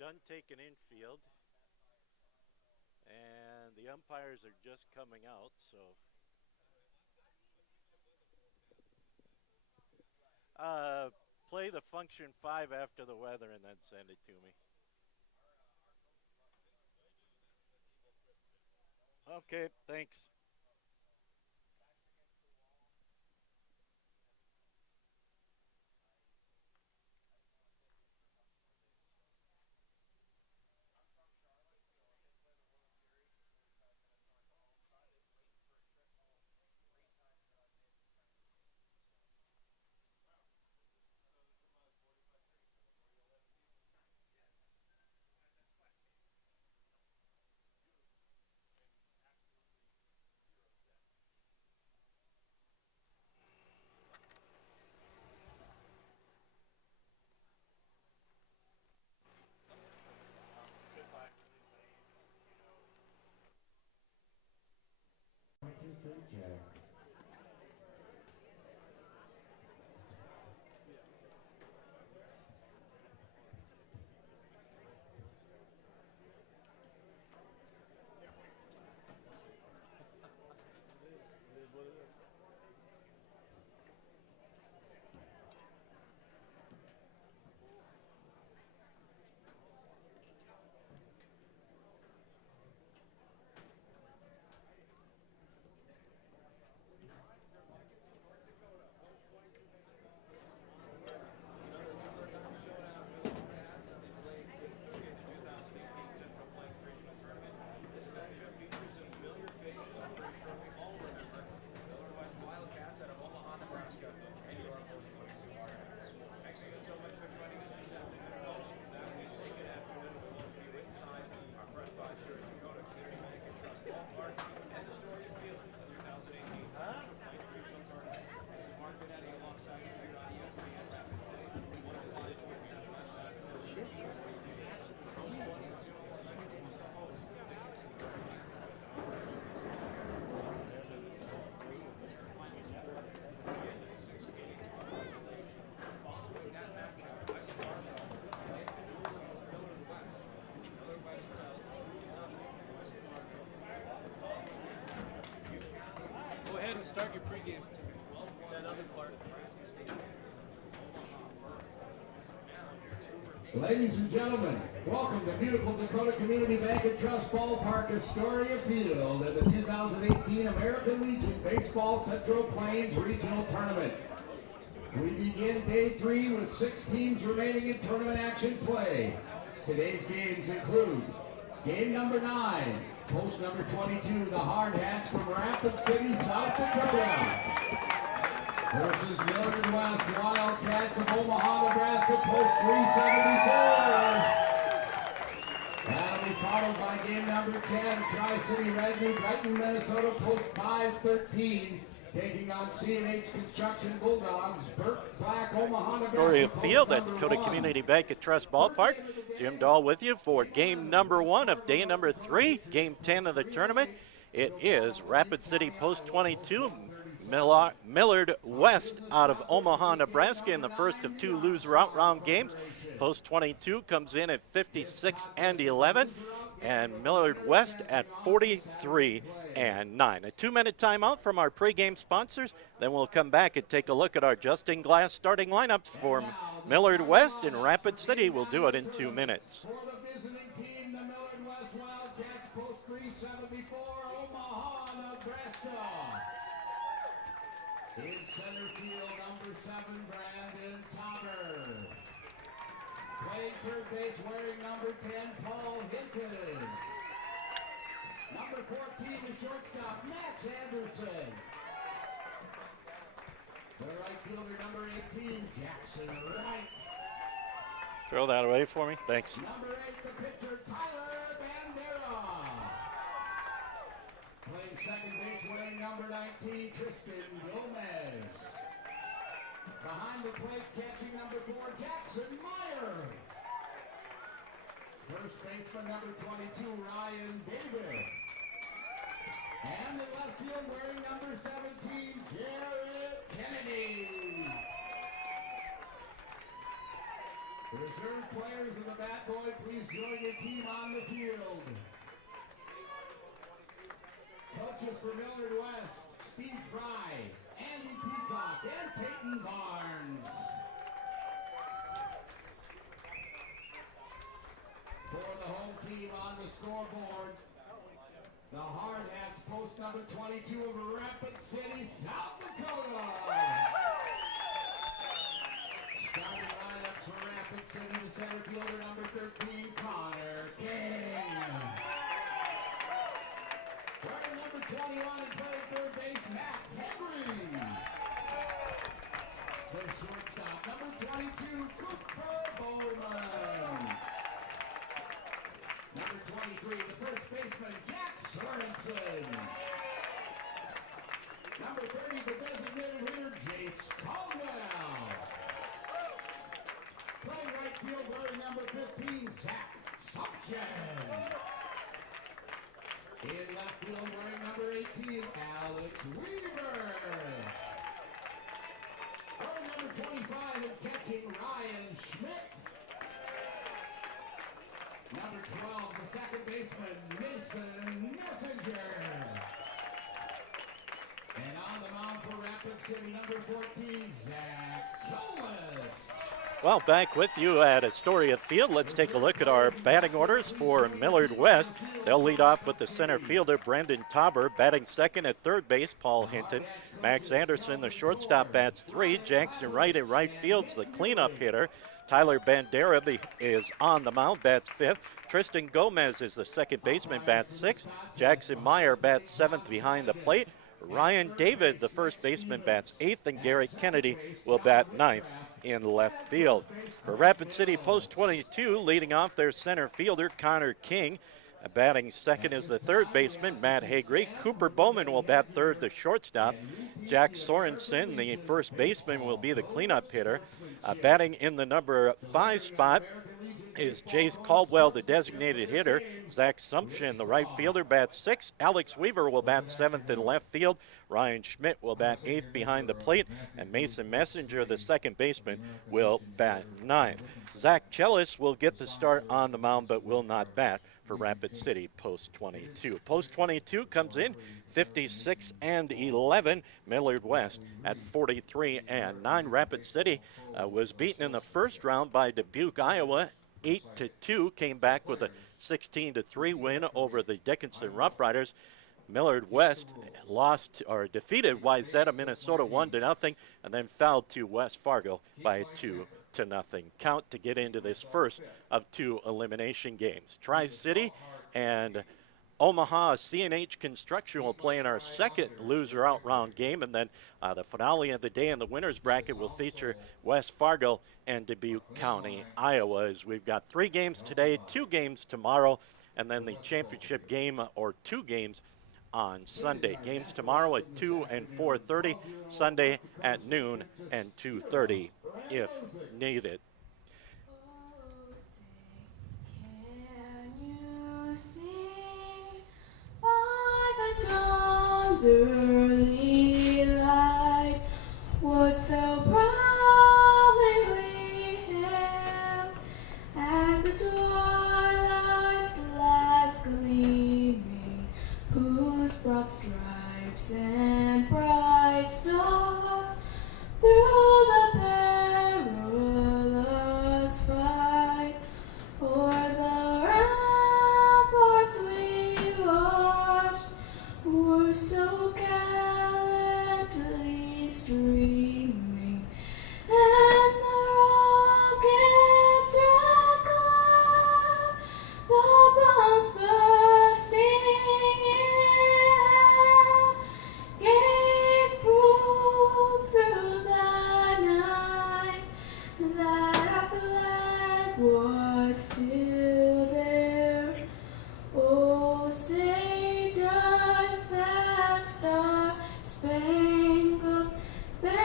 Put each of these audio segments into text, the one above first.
done taking infield, and the umpires are just coming out, so. Play the function 5 after the weather and then send it to me. Okay, thanks. Start your pregame. That other part. Ladies and gentlemen, welcome to beautiful Dakota Community Bank and Trust Ballpark, Astoria Field at the 2018 American Legion Baseball Central Plains Regional Tournament. We begin day 3 with 6 teams remaining in tournament action play. Today's games include game number 9. Post number 22, the Hard Hats from Rapid City, South Dakota, versus Millard West Wildcats of Omaha, Nebraska, post 374. That'll be followed by game number 10, Tri-City Red New Brighton, Minnesota, post 513, taking on C&H Construction Bulldogs, Burke Black, Omaha, Nebraska. Astoria Field at Dakota Community Bank and Trust Ballpark. Jim Dahl with you for game number 1 of day number 3, game 10 of the tournament. It is Rapid City post 22, Millard West out of Omaha, Nebraska in the first of 2 lose-round games. Post 22 comes in at 56 and 11, and Millard West at 43 and 9. A 2-minute timeout from our pregame sponsors. Then we'll come back and take a look at our Justin Glass starting lineups for Millard West and Rapid City. We'll do it in 2 minutes. For the visiting team, the Millard West Wildcats, post 374, Omaha, Nebraska. In center field, number 7, Brandon Topper. Playing third base, wearing number 10, Paul Hinton. Number 14, the shortstop, Max Anderson. The right fielder, number 18, Jackson Wright. Throw that away for me. Thanks. Number 8, the pitcher, Tyler Bandera. Playing second base, wearing number 19, Tristan Gomez. Behind the plate, catching number 4, Jackson Meyer. First baseman, number 22, Ryan David. And in left field, wearing number 17, Garrett Kennedy. This Reserve players of the Bat Boy, please join your team on the field. Coaches for Millard West, Steve Fry, Andy Peacock, and Peyton Barnes. For the home team on the scoreboard, the Hard Hats, post number 22 of Rapid City, South Dakota. Starting lineups for Rapid City, the center fielder number 13, Connor King. Starting number 21 and playing third base, Matt Henry. The shortstop, number 22, Cooper Bowman. Number 23, the first baseman, Jack Sorensen. Number 30, the designated hitter, Jace Caldwell. Playing right field, wearing number 15, Zach Sumption. In left field, wearing number 18, Alex Weaver. Wearing number 25 and catching, Ryan Schmidt. Number 12, the second baseman, Mason Messenger. And on the mound for Rapid City, number 14, Zach Jonas. Well, back with you at Astoria Field. Let's take a look at our batting orders for Millard West. They'll lead off with the center fielder, Brendan Tauber. Batting second at third base, Paul Hinton. Max Anderson, the shortstop, bats 3. Jackson Wright at right field's the cleanup hitter. Tyler Bandera is on the mound, bats 5th. Tristan Gomez is the second baseman, bats 6th. Jackson Meyer bats 7th behind the plate. Ryan David, the first baseman, bats 8th, and Garrett Kennedy will bat 9th in left field. For Rapid City Post 22, leading off their center fielder, Connor King. Batting second is the third baseman, Matt Hagree. Cooper Bowman will bat third, the shortstop. Jack Sorensen, the first baseman, will be the cleanup hitter. Batting in the number 5 spot is Jace Caldwell, the designated hitter. Zach Sumption, the right fielder, bats 6. Alex Weaver will bat 7th in left field. Ryan Schmidt will bat 8th behind the plate. And Mason Messenger, the second baseman, will bat 9th. Zach Chellis will get the start on the mound but will not bat for Rapid City Post 22. Post 22 comes in 56 and 11. Millard West at 43 and 9. Rapid City was beaten in the first round by Dubuque, Iowa, 8-2. Came back with a 16-3 win over the Dickinson Rough Riders. Millard West defeated Wayzata, Minnesota 1-0, and then fell to West Fargo by 2-0 count to get into this first of 2 elimination games. Tri-City and Omaha CNH Construction will play in our second loser out round game, and then the finale of the day in the winners bracket will feature West Fargo and Dubuque County, Iowa. As we've got 3 games today, 2 games tomorrow, and then the championship game or 2 games on Sunday. Games tomorrow at 2 and 4:30, Sunday at noon and 2:30 if needed. Oh, say, can you see by the dawn's early light what so proudly we hailed at the twilight's last gleaming, whose broad stripes and bright stars through the perilous fight o'er the ramparts we watched were so gallantly streaming, and the rockets red glare, the bombs bursting in air, gave proof through the night that our flag was still there. Oh, say does that star-spangled banner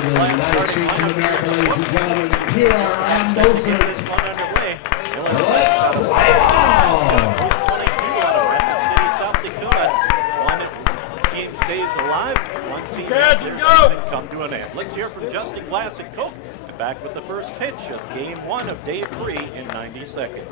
the United States of America, ladies and gentlemen. Here are Andosa. This one underway. Let's play ball! South Dakota. One team stays alive. One team has their season come to an end. Let's hear from Justin Glass and Coke. And back with the first pitch of Game 1 of Day 3 in 90 seconds.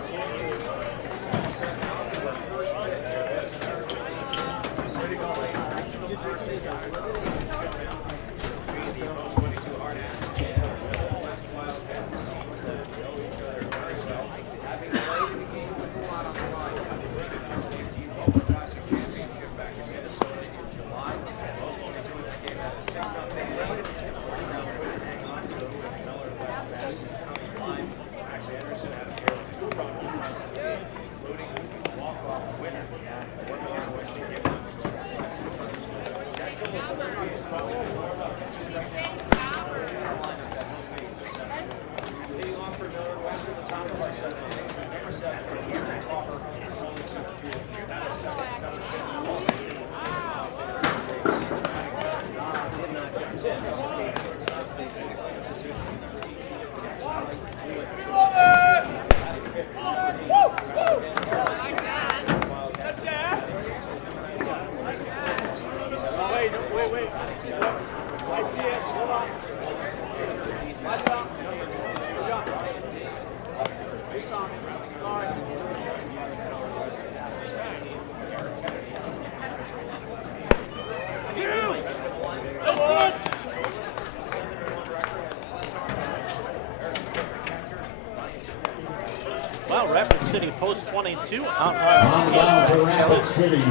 Well, Rapid City post 22 On down for Rapid City.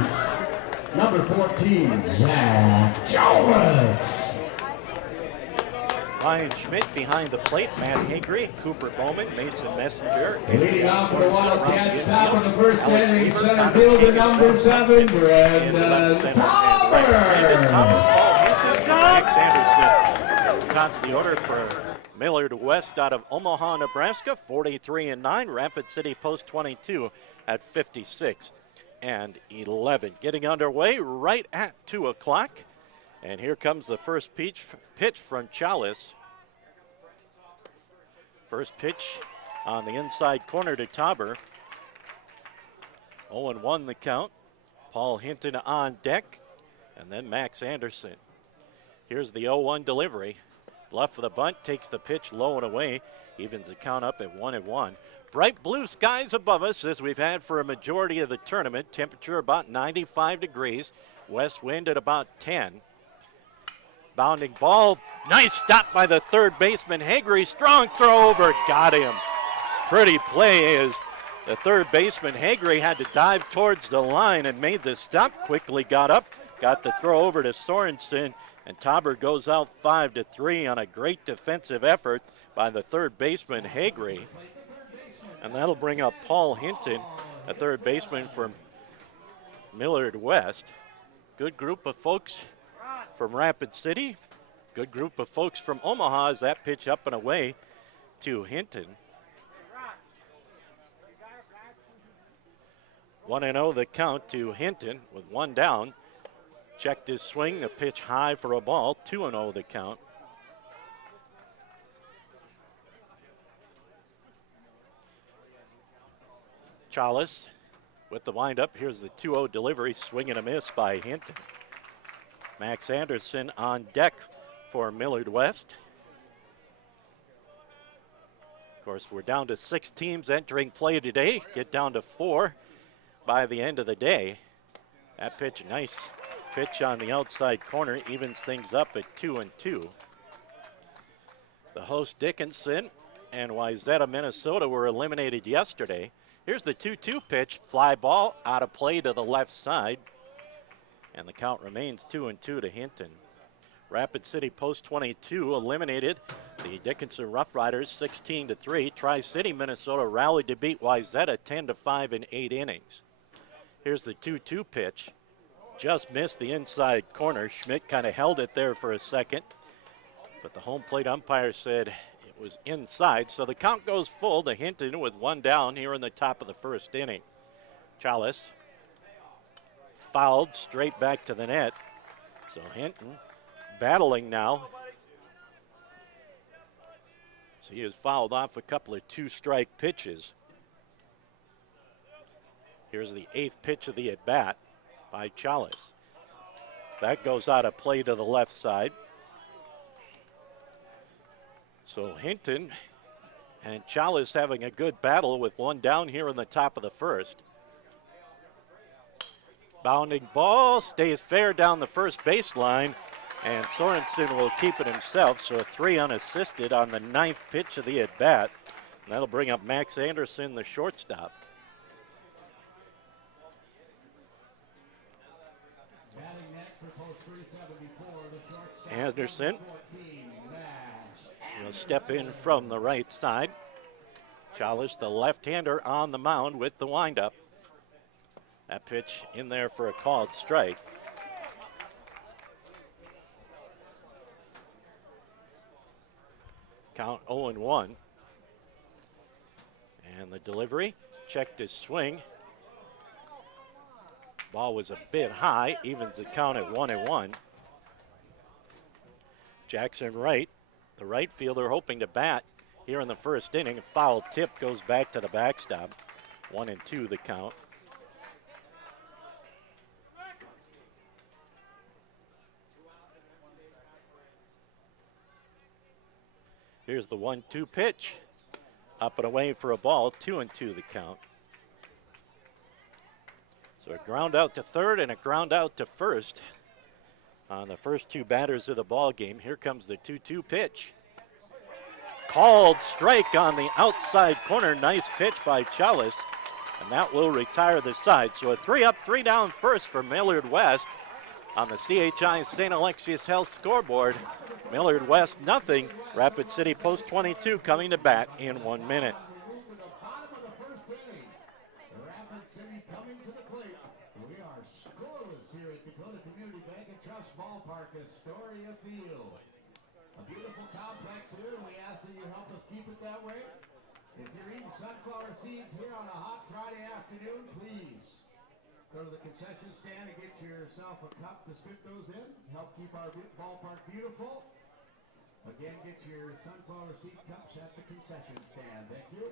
Number 14, Zach Jonas. Ryan Schmidt behind the plate, Matt Hagry, Cooper Bowman, Mason Messenger. Leading off for the Wildcats, top of the first inning, center fielder number 7, Brendan Tauber. Max Anderson tops the order for Millard West out of Omaha, Nebraska, 43-9. Rapid City post 22 at 56-11. Getting underway right at 2 o'clock. And here comes the first pitch from Chalice. First pitch on the inside corner to Tauber. 0-1 the count. Paul Hinton on deck. And then Max Anderson. Here's the 0-1 delivery. Bluff of the bunt, takes the pitch low and away. Evens the count up at 1-1. Bright blue skies above us as we've had for a majority of the tournament. Temperature about 95 degrees. West wind at about 10. Bounding ball. Nice stop by the third baseman. Hagry, strong throw over. Got him. Pretty play as the third baseman Hagry had to dive towards the line and made the stop. Quickly got up. Got the throw over to Sorensen. And Tauber goes out 5-3 on a great defensive effort by the third baseman Hagry. And that'll bring up Paul Hinton, a third baseman from Millard West. Good group of folks from Rapid City. Good group of folks from Omaha as that pitch up and away to Hinton. 1-0 the count to Hinton with one down. Checked his swing, the pitch high for a ball. 2-0 the count. Chalice with the windup. Here's the 2-0 delivery, swing and a miss by Hinton. Max Anderson on deck for Millard West. Of course, we're down to 6 teams entering play today. Get down to 4 by the end of the day. That pitch, nice pitch on the outside corner, evens things up at 2-2. The host Dickinson and Wayzata, Minnesota were eliminated yesterday. Here's the 2-2 pitch, fly ball out of play to the left side. And the count remains 2-2 to Hinton. Rapid City post 22 eliminated the Dickinson Rough Riders 16-3. Tri-City, Minnesota rallied to beat Wayzata 10-5 in 8 innings. Here's the 2-2 pitch. Just missed the inside corner. Schmidt kind of held it there for a second, but the home plate umpire said it was inside. So the count goes full to Hinton with one down here in the top of the first inning. Chalice fouled straight back to the net. So Hinton battling now So he has fouled off a couple of 2-strike pitches. Here's the 8th pitch of the at-bat by Chalice. That goes out of play to the left side. So Hinton and Chalice having a good battle with one down here in the top of the first. Bounding ball stays fair down the first baseline, and Sorensen will keep it himself. So a 3 unassisted on the 9th pitch of the at-bat. And that'll bring up Max Anderson, the shortstop. Anderson will step in from the right side. Chalice, the left-hander, on the mound with the windup. That pitch in there for a called strike. Count 0-1. And the delivery, checked his swing. Ball was a bit high, evens the count at 1-1. Jackson Wright, the right fielder, hoping to bat here in the first inning. A foul tip goes back to the backstop. 1-2 the count. Here's the 1-2 pitch. Up and away for a ball, 2-2 the count. So a ground out to third and a ground out to first on the first 2 batters of the ball game. Here comes the 2-2 pitch. Called strike on the outside corner. Nice pitch by Chalice, and that will retire the side. So a 3 up, 3 down first for Millard West on the CHI St. Alexius Health scoreboard. Millard West nothing. Rapid City Post 22 coming to bat in 1 minute. Rapid City coming to the plate. We are scoreless here at Dakota Community Bank and Trust Ballpark, Astoria Field. A beautiful complex here, and we ask that you help us keep it that way. If you're eating sunflower seeds here on a hot Friday afternoon, please go to the concession stand and get yourself a cup to spit those in. Help keep our ballpark beautiful. Again, get your sunflower seed cups at the concession stand. Thank you.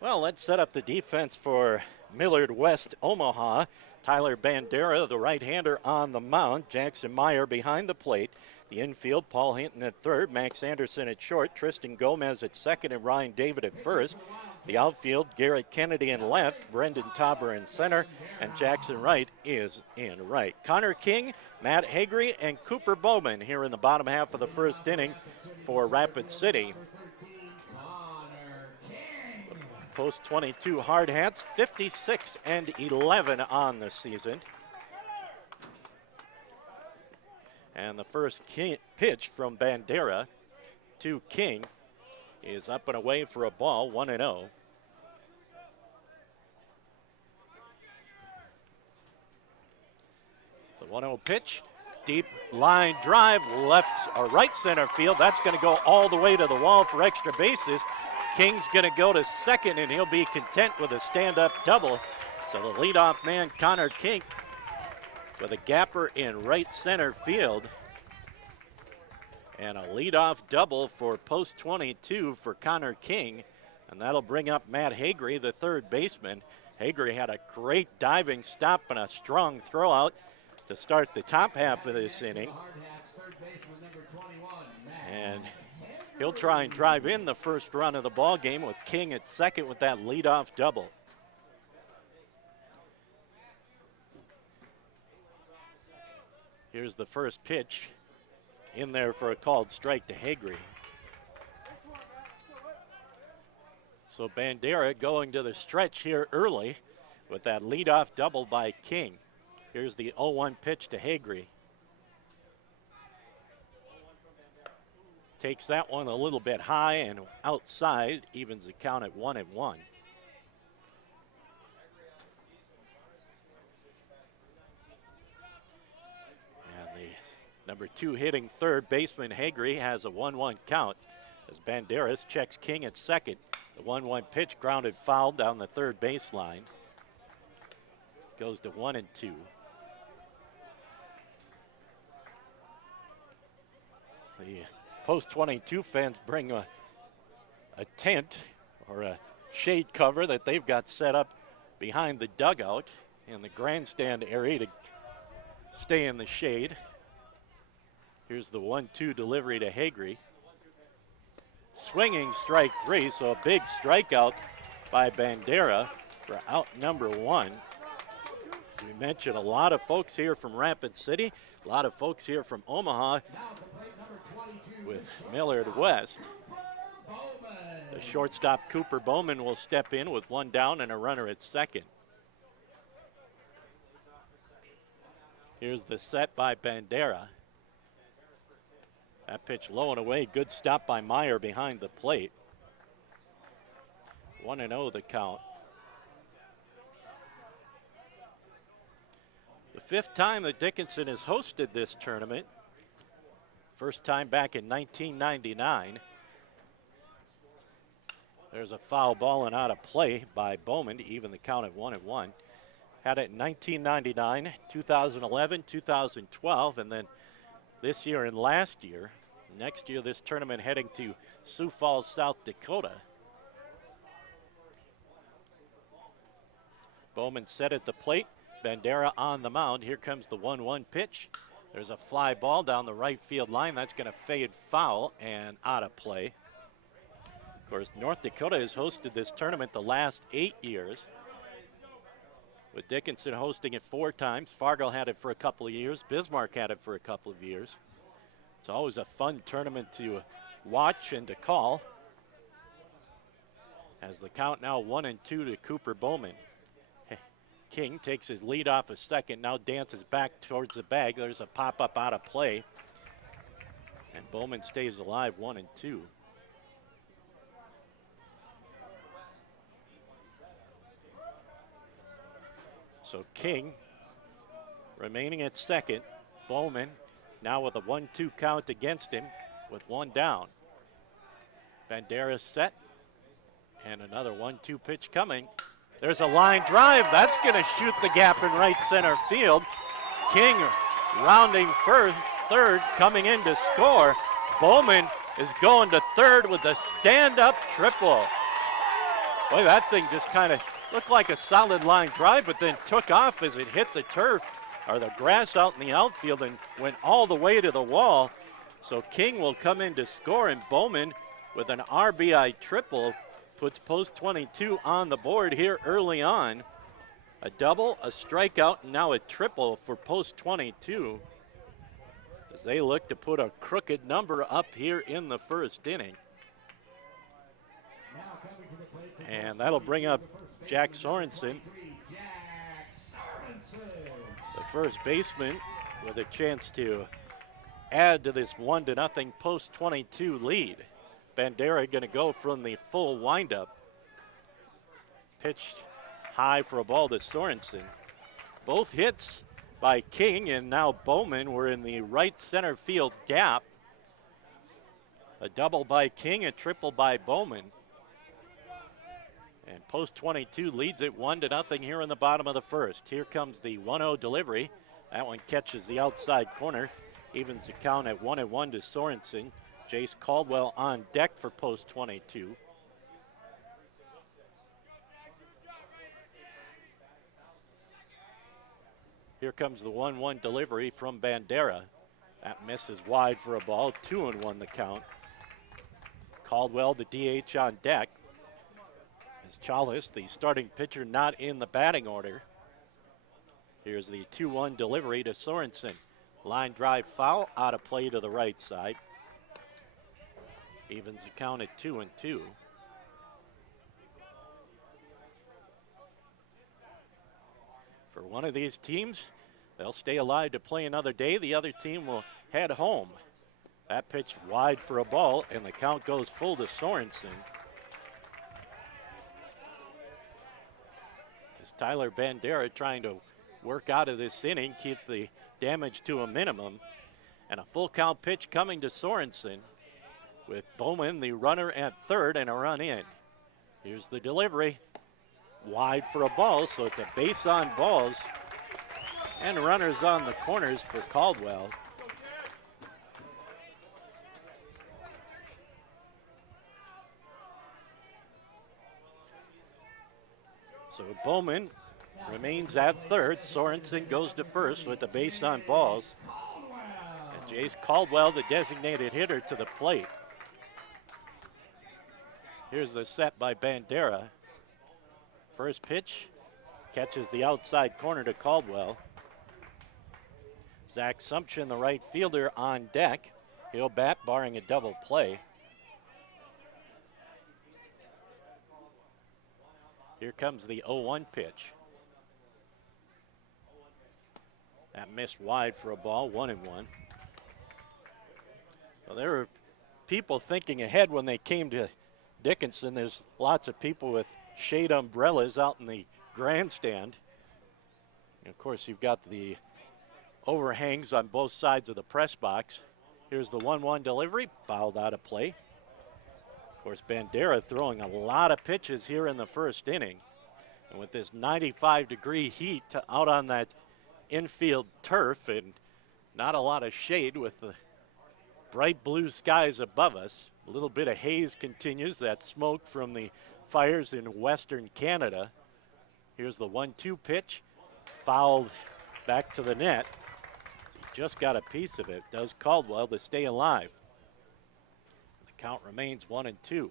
Well, let's set up the defense for Millard West-Omaha. Tyler Bandera, the right-hander, on the mound. Jackson Meyer behind the plate. The infield, Paul Hinton at third, Max Anderson at short, Tristan Gomez at second, and Ryan David at first. The outfield, Garrett Kennedy in left, Brendan Tauber in center, and Jackson Wright is in right. Connor King, Matt Hagry, and Cooper Bowman here in the bottom half of the first inning for Rapid City. Post 22 hard hats, 56-11 on the season. And the first pitch from Bandera to King is up and away for a ball, 1-0. The 1-0 pitch, deep line drive, left or right center field. That's going to go all the way to the wall for extra bases. King's going to go to second, and he'll be content with a stand-up double. So the leadoff man, Connor King, with a gapper in right center field. And a leadoff double for post 22 for Connor King. And that'll bring up Matt Hagry, the third baseman. Hagry had a great diving stop and a strong throw out to start the top half of this inning. And he'll try and drive in the first run of the ball game with King at second with that leadoff double. Here's the first pitch in there for a called strike to Hagry. So Bandera going to the stretch here early with that leadoff double by King. Here's the 0-1 pitch to Hagry. Takes that one a little bit high and outside, evens the count at 1-1. And the number 2 hitting third baseman Hagerty has a 1-1 count as Banderas checks King at second. The 1-1 pitch grounded foul down the third baseline. Goes to 1-2. The Post 22 fans bring a tent or a shade cover that they've got set up behind the dugout in the grandstand area to stay in the shade. Here's the 1-2 delivery to Hagerty. Swinging strike 3, so a big strikeout by Bandera for out number 1. As we mentioned, a lot of folks here from Rapid City, a lot of folks here from Omaha with Millard West. The shortstop Cooper Bowman will step in with 1 down and a runner at second. Here's the set by Bandera. That pitch low and away. Good stop by Meyer behind the plate. 1-0 the count. The 5th time that Dickinson has hosted this tournament. First time back in 1999. There's a foul ball and out of play by Bowman to even the count at 1-1. Had it in 1999, 2011, 2012, and then this year and last year. Next year, this tournament heading to Sioux Falls, South Dakota. Bowman set at the plate. Bandera on the mound. Here comes the 1-1 pitch. There's a fly ball down the right field line. That's going to fade foul and out of play. Of course, North Dakota has hosted this tournament the last 8 years, with Dickinson hosting it 4 times. Fargo had it for a couple of years. Bismarck had it for a couple of years. It's always a fun tournament to watch and to call. As the count now 1-2 to Cooper Bowman. King takes his lead off a second, now dances back towards the bag. There's a pop-up out of play. And Bowman stays alive, 1-2. So King remaining at second. Bowman now with a 1-2 count against him with 1 down. Bandera set. And another 1-2 pitch coming. There's a line drive. That's going to shoot the gap in right center field. King rounding third, coming in to score. Bowman is going to third with a stand-up triple. Boy, that thing just kind of looked like a solid line drive, but then took off as it hit the turf or the grass out in the outfield and went all the way to the wall. So King will come in to score, and Bowman with an RBI triple puts Post 22 on the board here early on. A double, a strikeout, and now a triple for Post 22 as they look to put a crooked number up here in the first inning. And that'll bring up Jack Sorensen, the first baseman, with a chance to add to this 1-0 Post 22 lead. Bandera going to go from the full windup. Pitched high for a ball to Sorensen. Both hits by King, and now Bowman were in the right center field gap. A double by King, a triple by Bowman. And Post 22 leads it 1-0 here in the bottom of the first. Here comes the 1-0 delivery. That one catches the outside corner. Evens the count at 1-1 to Sorensen. Jace Caldwell on deck for Post 22. Here comes the 1-1 delivery from Bandera. That misses wide for a ball. 2-1 the count. Caldwell, the DH, on deck. As Chalice, the starting pitcher, not in the batting order. Here's the 2-1 delivery to Sorensen. Line drive foul, out of play to the right side. Evens the count at 2-2. For one of these teams, they'll stay alive to play another day. The other team will head home. That pitch wide for a ball, and the count goes full to Sorensen. As Tyler Bandera trying to work out of this inning, keep the damage to a minimum. And a full count pitch coming to Sorensen with Bowman, the runner, at third and a run in. Here's the delivery. Wide for a ball, so it's a base on balls. And runners on the corners for Caldwell. So Bowman remains at third. Sorensen goes to first with the base on balls. And Jace Caldwell, the designated hitter, to the plate. Here's the set by Bandera. First pitch catches the outside corner to Caldwell. Zach Sumption, the right fielder, on deck. He'll bat, barring a double play. Here comes the 0-1 pitch. That missed wide for a ball, 1-1. Well, there were people thinking ahead when they came to Dickinson. There's lots of people with shade umbrellas out in the grandstand. And of course, you've got the overhangs on both sides of the press box. Here's the 1-1 delivery, fouled out of play. Of course, Bandera throwing a lot of pitches here in the first inning. And with this 95-degree heat out on that infield turf and not a lot of shade with the bright blue skies above us, a little bit of haze continues, that smoke from the fires in western Canada. Here's the 1-2 pitch, fouled back to the net. So he just got a piece of it, does Caldwell, to stay alive. The count remains 1-2.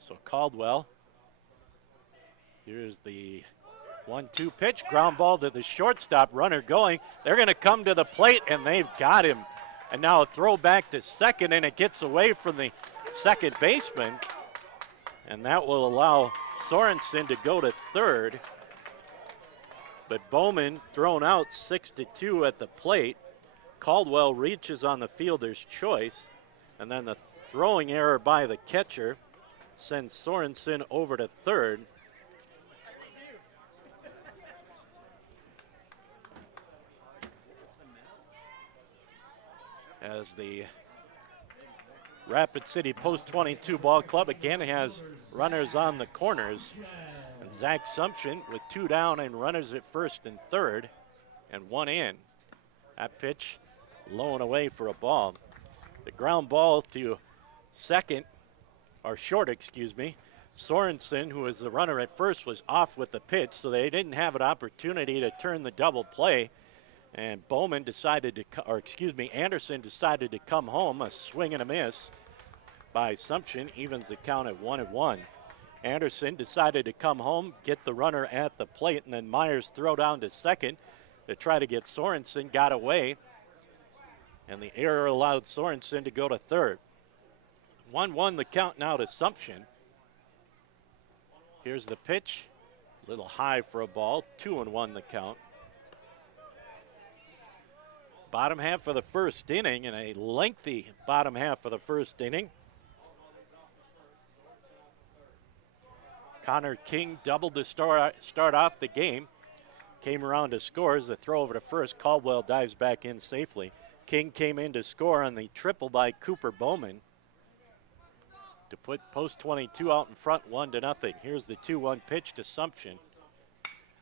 So Caldwell, here's the 1-2 pitch, ground ball to the shortstop, runner going. They're going to come to the plate, and they've got him. And now a throw back to second, and it gets away from the second baseman. And that will allow Sorensen to go to third. But Bowman thrown out 6-2 at the plate. Caldwell reaches on the fielder's choice. And then the throwing error by the catcher sends Sorensen over to third. As the Rapid City Post 22 ball club again has runners on the corners. And Zach Sumption with 2 down and runners at first and third and 1 in. That pitch low and away for a ball. The ground ball to second, or short, excuse me. Sorensen, who was the runner at first, was off with the pitch, so they didn't have an opportunity to turn the double play. And Bowman decided to, Anderson decided to come home. A swing and a miss by Sumption evens the count at 1-1. Anderson decided to come home, get the runner at the plate, and then Myers throw down to second to try to get Sorensen, got away. And the error allowed Sorensen to go to third. 1-1 the count now to Sumption. Here's the pitch, a little high for a ball, 2-1 the count. Bottom half of the first inning, and a lengthy bottom half of the first inning. Connor King doubled to start off the game. Came around to score as the throw over to first. Caldwell dives back in safely. King came in to score on the triple by Cooper Bowman to put Post 22 out in front 1-0. Here's the 2-1 pitch to Sumption.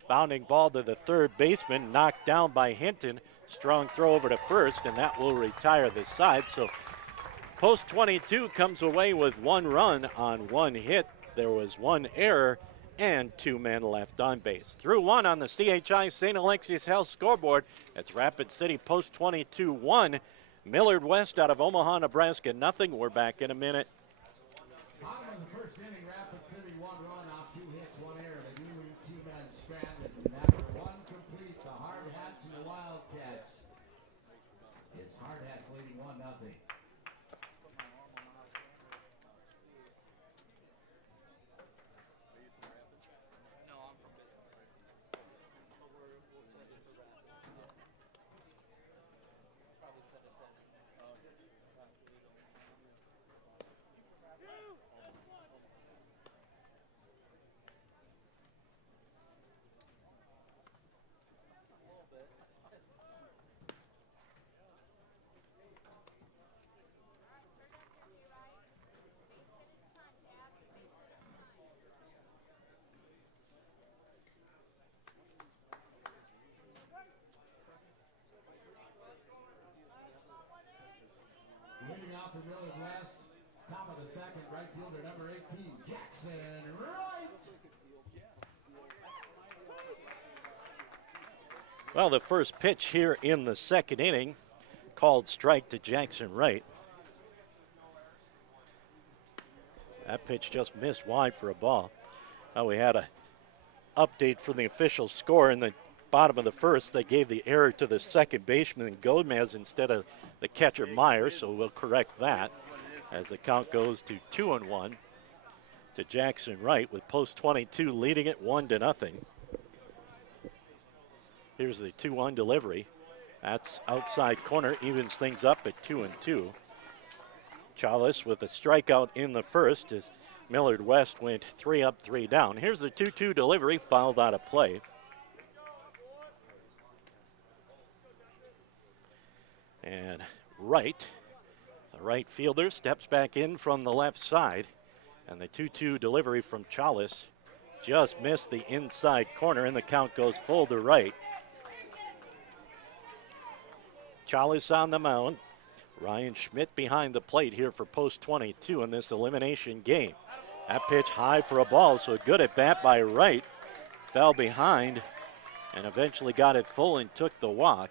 Bounding ball to the third baseman, knocked down by Hinton. Strong throw over to first, and that will retire this side. So Post 22 comes away with 1 run on 1 hit. There was 1 error and 2 men left on base. Through 1 on the CHI St. Alexius Health scoreboard. It's Rapid City Post 22 1. Millard West out of Omaha, Nebraska, nothing. We're back in a minute. Bottom of the first inning, Rapid City 1 run off 2 hits, 1 error. The new 2 men stranded. And after 1 complete, the Hard Hats and the Wildcats. It's Hard Hats leading 1-0. Millard West. Top of the second, right fielder number 18, Jackson Wright. Well, the first pitch here in the second inning, called strike to Jackson Wright. That pitch just missed wide for a ball. Now we had a update from the official score in the bottom of the first. They gave the error to the second baseman Gomez instead of the catcher Myers, so we'll correct that as the count goes to 2-1 to Jackson Wright, with Post 22 leading it 1-0. Here's the 2-1 delivery. That's outside corner, evens things up at 2-2. Chalice with a strikeout in the first as Millard West went 3 up, 3 down. Here's the 2-2 delivery, fouled out of play. And Wright, the right fielder, steps back in from the left side. And the 2-2 delivery from Chalice just missed the inside corner, and the count goes full to Wright. Chalice on the mound. Ryan Schmidt behind the plate here for Post 22 in this elimination game. That pitch high for a ball, so a good at bat by Wright. Fell behind and eventually got it full and took the walk.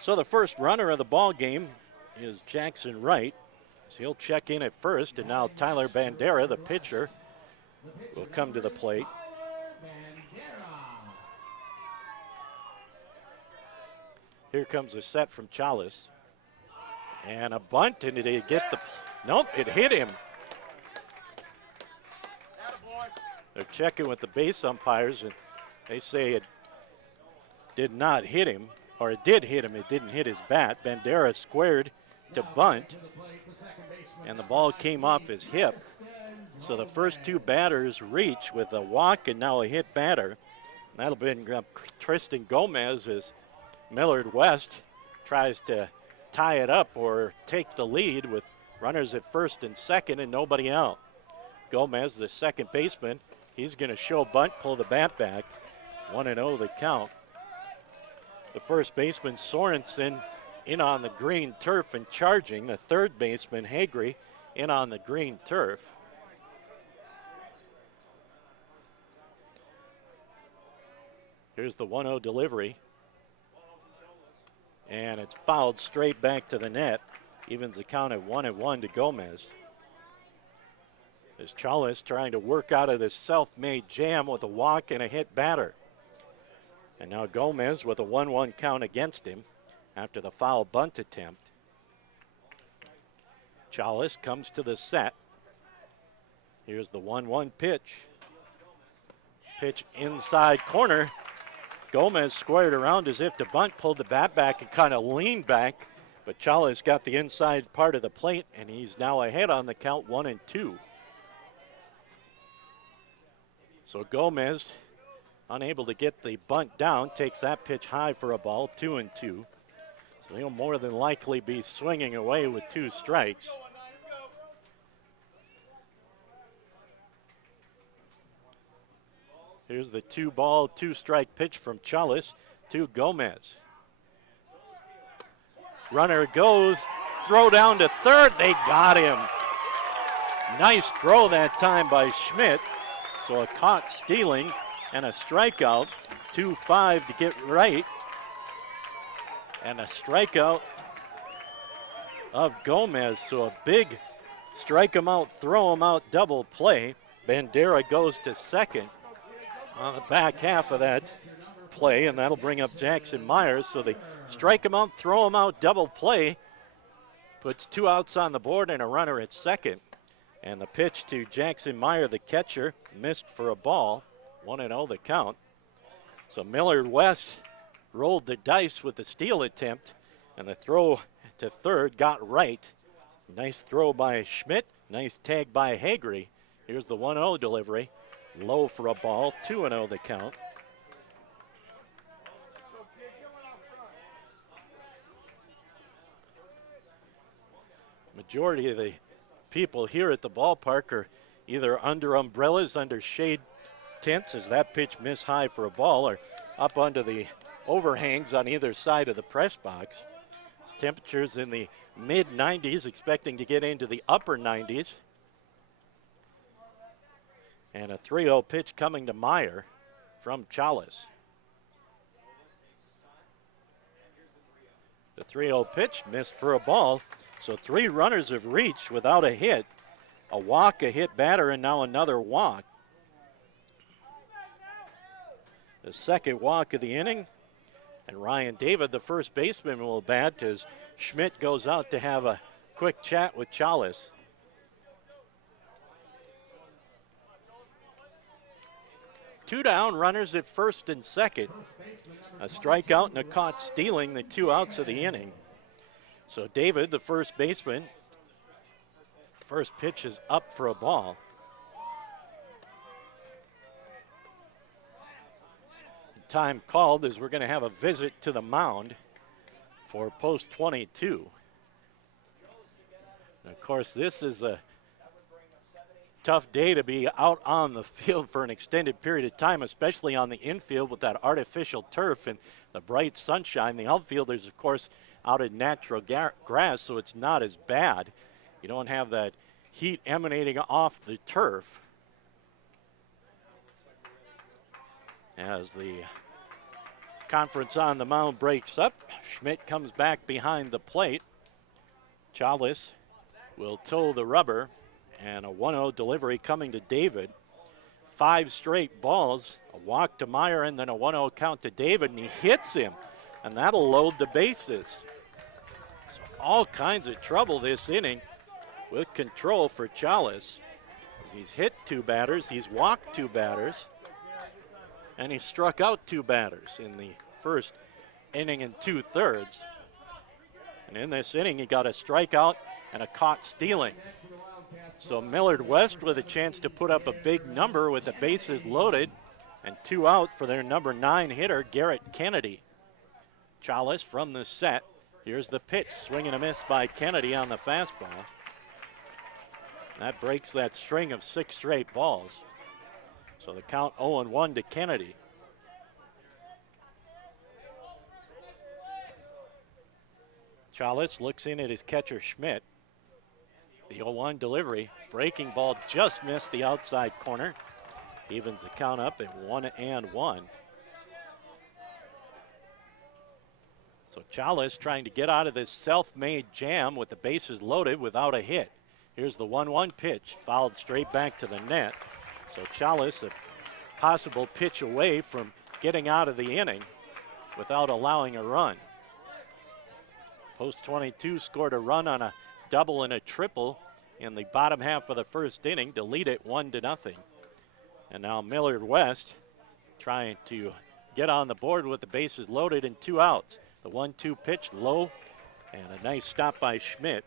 So the first runner of the ball game is Jackson Wright. So he'll check in at first, and now Tyler Bandera, the pitcher, will come to the plate. Here comes a set from Chalice. And a bunt, and did it get the... Nope, it hit him. They're checking with the base umpires, and they say it did not hit him, or it did hit him, it didn't hit his bat. Bandera squared to bunt, and the ball came off his hip. So the first two batters reach with a walk and now a hit batter. And that'll bring up Tristan Gomez as Millard West tries to tie it up or take the lead with runners at first and second and nobody out. Gomez, the second baseman, he's going to show bunt, pull the bat back. 1-0 the count. The first baseman, Sorensen, in on the green turf and charging. The third baseman, Hagry, in on the green turf. Here's the 1-0 delivery. And it's fouled straight back to the net. Evens the count at 1-1 to Gomez. As Chalice trying to work out of this self-made jam with a walk and a hit batter. And now Gomez with a 1-1 count against him after the foul bunt attempt. Chalice comes to the set. Here's the 1-1 pitch. Pitch inside corner. Gomez squared around as if to bunt, pulled the bat back and kind of leaned back. But Chalice got the inside part of the plate, and he's now ahead on the count 1-2. So Gomez, unable to get the bunt down, takes that pitch high for a ball, 2-2. So he'll more than likely be swinging away with 2 strikes. Here's the 2-ball, 2-strike pitch from Chalice to Gomez. Runner goes, throw down to third. They got him. Nice throw that time by Schmidt. So a caught stealing and a strikeout. 2-5 to get right. And a strikeout of Gomez. So a big strike him out, throw him out double play. Bandera goes to second on the back half of that play, and that'll bring up Jackson Myers. So they strike him out, throw him out, double play. Puts 2 outs on the board and a runner at second. And the pitch to Jackson Meyer, the catcher, missed for a ball. 1-0 the count. So Millard West rolled the dice with the steal attempt, and the throw to third got right. Nice throw by Schmidt. Nice tag by Hagry. Here's the 1-0 delivery. Low for a ball. 2-0 the count. Majority of the people here at the ballpark are either under umbrellas, under shade tents, as that pitch missed high for a ball, or up under the overhangs on either side of the press box. It's Temperatures in the mid 90s, expecting to get into the upper 90s. And a 3-0 pitch coming to Meyer from Chalice. The 3-0 pitch missed for a ball. So 3 runners have reached without a hit. A walk, a hit batter, and now another walk. The second walk of the inning. And Ryan David, the first baseman, will bat as Schmidt goes out to have a quick chat with Chalice. Two down, runners at first and second. A strikeout and a caught stealing, the 2 outs of the inning. So David, the first baseman, first pitch is up for a ball. Time called as we're going to have a visit to the mound for post 22. And of course, this is a tough day to be out on the field for an extended period of time, especially on the infield with that artificial turf and the bright sunshine. The outfielders, of course, out in natural grass, so it's not as bad. You don't have that heat emanating off the turf. As the conference on the mound breaks up, Schmidt comes back behind the plate. Chalice will toe the rubber, and a 1-0 delivery coming to David. 5 straight balls, a walk to Meyer, and then a 1-0 count to David, and he hits him, and that'll load the bases. So all kinds of trouble this inning with control for Chalice. As he's hit 2 batters, he's walked 2 batters, and he struck out 2 batters in the first inning and 2/3. And in this inning, he got a strikeout and a caught stealing. So Millard West with a chance to put up a big number with the bases loaded, and 2 out for their number 9 hitter, Garrett Kennedy. Chalice from the set. Here's the pitch, swing and a miss by Kennedy on the fastball. That breaks that string of 6 straight balls. So the count 0-1 to Kennedy. Chalice looks in at his catcher Schmidt. The 0-1 delivery, breaking ball just missed the outside corner. Evens the count up at 1-1. So Chalice trying to get out of this self-made jam with the bases loaded without a hit. Here's the 1-1 pitch, fouled straight back to the net. So Chalice, a possible pitch away from getting out of the inning without allowing a run. Post 22 scored a run on a double and a triple in the bottom half of the first inning to lead it 1-0. And now Millard West trying to get on the board with the bases loaded and 2 outs. The 1-2 pitch low, and a nice stop by Schmidt.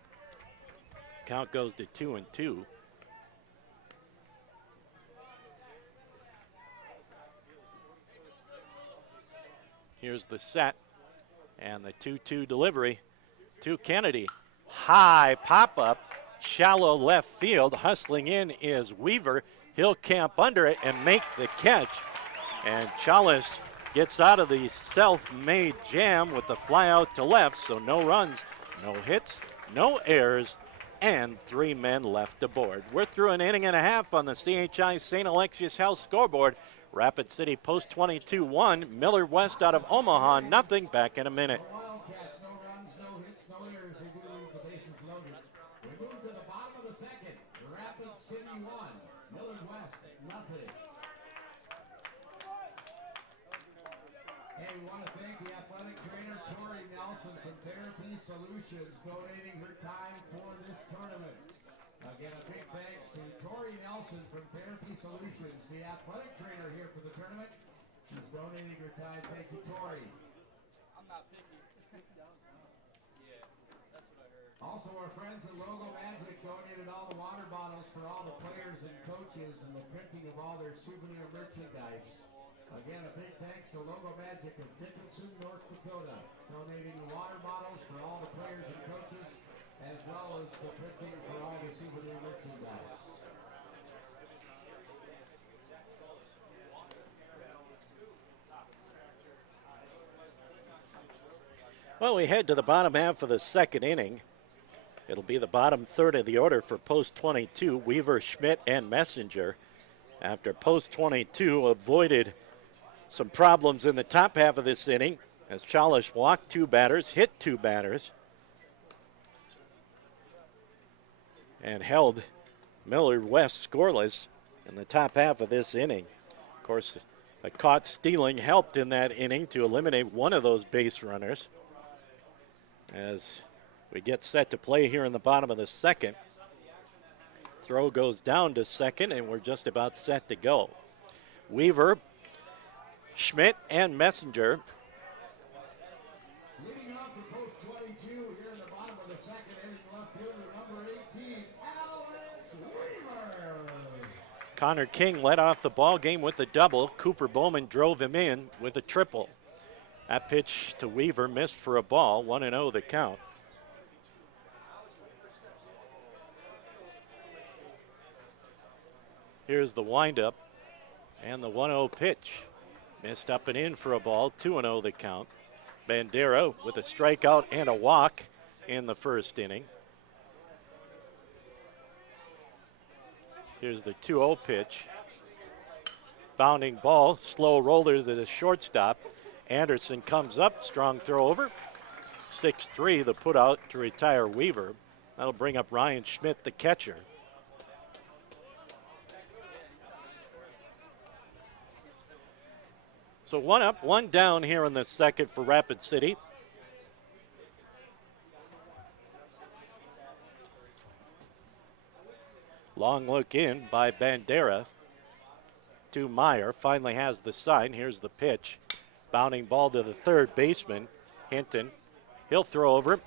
Count goes to 2-2. Here's the set and the 2-2 delivery to Kennedy. High pop-up, shallow left field. Hustling in is Weaver. He'll camp under it and make the catch. And Chalice gets out of the self-made jam with the fly out to left, so no runs, no hits, no errors, and 3 men left aboard. We're through an inning and a half on the CHI St. Alexius Health scoreboard. Rapid City Post 22 1, Millard West out of Omaha, nothing. Back in a minute. Wildcats, no runs, no hits, no errors. They do leave the bases loaded. We move to the bottom of the second. Rapid City 1, Millard West nothing. Hey, we want to thank the athletic trainer Tori Nelson from Therapy Solutions donating her time for this tournament. Again, a big thanks to Tori Nelson from Therapy Solutions, the athletic trainer here for the tournament. She's donating her time. Thank you, Tori. I'm not picky. Yeah, that's what I heard. Also, our friends at Logo Magic donated all the water bottles for all the players and coaches and the printing of all their souvenir merchandise. Again, a big thanks to Logo Magic of Dickinson, North Dakota, donating the water bottles for all the players and coaches, as well as the printing for all the souvenir merchandise. Well, we head to the bottom half of the second inning. It'll be the bottom third of the order for post 22, Weaver, Schmidt, and Messenger. After post 22 avoided some problems in the top half of this inning as Chalish walked 2 batters, hit 2 batters, and held Millard West scoreless in the top half of this inning. Of course, a caught stealing helped in that inning to eliminate one of those base runners. As we get set to play here in the bottom of the second, throw goes down to second, and we're just about set to go. Weaver, Schmidt, and Messenger. Leading off for post 22 here in the bottom of the second inning, left fielder number 18, Alex Weaver. Connor King led off the ball game with a double. Cooper Bowman drove him in with a triple. That pitch to Weaver missed for a ball, 1-0 the count. Here's the windup and the 1-0 pitch. Missed up and in for a ball, 2-0 the count. Bandera with a strikeout and a walk in the first inning. Here's the 2-0 pitch. Bounding ball, slow roller to the shortstop. Anderson comes up, strong throw over. 6-3 the put out to retire Weaver. That'll bring up Ryan Schmidt, the catcher. So 1 up, 1 down here in the second for Rapid City. Long look in by Bandera to Meyer. Finally has the sign. Here's the pitch. Bounding ball to the third baseman, Hinton. He'll throw over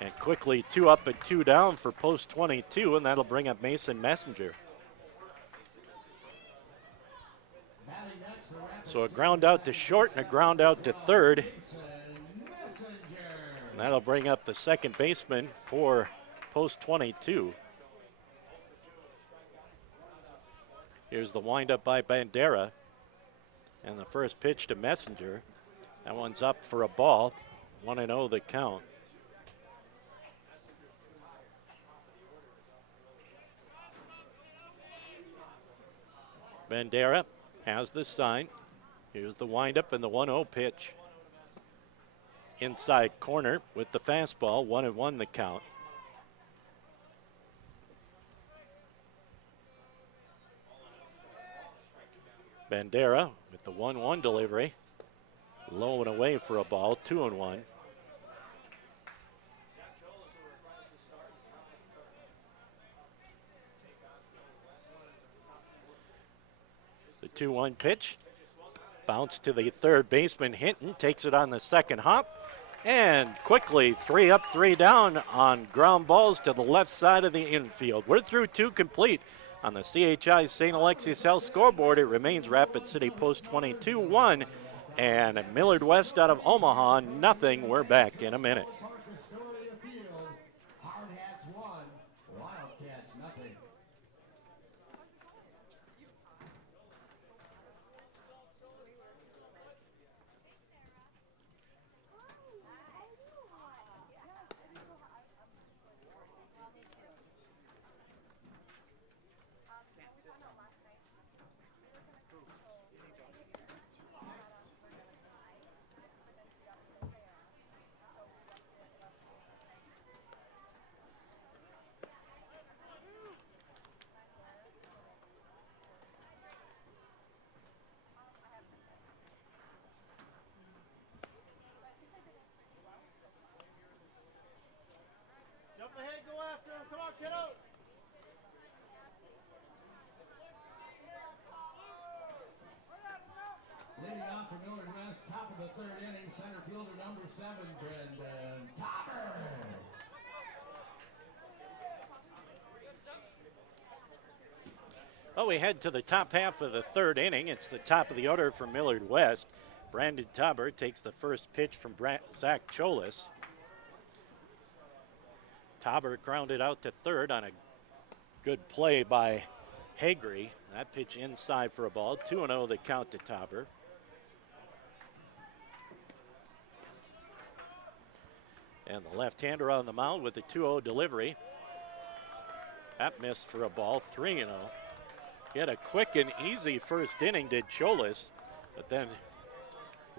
and quickly 2 up and 2 down for post 22, and that'll bring up Mason Messenger. So a ground out to short and a ground out to third. And that'll bring up the second baseman for post 22. Here's the windup by Bandera. And the first pitch to Messenger. That one's up for a ball. 1-0 the count. Bandera has the sign. Here's the windup and the 1-0 pitch. Inside corner with the fastball. 1-1 the count. Bandera with the 1-1 delivery. Low and away for a ball, 2-1. The 2-1 pitch. Bounce to the third baseman, Hinton takes it on the second hop. And quickly 3 up, 3 down on ground balls to the left side of the infield. We're through 2 complete. On the CHI St. Alexius Health scoreboard, it remains Rapid City Post 22-1 and Millard West out of Omaha, nothing. We're back in a minute. Ahead, go after him. Come on, kiddo. Leading off for Millard West, top of the third inning, center fielder number 7, Brendan Topper. Well, we head to the top half of the third inning. It's the top of the order for Millard West. Brandon Tauber takes the first pitch from Zach Cholis. Tauber grounded out to third on a good play by Hagry. That pitch inside for a ball. 2-0 the count to Tauber. And the left-hander on the mound with the 2-0 delivery. That missed for a ball, 3-0. He had a quick and easy first inning, did Cholis, but then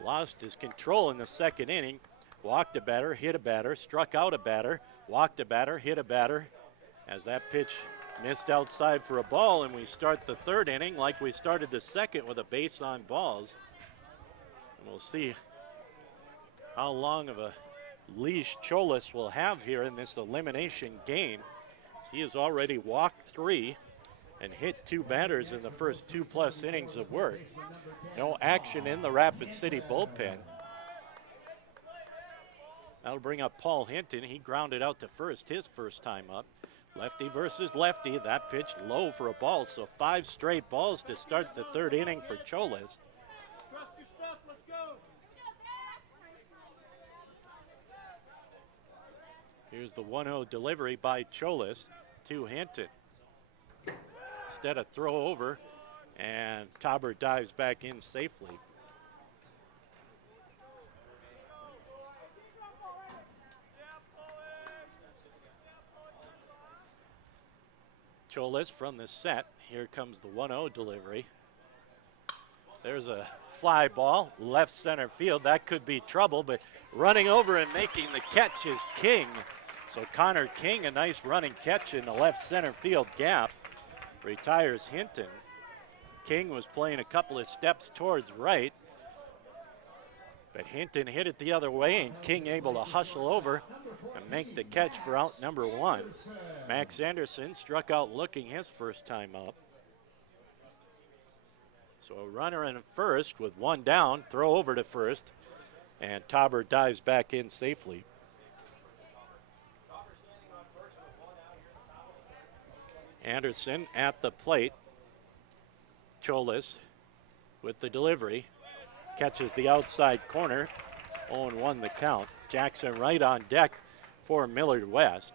lost his control in the second inning. Walked a batter, hit a batter, struck out a batter, walked a batter, hit a batter. As that pitch missed outside for a ball, and we start the third inning like we started the second with a base on balls. And we'll see how long of a leash Cholis will have here in this elimination game. He has already walked 3 and hit 2 batters in the first 2+ innings of work. No action in the Rapid City bullpen. That'll bring up Paul Hinton. He grounded out to first his first time up. Lefty versus lefty. That pitch low for a ball, so 5 straight balls to start the third inning for Cholis. Trust your stuff, let's go. Here's the 1-0 delivery by Cholis to Hinton. Instead of throw over, and Tauber dives back in safely. Cholis from the set. Here comes the 1-0 delivery. There's a fly ball, left center field. That could be trouble, but running over and making the catch is King. So Connor King, a nice running catch in the left center field gap, retires Hinton. King was playing a couple of steps towards right, but Hinton hit it the other way, and King able to hustle over and make the catch for out number 1. Max Anderson struck out looking his first time up. So a runner in first with 1 down, throw over to first, and Tauber dives back in safely. Anderson at the plate. Cholis with the delivery. Catches the outside corner. 0-1 the count. Jackson Wright on deck for Millard West.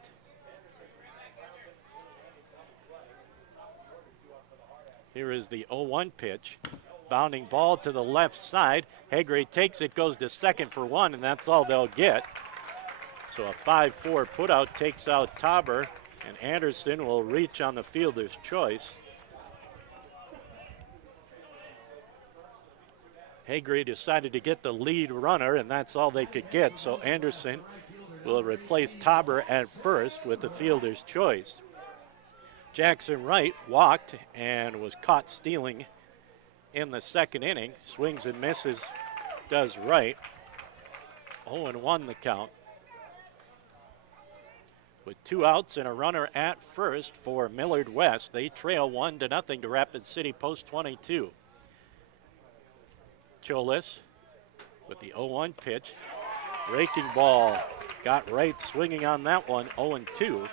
Here is the 0-1 pitch. Bounding ball to the left side. Haggerty takes it, goes to second for 1, and that's all they'll get. So a 5-4 putout takes out Tauber, and Anderson will reach on the fielder's choice. Haggerty decided to get the lead runner, and that's all they could get. So Anderson will replace Tauber at first with the fielder's choice. Jackson Wright walked and was caught stealing in the second inning. Swings and misses, does Wright. 0-1 the count. With 2 outs and a runner at first for Millard West. They trail 1-0 to Rapid City post 22. Cholis with the 0-1 pitch. Breaking ball. Got Wright swinging on that one, 0-2.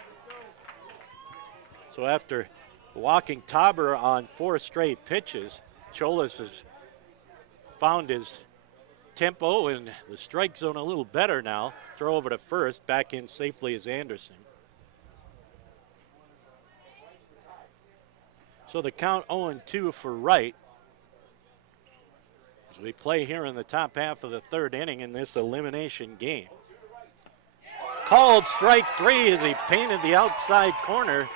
So after walking Tauber on 4 straight pitches, Cholis has found his tempo in the strike zone a little better now. Throw over to first, back in safely as Anderson. So the count 0-2 for Wright. As we play here in the top half of the third inning in this elimination game. Called strike 3 as he painted the outside corner,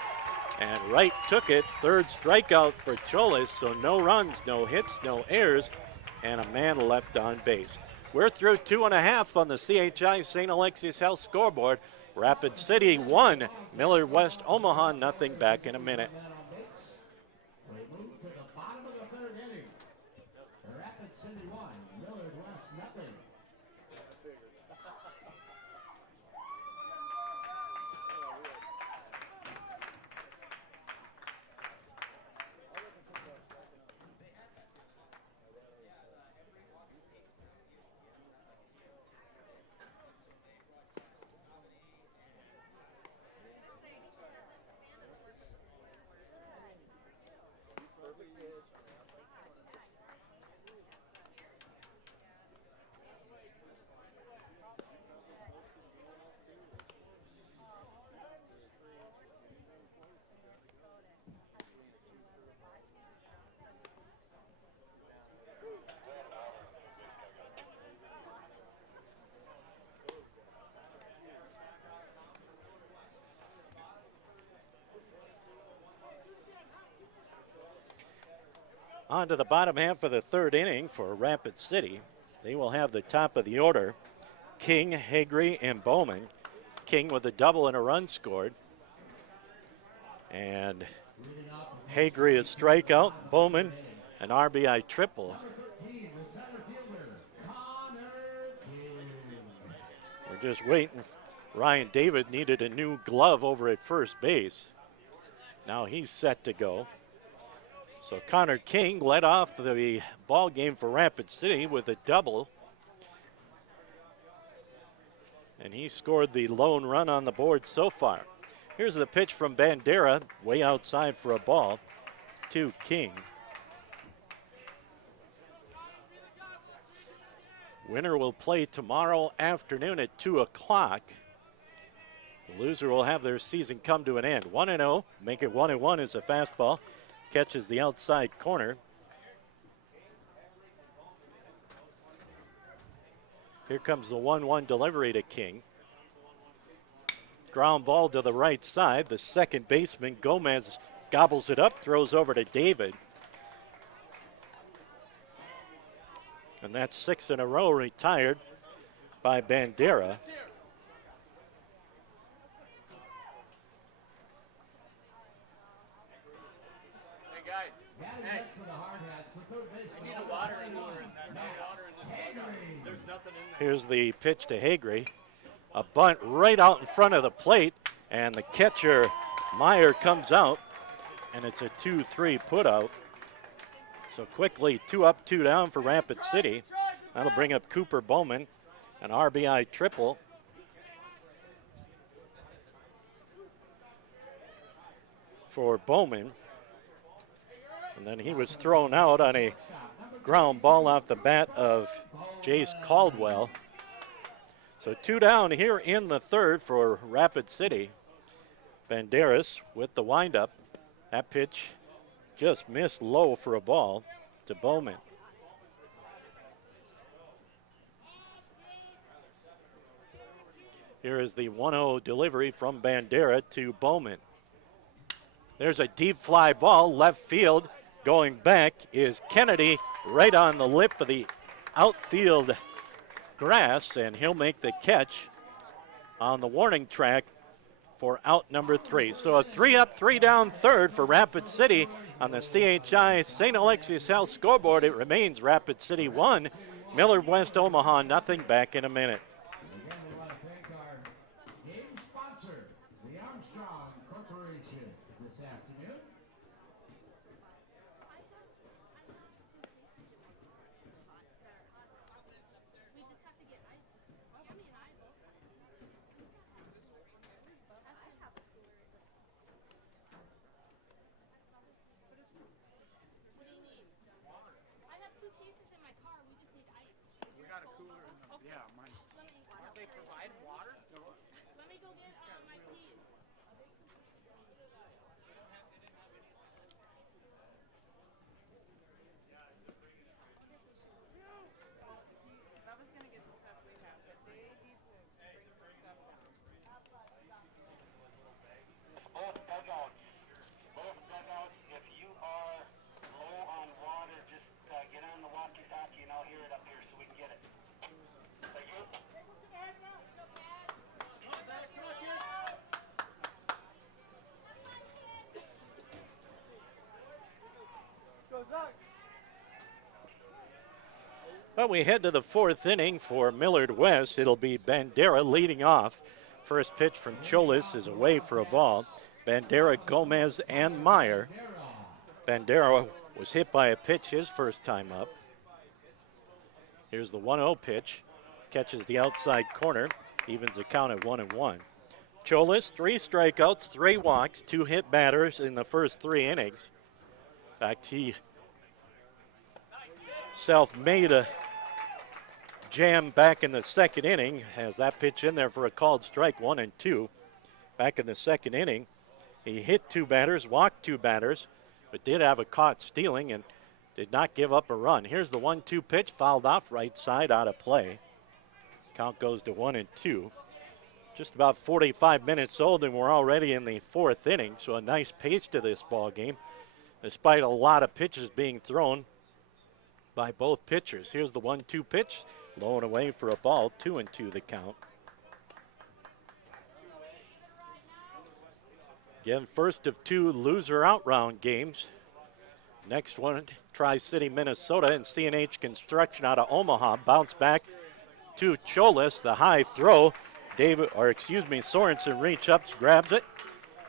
and Wright took it. 3rd strikeout for Cholis, so no runs, no hits, no errors, and a man left on base. We're through 2.5 on the CHI St. Alexius Health scoreboard. Rapid City 1, Millard West-Omaha 0. Back in a minute. We move to the bottom of the third inning. Rapid City 1, Millard West 0. On to the bottom half of the third inning for Rapid City. They will have the top of the order. King, Hagree, and Bowman. King with a double and a run scored. And Hagree a strikeout. Bowman an RBI triple. We're just waiting. Ryan David needed a new glove over at first base. Now he's set to go. So Connor King led off the ball game for Rapid City with a double. And he scored the lone run on the board so far. Here's the pitch from Bandera, way outside for a ball to King. Winner will play tomorrow afternoon at 2 o'clock. The loser will have their season come to an end. 1-0, make it 1-1 is a fastball. Catches the outside corner. Here comes the 1-1 delivery to King. Ground ball to the right side. The second baseman, Gomez, gobbles it up, throws over to David. And that's 6 in a row retired by Bandera. Here's the pitch to Hagree. A bunt right out in front of the plate, and the catcher, Meyer, comes out, and it's a 2-3 put out. So quickly, 2 up, 2 down for Rapid City. That'll bring up Cooper Bowman, an RBI triple. For Bowman. And then he was thrown out on a ground ball off the bat of Jace Caldwell. So 2 down here in the third for Rapid City. Banderas with the windup. That pitch just missed low for a ball to Bowman. Here is the 1-0 delivery from Bandera to Bowman. There's a deep fly ball, left field. Going back is Kennedy, right on the lip of the outfield grass, and he'll make the catch on the warning track for out number 3. So a 3 up, 3 down third for Rapid City on the CHI St. Alexius Health scoreboard. It remains Rapid City 1, Millard West Omaha nothing. Back in a minute. Again, we want to thank our game sponsor, the Armstrong Corporation, this afternoon. Both dugouts, if you are low on water, just get on the walkie-talkie and I'll hear it up here so we can get it. Thank you. But we head to the fourth inning for Millard West. It'll be Bandera leading off. First pitch from Cholis is away for a ball. Bandera, Gomez, and Meyer. Bandera was hit by a pitch his first time up. Here's the 1-0 pitch. Catches the outside corner. Evens the count at 1-1. Cholis, 3 strikeouts, 3 walks, 2 hit batters in the first 3 innings. In fact, he self-made a jam back in the second inning. Has that pitch in there for a called strike, 1-2. Back in the second inning, he hit 2 batters, walked 2 batters, but did have a caught stealing and did not give up a run. Here's the 1-2 pitch, fouled off right side, out of play. Count goes to 1-2. Just about 45 minutes old, and we're already in the fourth inning, so a nice pace to this ball game. despite a lot of pitches being thrown by both pitchers. Here's the 1-2 pitch, low and away for a ball, 2-2 the count. Again, first of 2 loser out round games. Next one, Tri-City, Minnesota, and CNH Construction out of Omaha. Bounce back to Cholis, the high throw. Sorensen reach up, grabs it,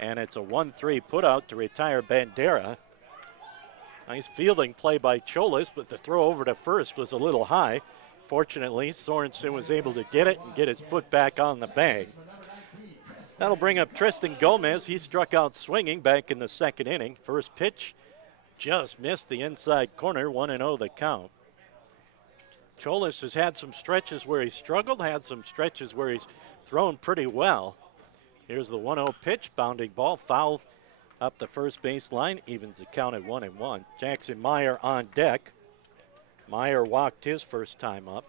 and it's a 1-3 put out to retire Bandera. Nice fielding play by Cholis, but the throw over to first was a little high. Fortunately, Sorensen was able to get it and get his foot back on the bag. That'll bring up Tristan Gomez. He struck out swinging back in the second inning. First pitch just missed the inside corner, 1-0 the count. Cholis has had some stretches where he struggled, had some stretches where he's thrown pretty well. Here's the 1-0 pitch, bounding ball, foul up the first base line, evens the count at 1-1. Jackson Meyer on deck. Meyer walked his first time up.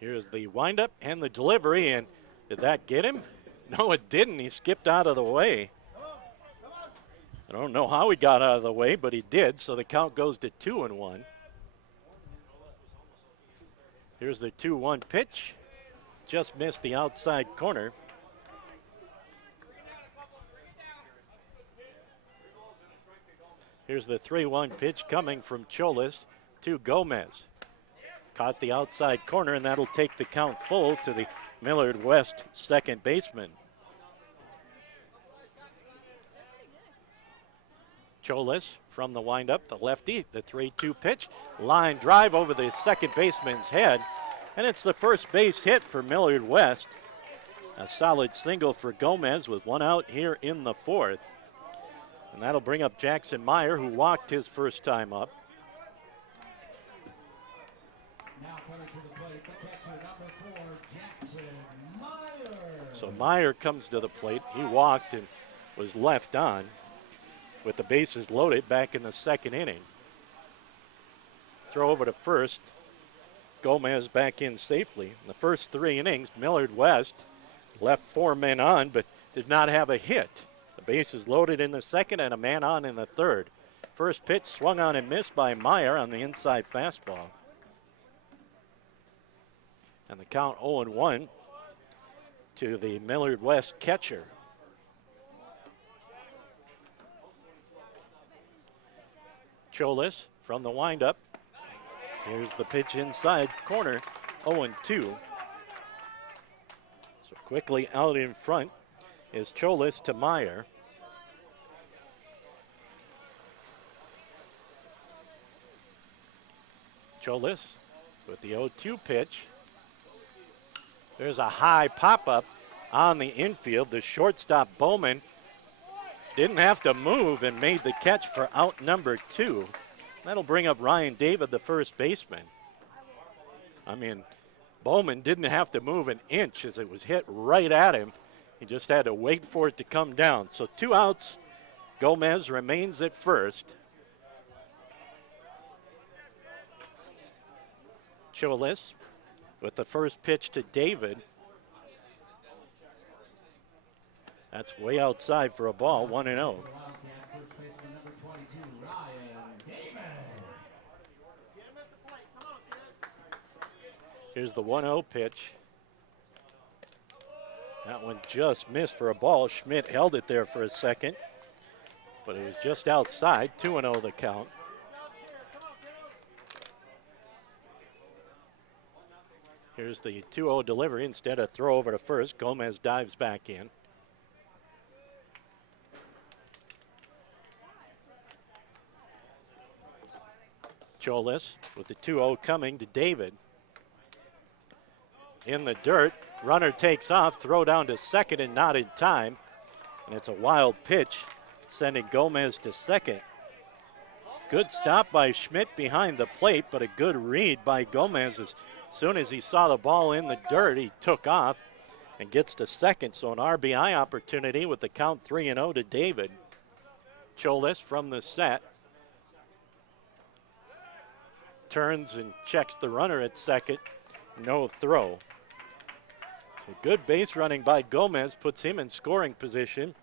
Here's the windup and the delivery, and did that get him? No, it didn't. He skipped out of the way. I don't know how he got out of the way, but he did, so the count goes to 2-1. Here's the 2-1 pitch. Just missed the outside corner. Here's the 3-1 pitch coming from Cholis to Gomez. Caught the outside corner, and that'll take the count full to the Millard West second baseman. Cholis from the windup, the lefty, the 3-2 pitch. Line drive over the second baseman's head, and it's the first base hit for Millard West. A solid single for Gomez with one out here in the fourth. And that'll bring up Jackson Meyer, who walked his first time up. Now coming to the plate, the catcher, number 4, Jackson Meyer. So Meyer comes to the plate. He walked and was left on with the bases loaded back in the second inning. Throw over to first. Gomez back in safely. In the first 3 innings, Millard West left 4 men on, but did not have a hit. The bases loaded in the second and a man on in the third. First pitch swung on and missed by Meyer on the inside fastball. And the count 0-1 to the Millard West catcher. Cholis from the windup. Here's the pitch inside corner, 0-2. So quickly out in front is Cholis to Meyer. Cholis with the 0-2 pitch. There's a high pop-up on the infield. The shortstop, Bowman, didn't have to move and made the catch for out number 2. That'll bring up Ryan David, the first baseman. I mean, Bowman didn't have to move an inch as it was hit right at him. He just had to wait for it to come down. So 2 outs. Gomez remains at first. Cholis with the first pitch to David. That's way outside for a ball, 1-0. Here's the 1-0 pitch. That one just missed for a ball. Schmidt held it there for a second, but it was just outside. 2-0 the count. Here's the 2-0 delivery. Instead of throw over to first, Gomez dives back in. Cholis with the 2-0 coming to David. In the dirt, runner takes off, throw down to second and not in time. And it's a wild pitch, sending Gomez to second. Good stop by Schmidt behind the plate, but a good read by Gomez. As soon as he saw the ball in the dirt, he took off and gets to second. So an RBI opportunity with the count 3-0 to David. Cholis from the set. Turns and checks the runner at second. No throw. So good base running by Gomez puts him in scoring position.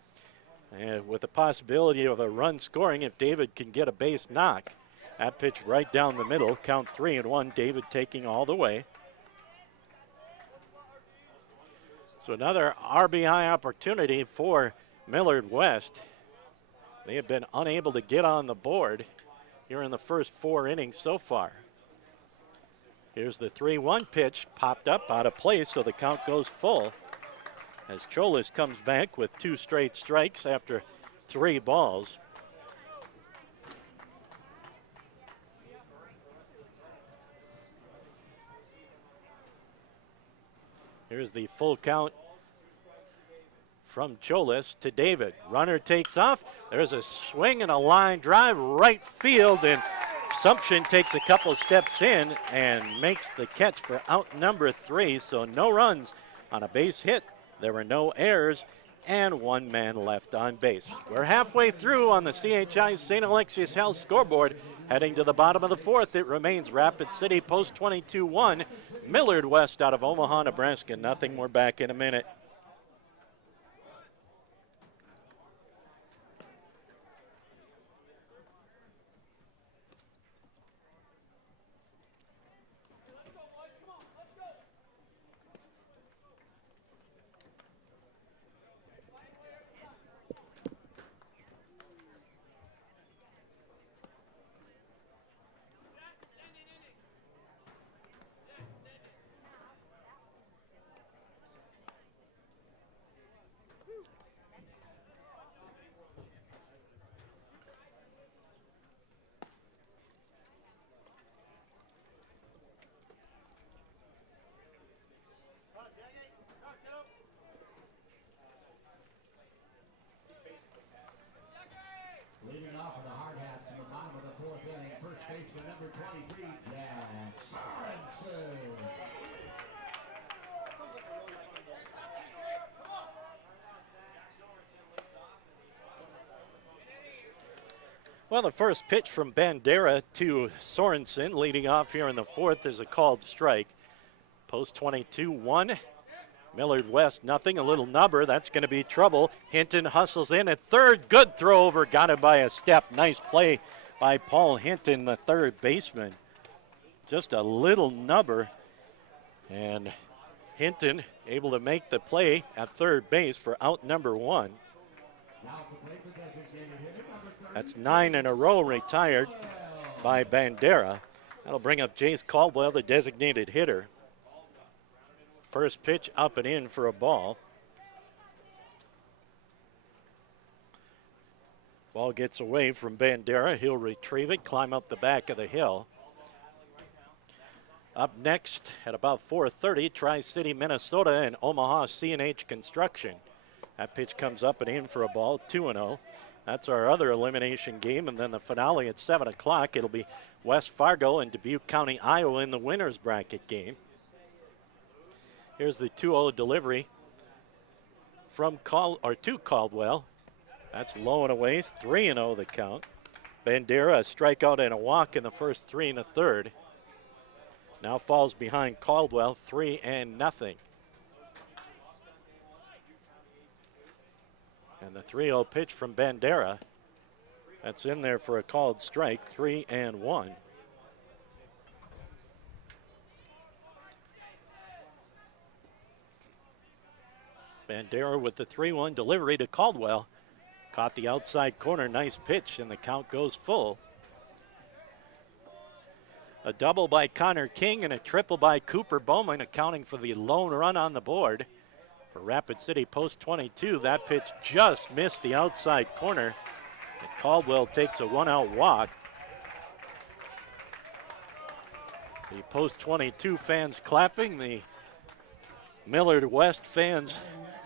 And with the possibility of a run scoring if David can get a base knock. That pitch right down the middle, count 3-1, David taking all the way. So another RBI opportunity for Millard West. They have been unable to get on the board here in the first 4 innings so far. Here's the 3-1 pitch, popped up out of place, so the count goes full as Cholis comes back with 2 straight strikes after 3 balls. Here's the full count from Cholis to David. Runner takes off. There's a swing and a line drive right field, and Sumption takes a couple steps in and makes the catch for out number 3. So no runs on a base hit. There were no errors and 1 man left on base. We're halfway through on the CHI St. Alexius Health scoreboard. Heading to the bottom of the 4th, it remains Rapid City Post 22-1. Millard West out of Omaha, Nebraska. Nothing. We're back in a minute. Leading off of the hard hats in the bottom of the 4th inning, first baseman number 23, Jack Sorensen. Well, the first pitch from Bandera to Sorensen leading off here in the 4th is a called strike. Post 22-1. Millard West, nothing. A little nubber. That's going to be trouble. Hinton hustles in at third. Good throw over. Got it by a step. Nice play by Paul Hinton, the third baseman. Just a little nubber. And Hinton able to make the play at third base for out number 1. That's 9 in a row retired by Bandera. That'll bring up Jace Caldwell, the designated hitter. First pitch up and in for a ball. Ball gets away from Bandera. He'll retrieve it, climb up the back of the hill. Up next at about 4:30, Tri-City, Minnesota and Omaha C&H Construction. That pitch comes up and in for a ball, 2-0. That's our other elimination game, and then the finale at 7 o'clock. It'll be West Fargo and Dubuque County, Iowa in the winner's bracket game. Here's the 2-0 delivery from to Caldwell. That's low and away, 3-0 the count. Bandera, a strikeout and a walk in the first 3 1/3. Now falls behind Caldwell, 3-0. And the 3-0 pitch from Bandera. That's in there for a called strike, 3-1. Bandera with the 3-1 delivery to Caldwell. Caught the outside corner, nice pitch, and the count goes full. A double by Connor King and a triple by Cooper Bowman, accounting for the lone run on the board. For Rapid City Post 22, that pitch just missed the outside corner, and Caldwell takes a 1-out walk. The Post 22 fans clapping, the Millard West fans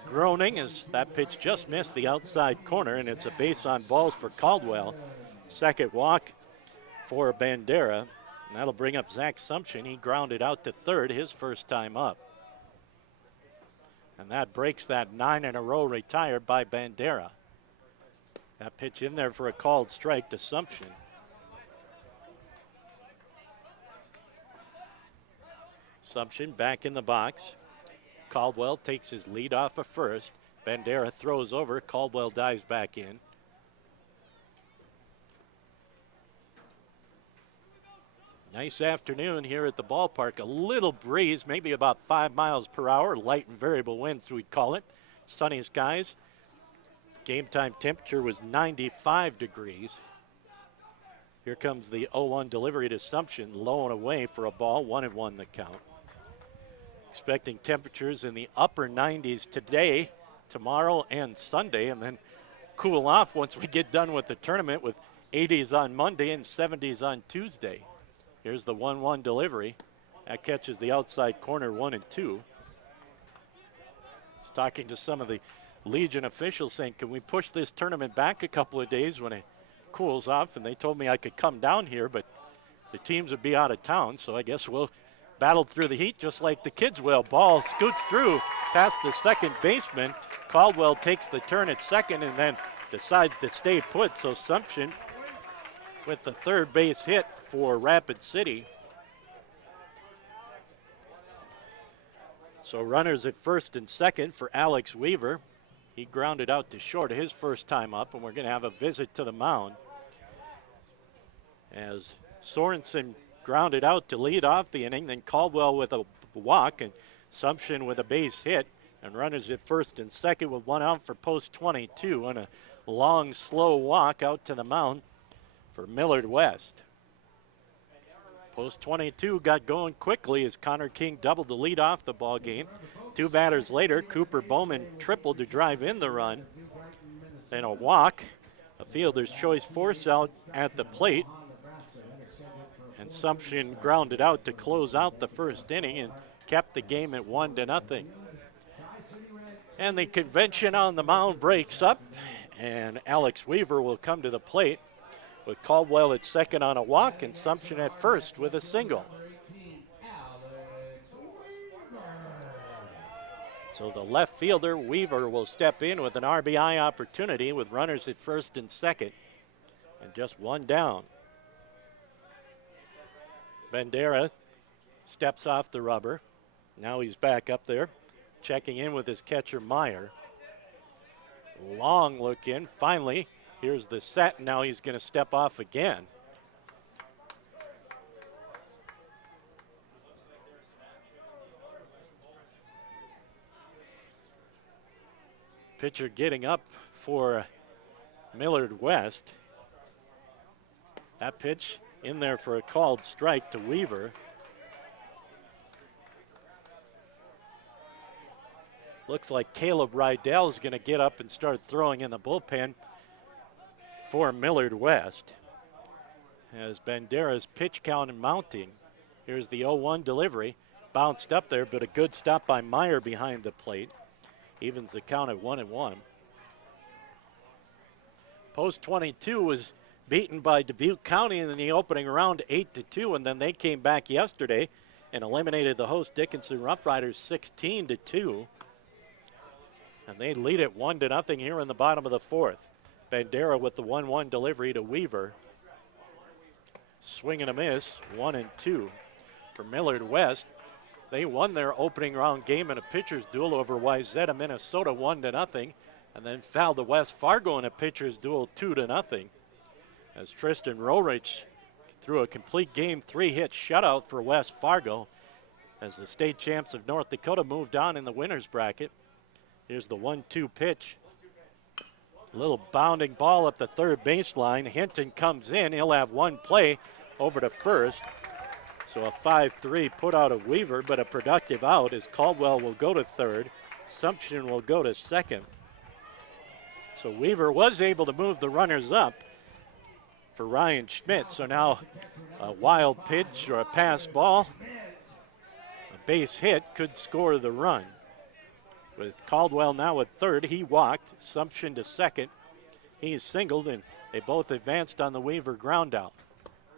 groaning as that pitch just missed the outside corner, and it's a base on balls for Caldwell. Second walk for Bandera, and that'll bring up Zach Sumption. He grounded out to third his first time up. And that breaks that 9 in a row retired by Bandera. That pitch in there for a called strike to Sumption. Sumption back in the box. Caldwell takes his lead off of first. Bandera throws over. Caldwell dives back in. Nice afternoon here at the ballpark. A little breeze, maybe about 5 miles per hour. Light and variable winds, we'd call it. Sunny skies. Game time temperature was 95 degrees. Here comes the 0-1 delivery to Assumption, low and away for a ball, 1-1 the count. Expecting temperatures in the upper 90s today, tomorrow, and Sunday, and then cool off once we get done with the tournament with 80s on Monday and 70s on Tuesday. Here's the 1-1 delivery. That catches the outside corner, 1-2. I was talking to some of the Legion officials saying, can we push this tournament back a couple of days when it cools off? And they told me I could come down here, but the teams would be out of town, so I guess we'll battle through the heat just like the kids will. Ball scoots through past the second baseman. Caldwell takes the turn at second and then decides to stay put, so Assumption with the third base hit for Rapid City. So runners at first and second for Alex Weaver. He grounded out to short his first time up, and we're going to have a visit to the mound as Sorensen grounded out to lead off the inning, then Caldwell with a walk and Assumption with a base hit, and runners at first and second with one out for post 22 and a long, slow walk out to the mound for Millard West. Post 22 got going quickly as Connor King doubled to lead off the ball game. Two batters later, Cooper Bowman tripled to drive in the run. Then a walk, a fielder's choice force out at the plate. And Assumption grounded out to close out the first inning and kept the game at 1-0. And the convention on the mound breaks up, and Alex Weaver will come to the plate with Caldwell at second on a walk and Assumption at first with a single. So the left fielder, Weaver, will step in with an RBI opportunity with runners at first and second and just one down. Bandera steps off the rubber. Now he's back up there, checking in with his catcher, Meyer. Long look in, finally. Here's the set, now he's going to step off again. Pitcher getting up for Millard West. That pitch in there for a called strike to Weaver. Looks like Caleb Rydell is going to get up and start throwing in the bullpen for Millard West. As Bandera's pitch count and mounting. Here's the 0-1 delivery. Bounced up there, but a good stop by Meyer behind the plate. Evens the count at 1-1. Post 22 was beaten by Dubuque County in the opening round 8-2, and then they came back yesterday and eliminated the host Dickinson Rough Riders 16-2. And they lead it 1-0 here in the bottom of the fourth. Bandera with the 1-1 delivery to Weaver. Swing and a miss, 1-2 for Millard West. They won their opening round game in a pitcher's duel over Wayzata, Minnesota, 1-0, and then fouled the West Fargo in a pitcher's duel 2-0. As Tristan Roerich threw a complete game 3-hit shutout for West Fargo as the state champs of North Dakota moved on in the winner's bracket. Here's the 1-2 pitch. A little bounding ball up the third baseline. Hinton comes in. He'll have one play over to first. So a 5-3 put out of Weaver, but a productive out as Caldwell will go to third. Assumption will go to second. So Weaver was able to move the runners up for Ryan Schmidt. So now a wild pitch or a pass ball, a base hit could score the run. With Caldwell now at third, he walked. Assumption to second. He's singled, and they both advanced on the Weaver ground out.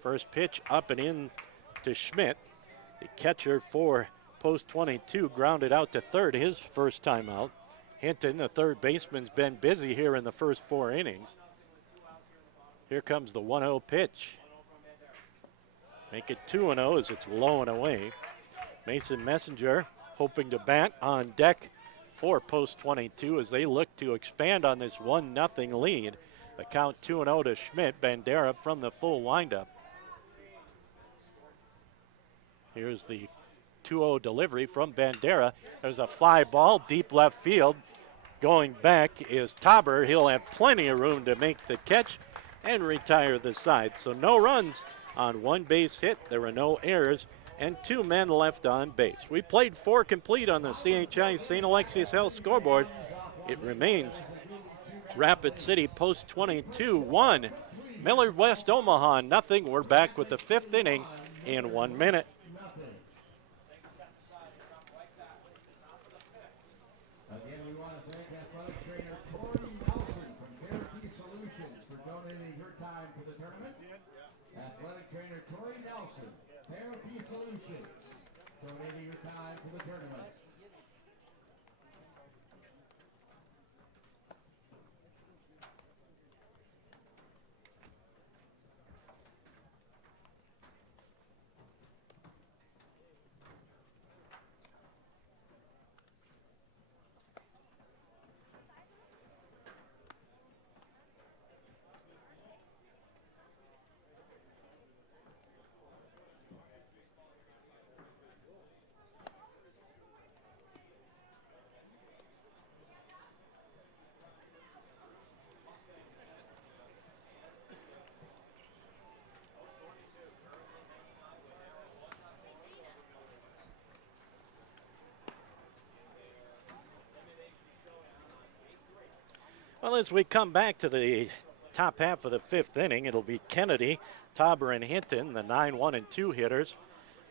First pitch up and in to Schmidt. The catcher for post 22 grounded out to third, his first time out. Hinton, the third baseman's been busy here in the first 4 innings. Here comes the 1-0 pitch. Make it 2-0 as it's low and away. Mason Messenger hoping to bat on deck for Post 22 as they look to expand on this 1-0 lead. The count 2-0 to Schmidt. Bandera from the full windup. Here's the 2-0 delivery from Bandera. There's a fly ball deep left field. Going back is Tauber. He'll have plenty of room to make the catch and retire the side. So no runs on one base hit. There were no errors and 2 men left on base. We played 4 complete on the CHI St. Alexius Health scoreboard. It remains Rapid City Post 22 1. Millard West Omaha 0. We're back with the 5th inning in 1 minute. Again, we want to thank athletic trainer Tori Nelson from Therapy Solutions for donating her time to the tournament. Athletic trainer Tori Nelson, Therapy Solutions, donating her time to the tournament. Well, as we come back to the top half of the 5th inning, it'll be Kennedy, Tauber, and Hinton, the 9, 1, and 2 hitters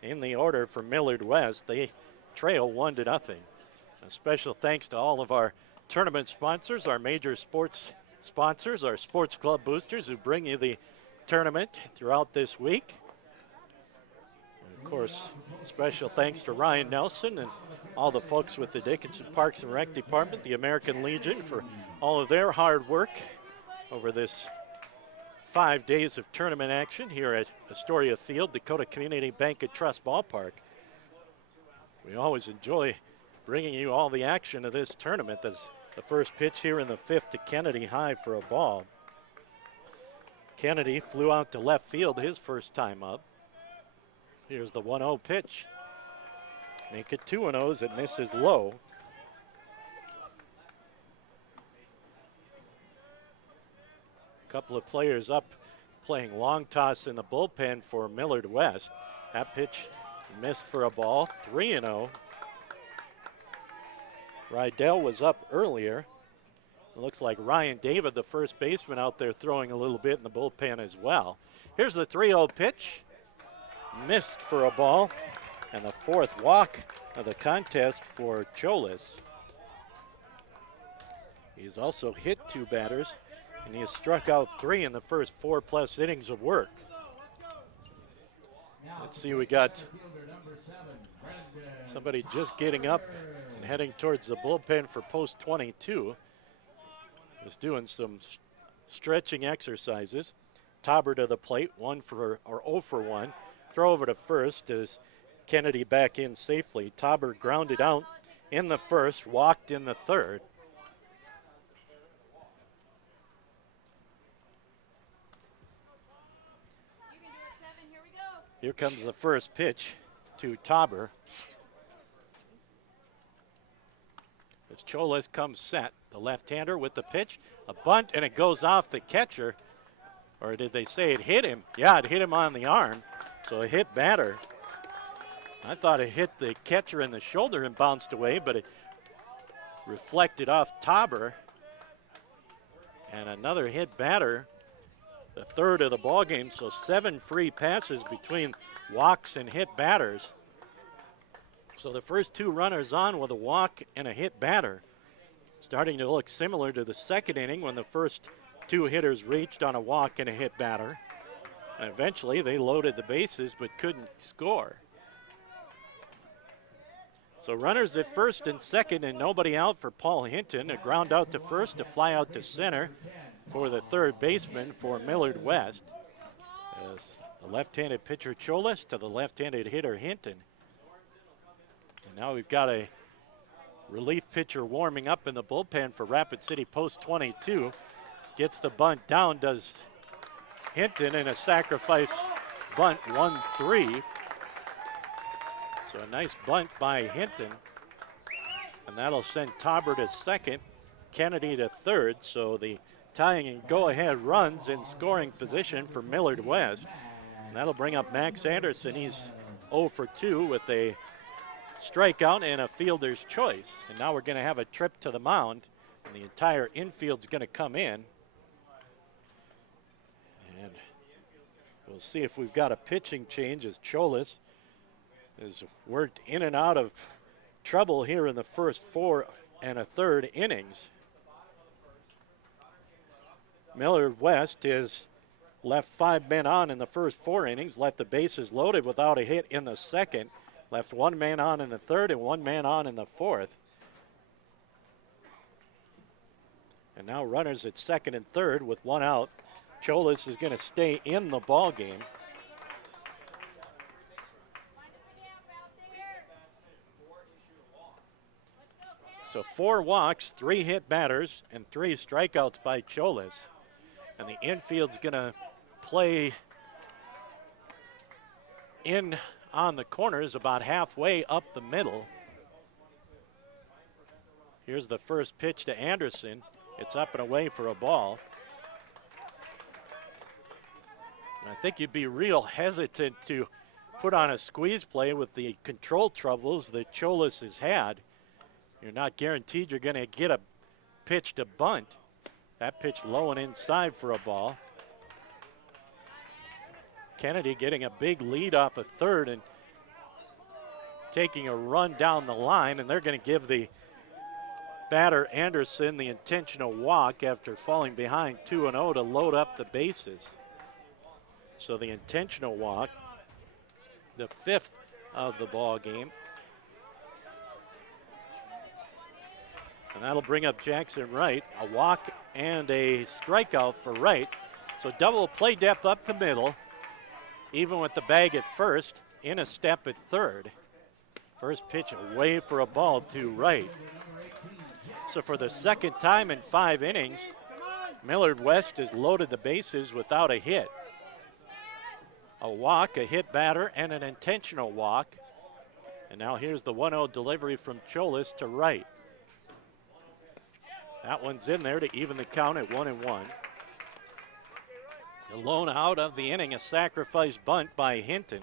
in the order for Millard West. They trail 1-0. A special thanks to all of our tournament sponsors, our major sports sponsors, our sports club boosters who bring you the tournament throughout this week. And of course, special thanks to Ryan Nelson and all the folks with the Dickinson Parks and Rec Department, the American Legion, for all of their hard work over this 5 days of tournament action here at Astoria Field, Dakota Community Bank and Trust Ballpark. We always enjoy bringing you all the action of this tournament. That's the first pitch here in the 5th to Kennedy, high for a ball. Kennedy flew out to left field his first time up. Here's the 1-0 pitch. Make it 2-0 as it misses low. A couple of players up playing long toss in the bullpen for Millard West. That pitch missed for a ball, 3-0. Rydell was up earlier. It looks like Ryan David, the first baseman, out there throwing a little bit in the bullpen as well. Here's the 3-0 pitch. Missed for a ball. And the 4th walk of the contest for Cholis. He's also hit 2 batters, and he has struck out 3 in the first 4+ innings of work. Let's see, we got somebody just getting up and heading towards the bullpen for Post 22. Just doing some stretching exercises. Tauber to the plate, 0 for 1. Throw over to first as Kennedy back in safely. Tauber grounded out in the first, walked in the 3rd. Here comes the first pitch to Tauber. As Cholis comes set, the left-hander with the pitch, a bunt, and it goes off the catcher. Or did they say it hit him? Yeah, it hit him on the arm. So a hit batter. I thought it hit the catcher in the shoulder and bounced away, but it reflected off Tauber. And another hit batter, the 3rd of the ball game, so 7 free passes between walks and hit batters. So the first 2 runners on with a walk and a hit batter. Starting to look similar to the 2nd inning when the first 2 hitters reached on a walk and a hit batter. And eventually they loaded the bases but couldn't score. So runners at first and second and nobody out for Paul Hinton. A ground out to first, a fly out to center for the 3rd baseman for Millard West. As the left-handed pitcher Cholis to the left-handed hitter Hinton. And now we've got a relief pitcher warming up in the bullpen for Rapid City Post 22. Gets the bunt down, does Hinton, in a sacrifice bunt, 1-3. So a nice bunt by Hinton. And that'll send Tauber to second, Kennedy to third. So the tying and go-ahead runs in scoring position for Millard West. And that'll bring up Max Anderson. He's 0 for 2 with a strikeout and a fielder's choice. And now we're going to have a trip to the mound, and the entire infield's going to come in. And we'll see if we've got a pitching change as Cholis has worked in and out of trouble here in the first 4 1/3 innings. Millard West has left 5 men on in the first 4 innings, left the bases loaded without a hit in the second, left 1 man on in the third and 1 man on in the fourth. And now runners at second and third with 1 out. Cholis is going to stay in the ball game. So 4 walks, 3 hit batters, and 3 strikeouts by Cholis. And the infield's going to play in on the corners about halfway up the middle. Here's the first pitch to Anderson. It's up and away for a ball. And I think you'd be real hesitant to put on a squeeze play with the control troubles that Cholis has had. You're not guaranteed you're going to get a pitch to bunt. That pitch low and inside for a ball. Kennedy getting a big lead off of third and taking a run down the line, and they're going to give the batter Anderson the intentional walk after falling behind 2-0 to load up the bases. So the intentional walk, the 5th of the ball game. And that'll bring up Jackson Wright, a walk and a strikeout for Wright. So double play depth up the middle, even with the bag at first, in a step at third. First pitch away for a ball to Wright. So for the second time in 5 innings, Millard West has loaded the bases without a hit. A walk, a hit batter, and an intentional walk. And now here's the 1-0 delivery from Cholis to Wright. That one's in there to even the count at 1-1. The lone out of the inning, a sacrifice bunt by Hinton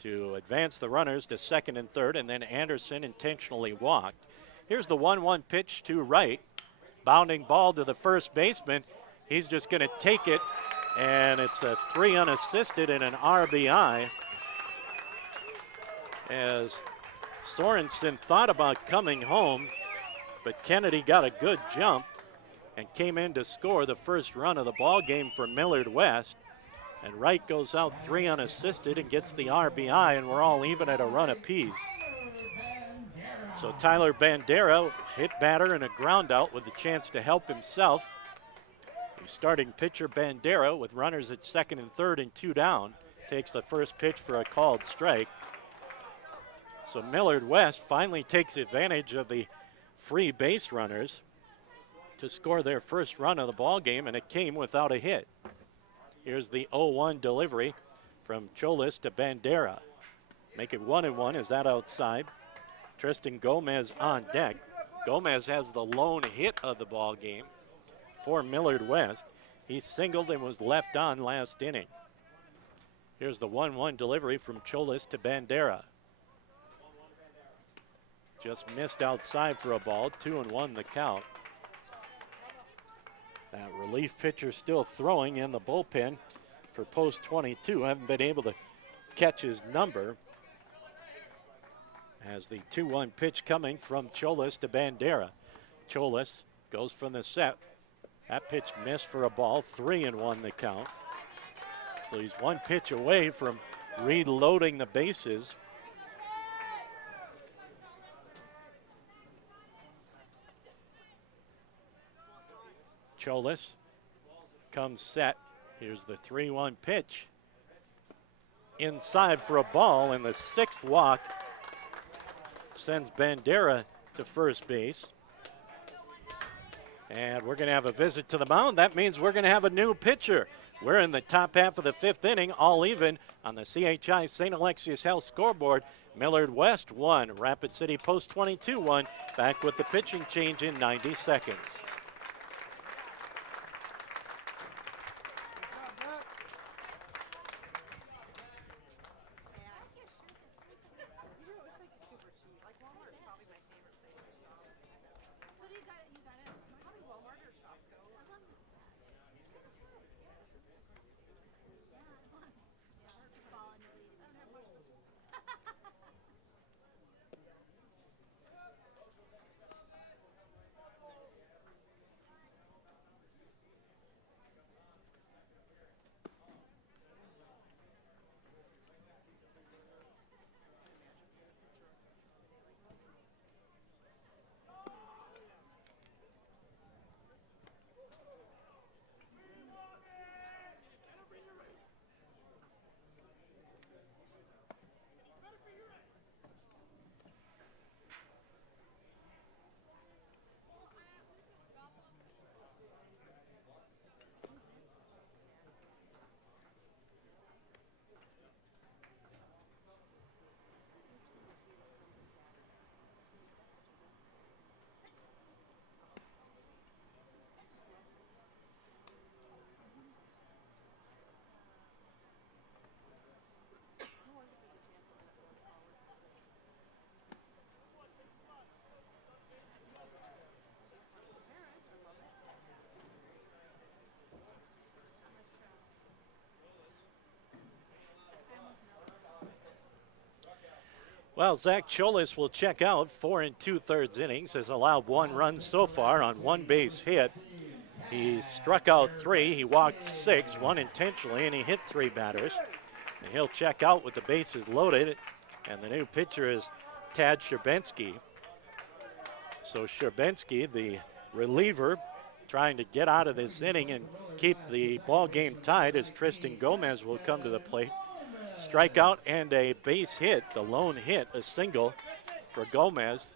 to advance the runners to second and third, and then Anderson intentionally walked. Here's the 1-1 pitch to Wright. Bounding ball to the first baseman. He's just going to take it, and it's a 3 unassisted and an RBI. As Sorensen thought about coming home, but Kennedy got a good jump and came in to score the first run of the ball game for Millard West. And Wright goes out 3 unassisted and gets the RBI, and we're all even at a run apiece. So Tyler Bandera, hit batter and a ground out with a chance to help himself. The starting pitcher Bandera, with runners at second and third and 2 down, takes the first pitch for a called strike. So Millard West finally takes advantage of the free base runners to score their first run of the ball game, and it came without a hit. Here's the 0-1 delivery from Cholis to Bandera. Make it 1-1. Is that outside? Tristan Gomez on deck. Gomez has the lone hit of the ball game for Millard West. He singled and was left on last inning. Here's the 1-1 delivery from Cholis to Bandera. Just missed outside for a ball, 2-1 the count. That relief pitcher still throwing in the bullpen for Post 22. Haven't been able to catch his number. As the 2-1 pitch coming from Cholis to Bandera. Cholis goes from the set. That pitch missed for a ball, 3-1 the count. So he's 1 pitch away from reloading the bases. Cholis comes set. Here's the 3-1 pitch. Inside for a ball, and the 6th walk sends Bandera to first base. And we're going to have a visit to the mound. That means we're going to have a new pitcher. We're in the top half of the 5th inning, all even on the CHI St. Alexius Health scoreboard. Millard West 1, Rapid City Post 22 1. Back with the pitching change in 90 seconds. Well, Zach Cholis will check out. 4 2/3 innings, has allowed 1 run so far on 1 base hit. He struck out 3, he walked 6, 1 intentionally, and he hit 3 batters. And he'll check out with the bases loaded. And the new pitcher is Tad Sherbensky. So Sherbensky, the reliever, trying to get out of this inning and keep the ball game tied as Tristan Gomez will come to the plate. Strikeout and a base hit, the lone hit, a single for Gomez.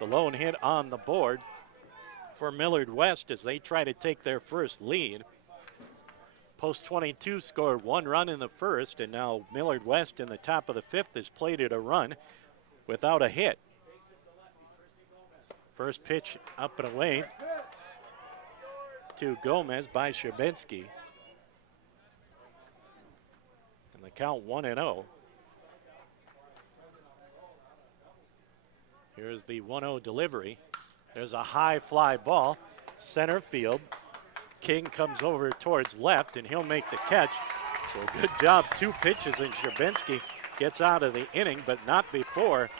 The lone hit on the board for Millard West as they try to take their first lead. Post 22 scored 1 run in the first, and now Millard West in the top of the 5th has plated a run without a hit. First pitch up and away to Gomez by Sherbensky. And the count 1-0. Here's the 1-0 delivery. There's a high fly ball, center field. King comes over towards left, and he'll make the catch. So good job, 2 pitches, and Sherbensky gets out of the inning, but not before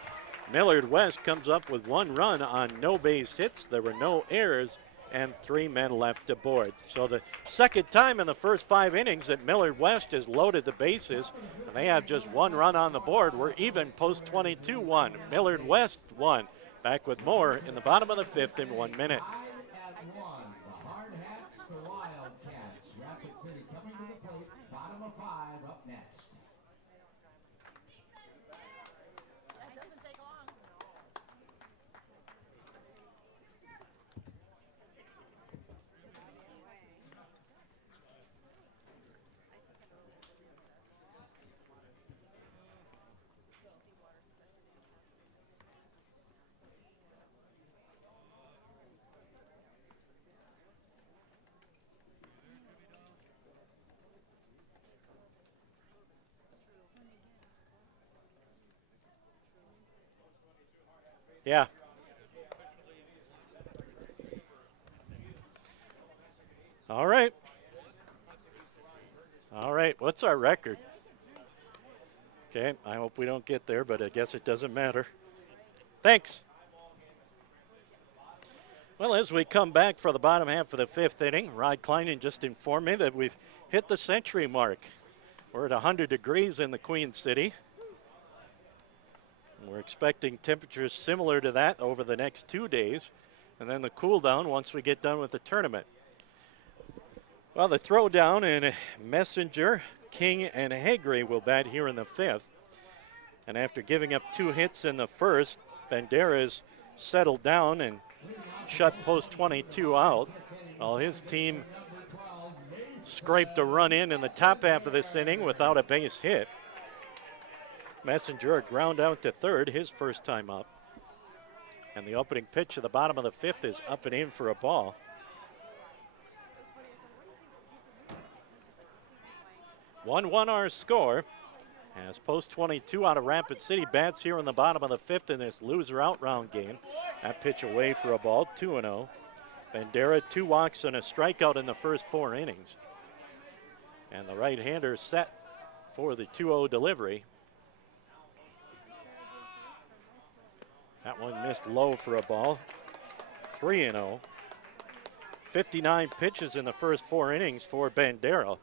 Millard West comes up with 1 run on no base hits. There were no errors, and 3 men left aboard. So the second time in the first 5 innings that Millard West has loaded the bases, and they have just 1 run on the board. We're even post 22-1. Millard West 1. Back with more in the bottom of the 5th in 1 minute. The Hard Hats, the Wildcats. Rapid City coming to the plate. Bottom of 5 up next. That doesn't take long. Yeah. All right. All right. What's our record? Okay. I hope we don't get there, but I guess it doesn't matter. Thanks. Well, as we come back for the bottom half of the 5th inning, Rod Kleinen just informed me that we've hit the century mark. We're at 100 degrees in the Queen City. We're expecting temperatures similar to that over the next 2 days, and then the cool down once we get done with the tournament. Well, the throwdown in Messenger, King, and Haggerty will bat here in the 5th. And after giving up 2 hits in the first, Banderas settled down and shut Post 22 out. While his team scraped a run in the top half of this inning without a base hit. Messenger a ground out to third, his first time up. And the opening pitch at the bottom of the fifth is up and in for a ball. 1-1 our score. As Post 22 out of Rapid City bats here in the bottom of the fifth in this loser out round game. That pitch away for a ball, 2-0. Bandera 2 walks and a strikeout in the first 4 innings. And the right-hander set for the 2-0 delivery. That one missed low for a ball, 3-0. 59 pitches in the first 4 innings for Bandera.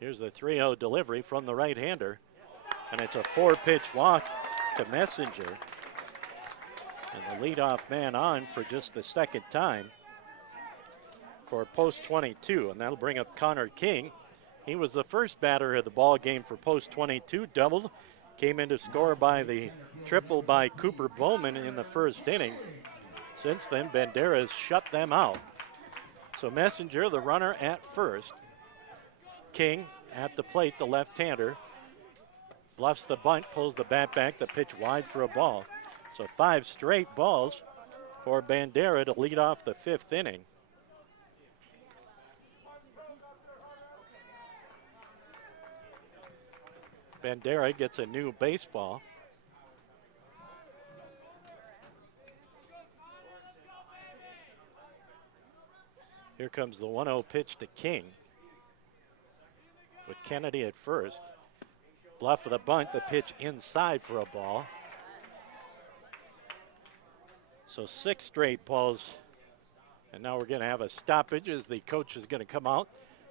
Here's the 3-0 delivery from the right-hander. And it's a 4-pitch walk to Messenger. And the leadoff man on for just the second time for Post 22. And that'll bring up Connor King. He was the first batter of the ball game for Post 22. Doubled. Came in to score by the triple by Cooper Bowman in the first inning. Since then, Bandera has shut them out. So Messenger, the runner at first. King at the plate, the left-hander. Bluffs the bunt, pulls the bat back, the pitch wide for a ball. So 5 straight balls for Bandera to lead off the 5th inning. Bandera gets a new baseball. Here comes the 1-0 pitch to King. With Kennedy at first. Bluff of the bunt, the pitch inside for a ball. So 6 straight balls. And now we're going to have a stoppage as the coach is going to come out,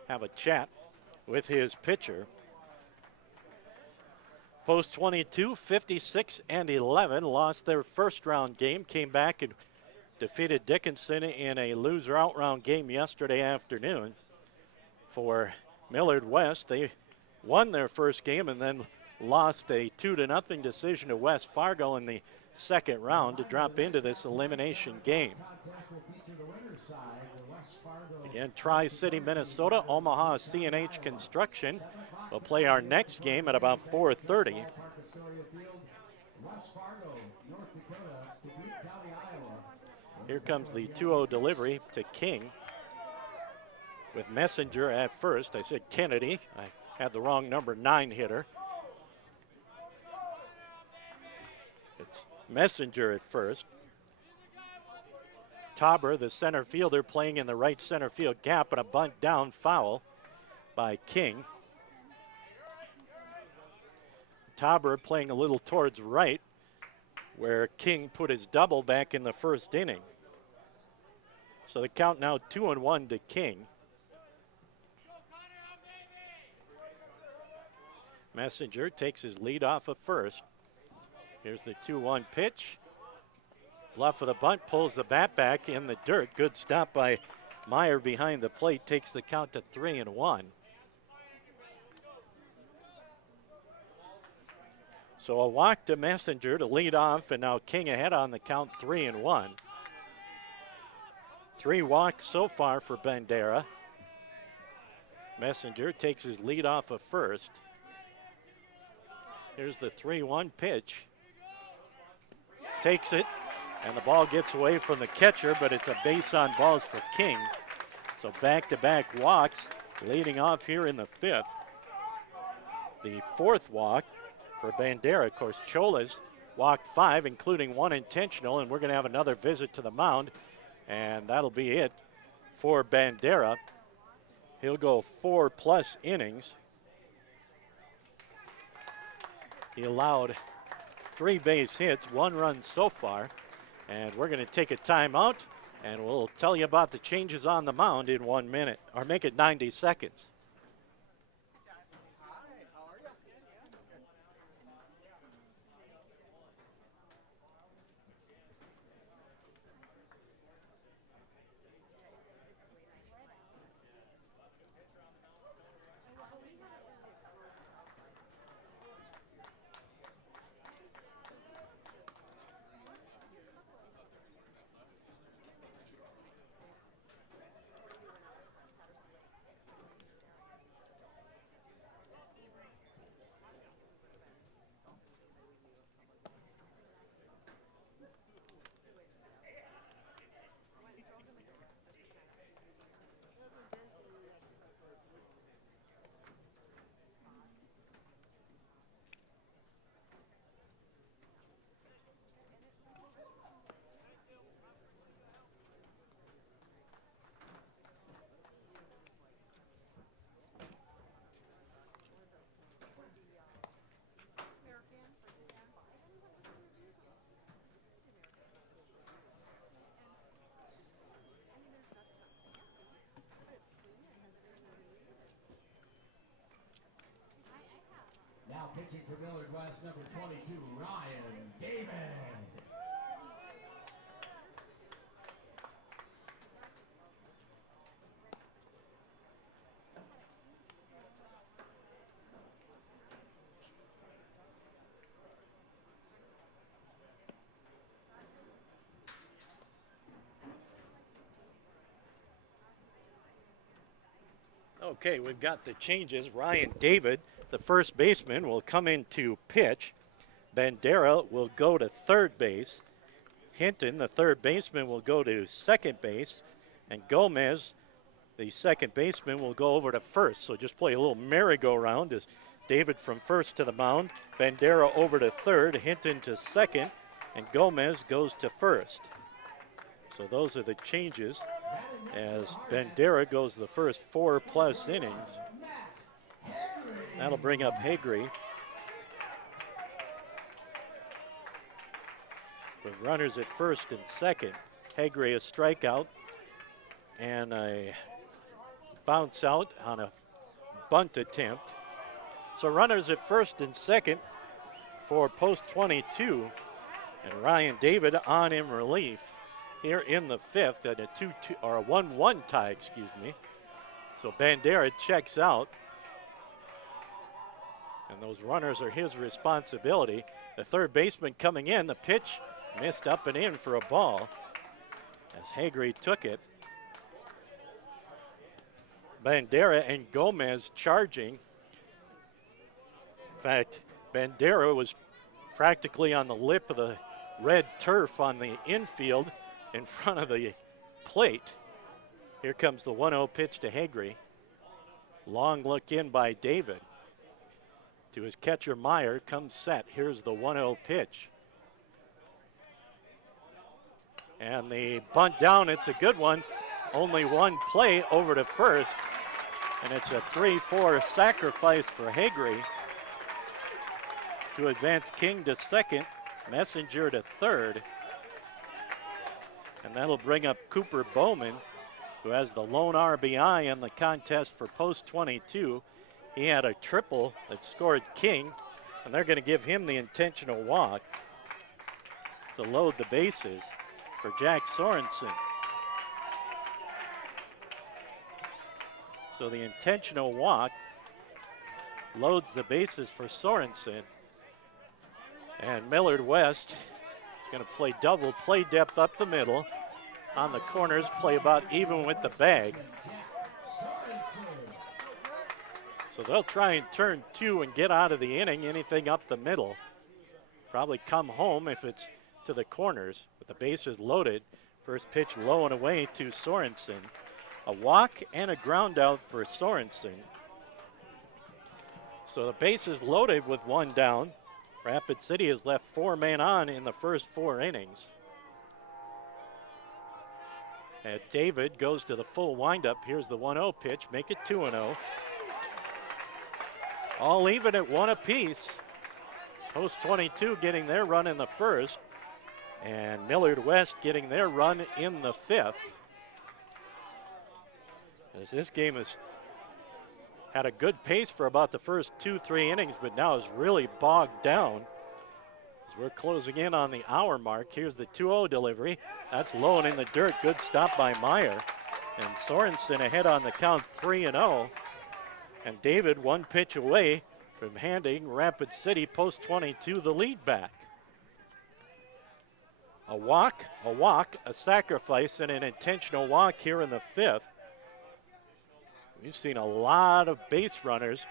have a chat with his pitcher. Post 22, 56-11, lost their first round game, came back and defeated Dickinson in a loser out round game yesterday afternoon. For Millard West, they won their first game and then lost a 2-0 decision to West Fargo in the second round to drop into this elimination game. Again, Tri-City, Minnesota, Omaha CNH Construction will play our next game at about 4:30. Here comes the 2-0 delivery to King with Messenger at first. I said Kennedy. I had the wrong number 9 hitter. It's Messenger at first. Tauber, the center fielder, playing in the right center field gap, and a bunt down foul by King. Tauber playing a little towards right, where King put his double back in the first inning. So the count now 2-1 to King. Messenger takes his lead off of first. Here's the 2-1 pitch. Bluff of the bunt, pulls the bat back in the dirt. Good stop by Meyer behind the plate, takes the count to 3-1. So a walk to Messenger to lead off, and now King ahead on the count, 3-1. 3 walks so far for Bandera. Messenger takes his lead off of first. Here's the 3-1 pitch. Takes it, and the ball gets away from the catcher, but it's a base on balls for King. So back-to-back walks leading off here in the 5th. The 4th walk for Bandera. Of course, Cholas walked 5, including 1 intentional, and we're going to have another visit to the mound, and that'll be it for Bandera. He'll go 4+ innings. He allowed 3 base hits, 1 run so far, and we're going to take a timeout, and we'll tell you about the changes on the mound in 1 minute, or make it 90 seconds. Pitching for Millard West, number 22, Ryan David. Okay, we've got the changes. Ryan David, the first baseman, will come in to pitch. Bandera will go to third base. Hinton, the third baseman, will go to second base. And Gomez, the second baseman, will go over to first. So just play a little merry-go-round as David from first to the mound. Bandera over to third, Hinton to second, and Gomez goes to first. So those are the changes as Bandera goes the first 4+ innings. That'll bring up Hagry. With runners at first and second, Hagry a strikeout and a bounce out on a bunt attempt. So runners at first and second for post 22, and Ryan David on in relief here in the fifth at a 2-2 or a 1-1 tie, excuse me. So Bandera checks out, and those runners are his responsibility. The third baseman coming in, the pitch missed up and in for a ball as Hagry took it. Bandera and Gomez charging. In fact, Bandera was practically on the lip of the red turf on the infield in front of the plate. Here comes the 1-0 pitch to Hagry. Long look in by David. To his catcher Meyer, comes set. Here's the 1-0 pitch. And the bunt down, it's a good one. Only one play over to first. And it's a 3-4 sacrifice for Hagry to advance King to second, Messenger to third. And that'll bring up Cooper Bowman, who has the lone RBI in the contest for post 22. He had a triple that scored King, and they're going to give him the intentional walk to load the bases for Jack Sorensen. So the intentional walk loads the bases for Sorensen. And Millard West is going to play double play depth up the middle. On the corners, play about even with the bag. So they'll try and turn two and get out of the inning, anything up the middle. Probably come home if it's to the corners with the bases loaded. First pitch low and away to Sorensen. A walk and a ground out for Sorensen. So the bases loaded with one down. Rapid City has left 4 men on in the first 4 innings. And David goes to the full windup. Here's the 1-0 pitch, make it 2-0. All even at 1 apiece. Post 22 getting their run in the first, and Millard West getting their run in the fifth. As this game has had a good pace for about the first 2-3 innings, but now is really bogged down. As we're closing in on the hour mark, here's the 2-0 delivery. That's low and in the dirt. Good stop by Meyer. And Sorensen ahead on the count 3-0. And David 1 pitch away from handing Rapid City post 22 the lead back. A walk, a sacrifice, and an intentional walk here in the fifth. We've seen a lot of base runners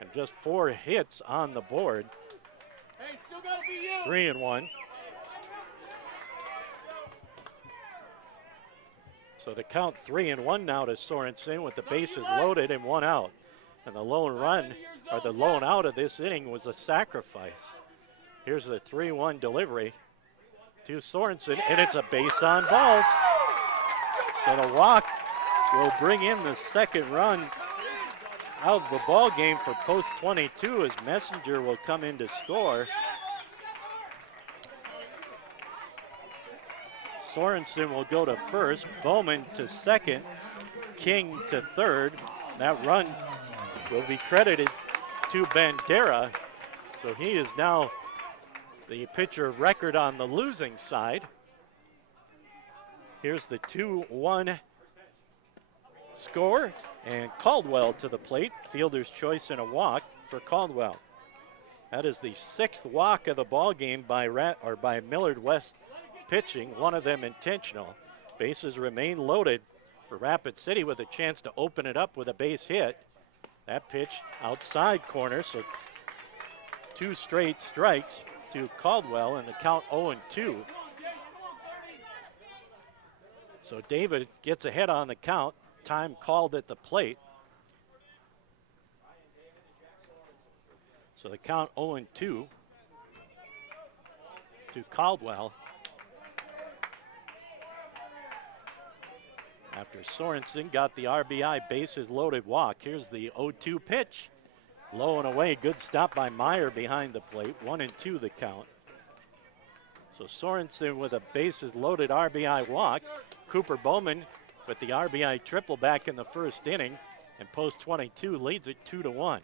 and just 4 hits on the board. Hey, still gotta be you. 3-1. So the count 3-1 now to Sorensen with the bases loaded and 1 out. And the lone run, or the lone out of this inning was a sacrifice. Here's the 3-1 delivery to Sorensen, and it's a base on balls. So the walk will bring in the second run out of the ball game for post 22 as Messenger will come in to score. Sorensen will go to first, Bowman to second, King to third. That run will be credited to Bandera So he is now the pitcher of record on the losing side. Here's the 2-1 score, and Caldwell to the plate. Fielder's choice and a walk for Caldwell. That is the 6th walk of the ball game by Millard West pitching, one of them intentional. Bases remain loaded for Rapid City with a chance to open it up with a base hit. That pitch outside corner, so 2 straight strikes to Caldwell and the count 0-2. So David gets ahead on the count. Time called at the plate. So the count 0-2 to Caldwell. After Sorensen got the RBI bases loaded walk. Here's the 0-2 pitch. Low and away, good stop by Meyer behind the plate. 1-2 the count. So Sorensen with a bases loaded RBI walk. Cooper Bowman with the RBI triple back in the first inning, and Post 22 leads it 2-1.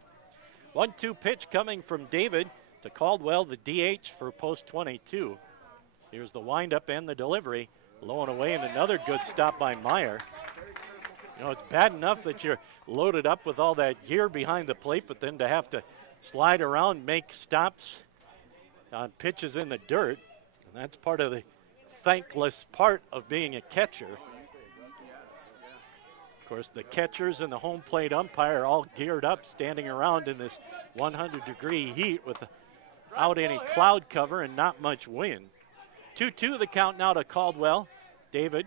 1-2 pitch coming from David to Caldwell, the DH for Post 22. Here's the windup and the delivery. Low and away, and another good stop by Meyer. You know, it's bad enough that you're loaded up with all that gear behind the plate, but then to have to slide around, make stops on pitches in the dirt, and that's part of the thankless part of being a catcher. Of course, the catchers and the home plate umpire are all geared up, standing around in this 100-degree heat without any cloud cover and not much wind. 2-2 the count now to Caldwell. David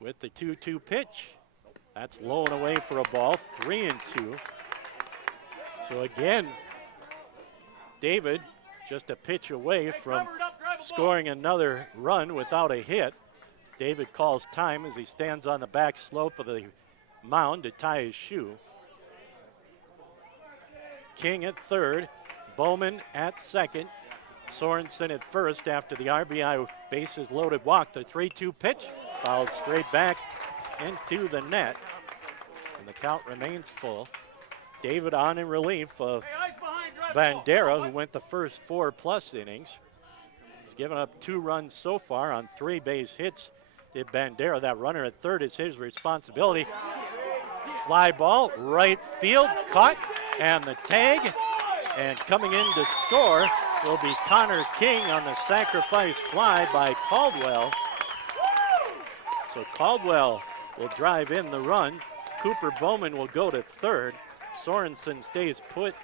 with the 2-2 pitch. That's low and away for a ball, 3-2. So again, David just a pitch away from scoring another run without a hit. David calls time as he stands on the back slope of the mound to tie his shoe. King at third, Bowman at second, Sorensen at first after the RBI bases loaded walk. The 3-2 pitch fouled straight back into the net, and the count remains full. David on in relief of Bandera, who went the first 4+ innings. He's given up 2 runs so far on 3 base hits. Did Bandera. That runner at third is his responsibility. Fly ball, right field, caught, and the tag. And coming in to score will be Connor King on the sacrifice fly by Caldwell. So Caldwell will drive in the run. Cooper Bowman will go to third. Sorensen stays put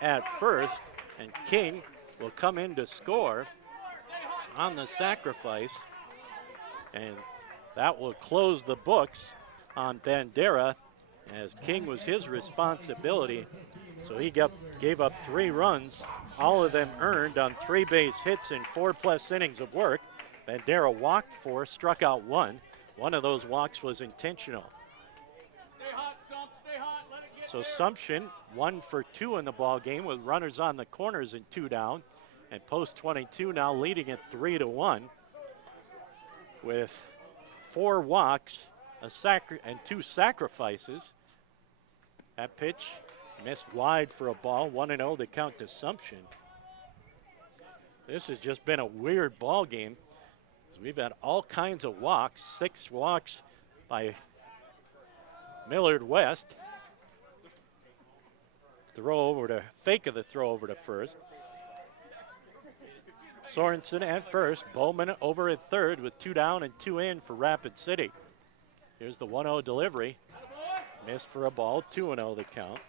at first, and King will come in to score on the sacrifice. And that will close the books on Bandera, as King was his responsibility. So he gave up 3 runs, all of them earned on 3 base hits in 4+ innings of work. Bandera walked 4, struck out 1. One of those walks was intentional. Stay hot, Sump, stay hot. Let it get So Sumption 1 for 2 in the ball game with runners on the corners and 2 down. And Post 22 now leading at 3-1 with 4 walks, and 2 sacrifices. That pitch missed wide for a ball. 1-0 to count to Sumption. This has just been a weird ball game. We've had all kinds of walks. 6 walks by Millard West. Fake of the throw over to first. Sorensen at first, Bowman over at third with 2 down and 2 in for Rapid City. Here's the 1-0 delivery. Missed for a ball, 2-0 the count.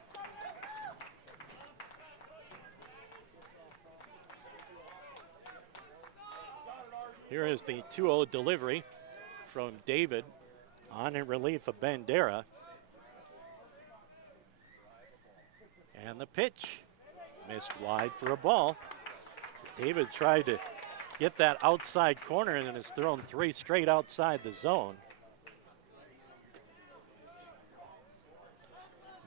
Here is the 2-0 delivery from David on in relief of Bandera. And the pitch missed wide for a ball. David tried to get that outside corner and has thrown 3 straight outside the zone.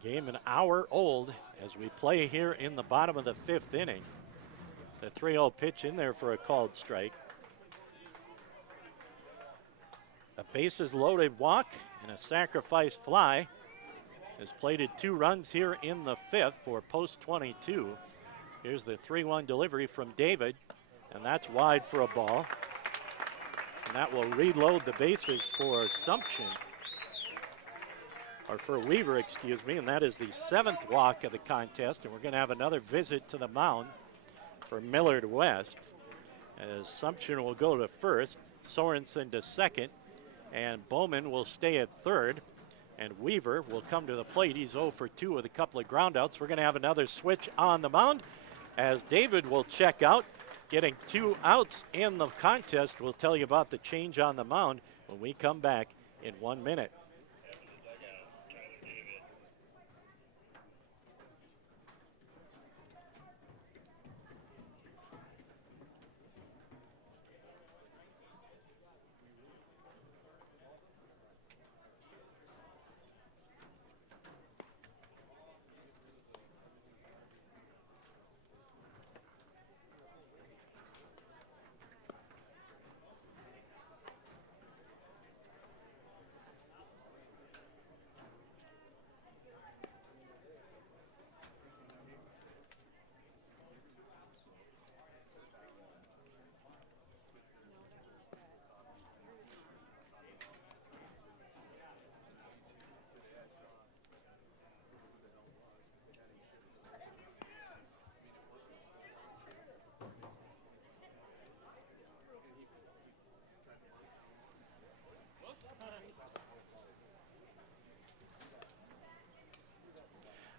Game an hour old as we play here in the bottom of the 5th inning. The 3-0 pitch in there for a called strike. A bases loaded walk and a sacrifice fly has plated 2 runs here in the 5th for Post 22. Here's the 3-1 delivery from David, and that's wide for a ball. And that will reload the bases for Assumption, or for Weaver, excuse me, and that is the 7th walk of the contest, and we're going to have another visit to the mound for Millard West. Assumption will go to first, Sorensen to second, and Bowman will stay at third, and Weaver will come to the plate. He's 0 for 2 with a couple of groundouts. We're going to have another switch on the mound as David will check out, getting 2 outs in the contest. We'll tell you about the change on the mound when we come back in 1 minute.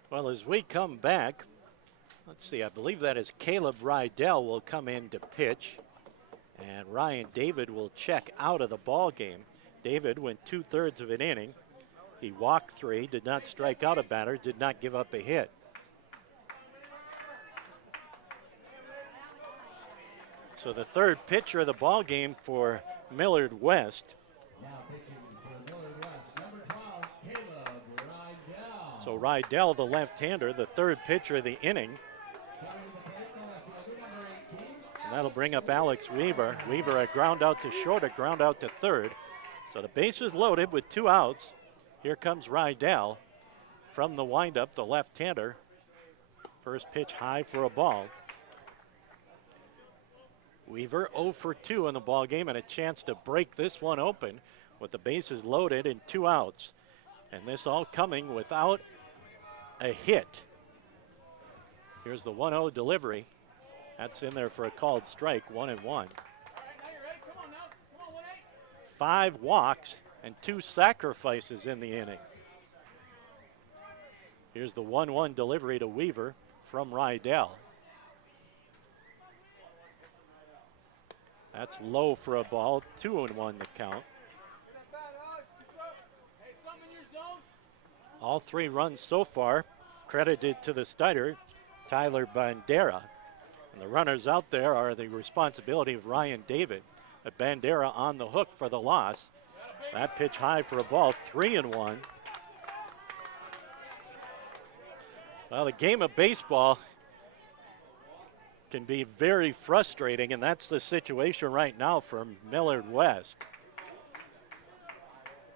Well, as we come back, let's see, I believe that is Caleb Rydell will come in to pitch, and Ryan David will check out of the ball game. David went 2/3 of an inning. He walked 3, did not strike out a batter, did not give up a hit. So the 3rd pitcher of the ball game for Millard West. Now pitching for Millard West, number 12, Caleb Rydell. So Rydell, the left-hander, the 3rd pitcher of the inning. And that'll bring up Alex Weaver. Weaver a ground out to short, a ground out to third. So the base is loaded with 2 outs. Here comes Rydell from the windup, the left-hander. First pitch high for a ball. Weaver 0 for 2 in the ball game, and a chance to break this one open with the bases loaded and 2 outs. And this all coming without a hit. Here's the 1-0 delivery. That's in there for a called strike, 1-1. 5 walks and 2 sacrifices in the inning. Here's the 1-1 delivery to Weaver from Rydell. That's low for a ball, 2-1 the count. All 3 runs so far credited to the starter, Tyler Bandera. And the runners out there are the responsibility of Ryan David. But Bandera on the hook for the loss. That pitch high for a ball, 3-1. Well, the game of baseball can be very frustrating, and that's the situation right now for Millard West,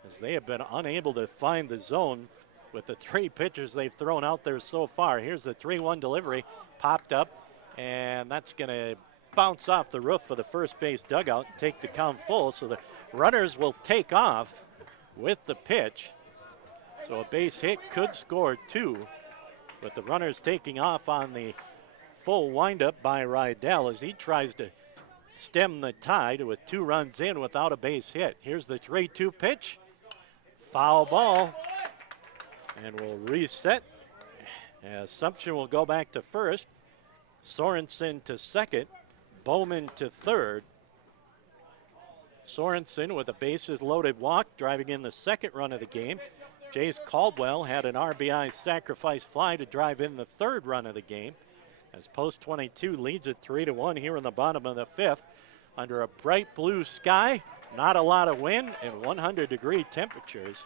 as they have been unable to find the zone with the 3 pitchers they've thrown out there so far. Here's the 3-1 delivery, popped up, and that's going to bounce off the roof of the first base dugout and take the count full. So the runners will take off with the pitch. So a base hit could score 2, but the runners taking off on the full windup by Rydell as he tries to stem the tide with 2 runs in without a base hit. Here's the 3-2 pitch. Foul ball. And we'll reset. Assumption will go back to first. Sorensen to second. Bowman to third. Sorensen with a bases loaded walk, driving in the 2nd run of the game. Jace Caldwell had an RBI sacrifice fly to drive in the 3rd run of the game, as Post 22 leads it 3-1 here in the bottom of the 5th. Under a bright blue sky, not a lot of wind, and 100-degree temperatures.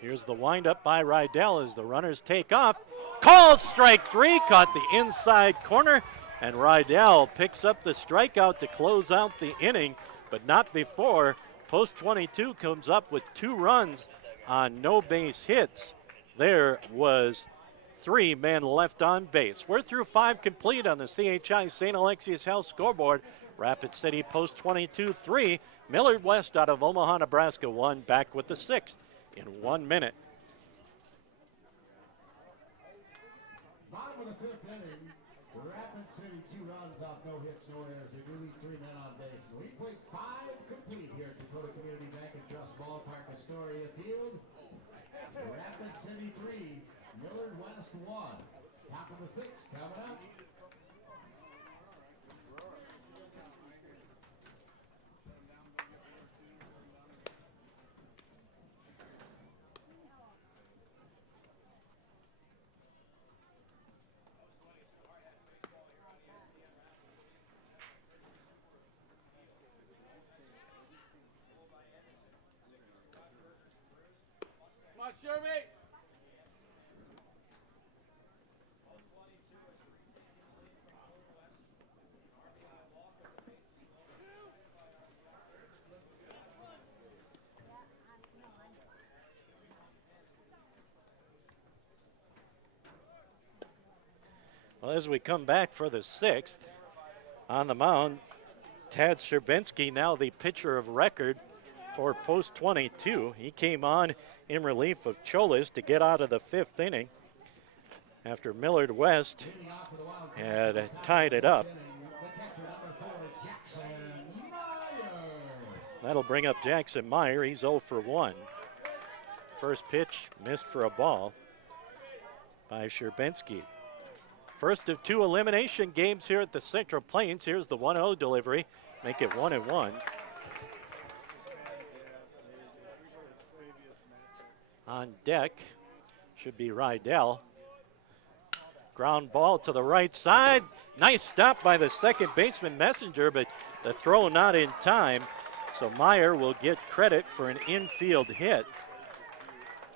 Here's the windup by Rydell as the runners take off. Called strike 3, caught the inside corner, and Rydell picks up the strikeout to close out the inning, but not before Post 22 comes up with 2 runs on no base hits. There was 3 men left on base. We're through 5 complete on the CHI St. Alexius Health scoreboard. Rapid City Post 22-3. Millard West out of Omaha, Nebraska 1. Back with the 6th in 1 minute. Bottom of the 5th inning, Rapid City 2 runs off no hits, no errors. They do leave 3 men on base. And we played 5 complete here at Dakota Community Bank and Trust Ballpark, Astoria Field. Rapid City 3, Millard West 1. Top of the 6th coming up. Come on, Sherby. Well, as we come back for the 6th, on the mound, Tad Sherbinski, now the pitcher of record for Post 22. He came on in relief of Cholas to get out of the 5th inning after Millard West had tied it up. That'll bring up Jackson Meyer. He's 0 for 1. First pitch missed for a ball by Sherbinski. First of 2 elimination games here at the Central Plains. Here's the 1-0 delivery. Make it 1-1. On deck should be Rydell. Ground ball to the right side. Nice stop by the second baseman Messenger, but the throw not in time. So Meyer will get credit for an infield hit.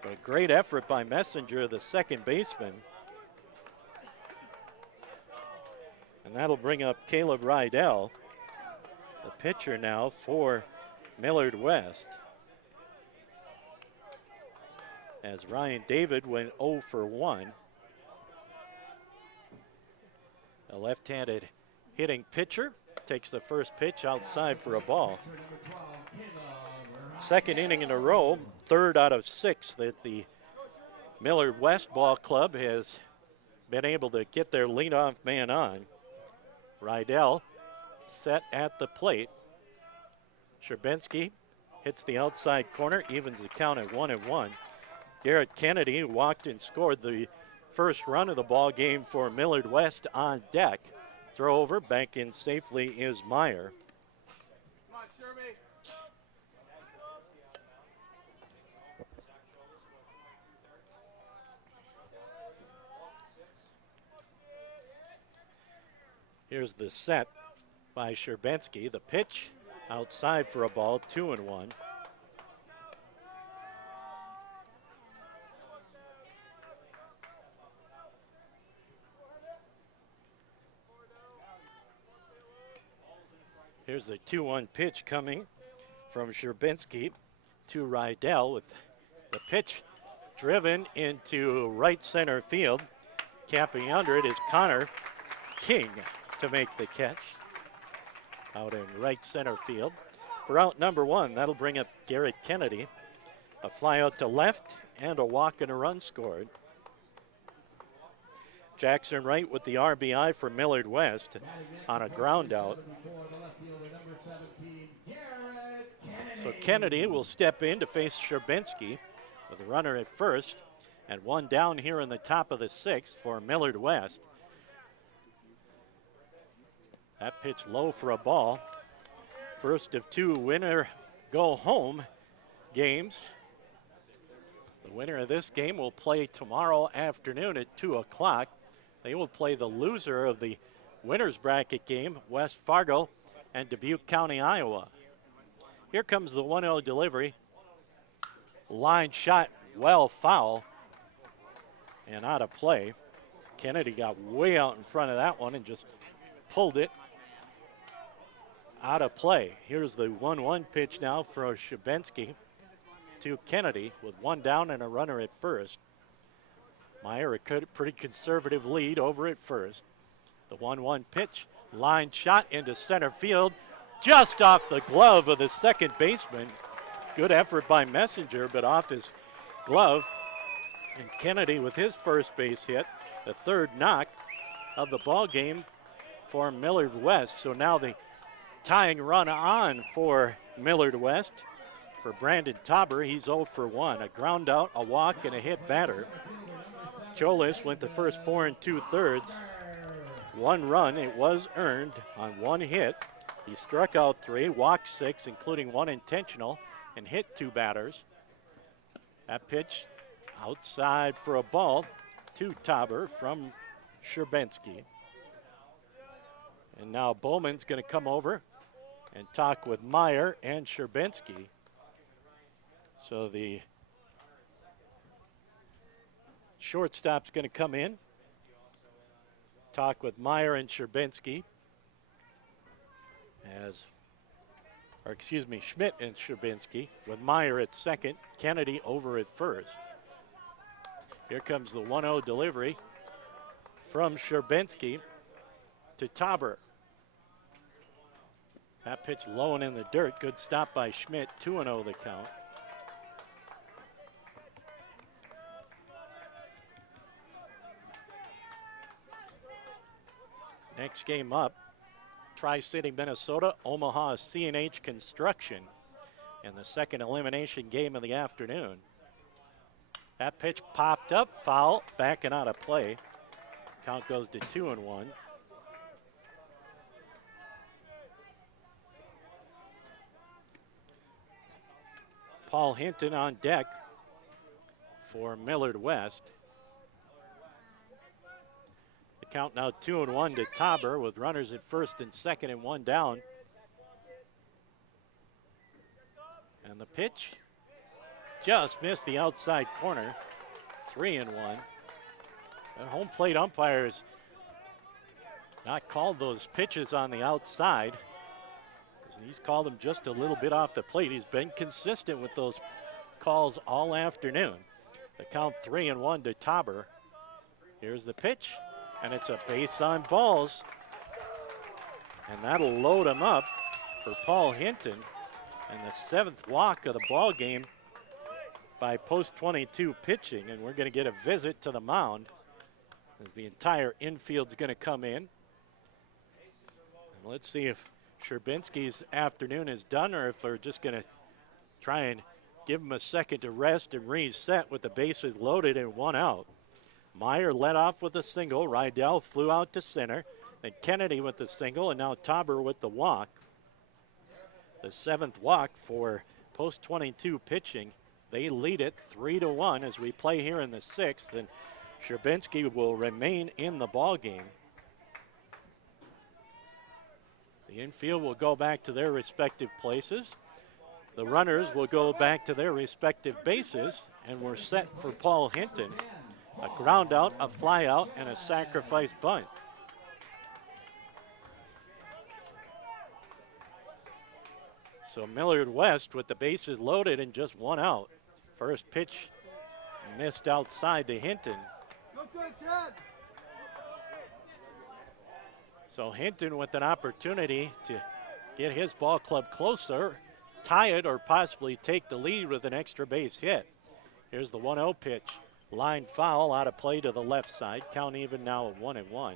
But a great effort by Messenger, the second baseman. And that'll bring up Caleb Rydell, the pitcher now for Millard West. As Ryan David went 0 for 1. A left-handed hitting pitcher takes the first pitch outside for a ball. Second inning in a row, 3rd out of 6 that the Millard West Ball Club has been able to get their leadoff man on. Rydell set at the plate. Sherbinski hits the outside corner, evens the count at 1-1. Garrett Kennedy, who walked and scored the first run of the ball game for Millard West, on deck. Throw over, back in safely is Meyer. Come on, Sherby. Here's the set by Sherbinski. The pitch outside for a ball, 2-1. Here's the 2-1 pitch coming from Sherbinski to Rydell, with the pitch driven into right center field. Capping under it is Connor King to make the catch out in right center field. For out number 1, that'll bring up Garrett Kennedy. A fly out to left and a walk and a run scored. Jackson Wright with the RBI for Millard West on a ground out. So Kennedy will step in to face Sherbinski with a runner at first and 1 down here in the top of the 6th for Millard West. That pitch low for a ball. First of 2 winner go home games. The winner of this game will play tomorrow afternoon at 2 o'clock. They will play the loser of the winner's bracket game, West Fargo and Dubuque County, Iowa. Here comes the 1-0 delivery. Line shot, well foul and out of play. Kennedy got way out in front of that one and just pulled it out of play. Here's the 1-1 pitch now for Sherbinski. to Kennedy with one down and a runner at first. Meyer, a pretty conservative lead over at first. The 1-1 pitch, line shot into center field, just off the glove of the second baseman. Good effort by Messenger, but off his glove. And Kennedy with his first base hit, the third knock of the ball game for Millard West. So now the tying run on for Millard West. For Brandon Tauber, he's 0 for 1. A ground out, a walk, and a hit batter. Cholis went the first 4 2/3. 1 run, it was earned on 1 hit. He struck out 3, walked 6, including 1 intentional, and hit 2 batters. That pitch outside for a ball to Tauber from Sherbensky. And now Bowman's going to come over and talk with Meyer and Sherbensky. So the shortstop's going to come in, talk with Meyer and Sherbensky. Schmidt and Sherbensky with Meyer at second, Kennedy over at first. Here comes the 1-0 delivery from Sherbensky to Tauber. That pitch low and in the dirt. Good stop by Schmidt. 2-0 the count. Next game up, Tri-City, Minnesota, Omaha C&H Construction in the second elimination game of the afternoon. That pitch popped up, foul, backing out of play. Count goes to 2-1. Paul Hinton on deck for Millard West. The count now 2-1 to Tauber with runners at first and second and 1 down. And the pitch just missed the outside corner. 3-1. The home plate umpires not called those pitches on the outside. He's called them just a little bit off the plate. He's been consistent with those calls all afternoon. The count 3-1 to Tauber. Here's the pitch, and it's a base on balls. And that'll load him up for Paul Hinton. And the 7th walk of the ball game by Post 22 pitching. And we're going to get a visit to the mound as the entire infield's going to come in. And let's see if Sherbensky's afternoon is done or if they're just going to try and give him a second to rest and reset with the bases loaded and 1 out. Meyer led off with a single. Rydell flew out to center. Then Kennedy with the single, and now Tauber with the walk. The 7th walk for Post 22 pitching. They lead it 3-1 as we play here in the 6th, and Sherbensky will remain in the ball game. The infield will go back to their respective places. The runners will go back to their respective bases, and we're set for Paul Hinton. A ground out, a fly out, and a sacrifice bunt. So Millard West with the bases loaded and just 1 out. First pitch missed outside to Hinton. So Hinton with an opportunity to get his ball club closer, tie it, or possibly take the lead with an extra base hit. Here's the 1-0 pitch. Line foul, out of play to the left side. Count even now at 1-1.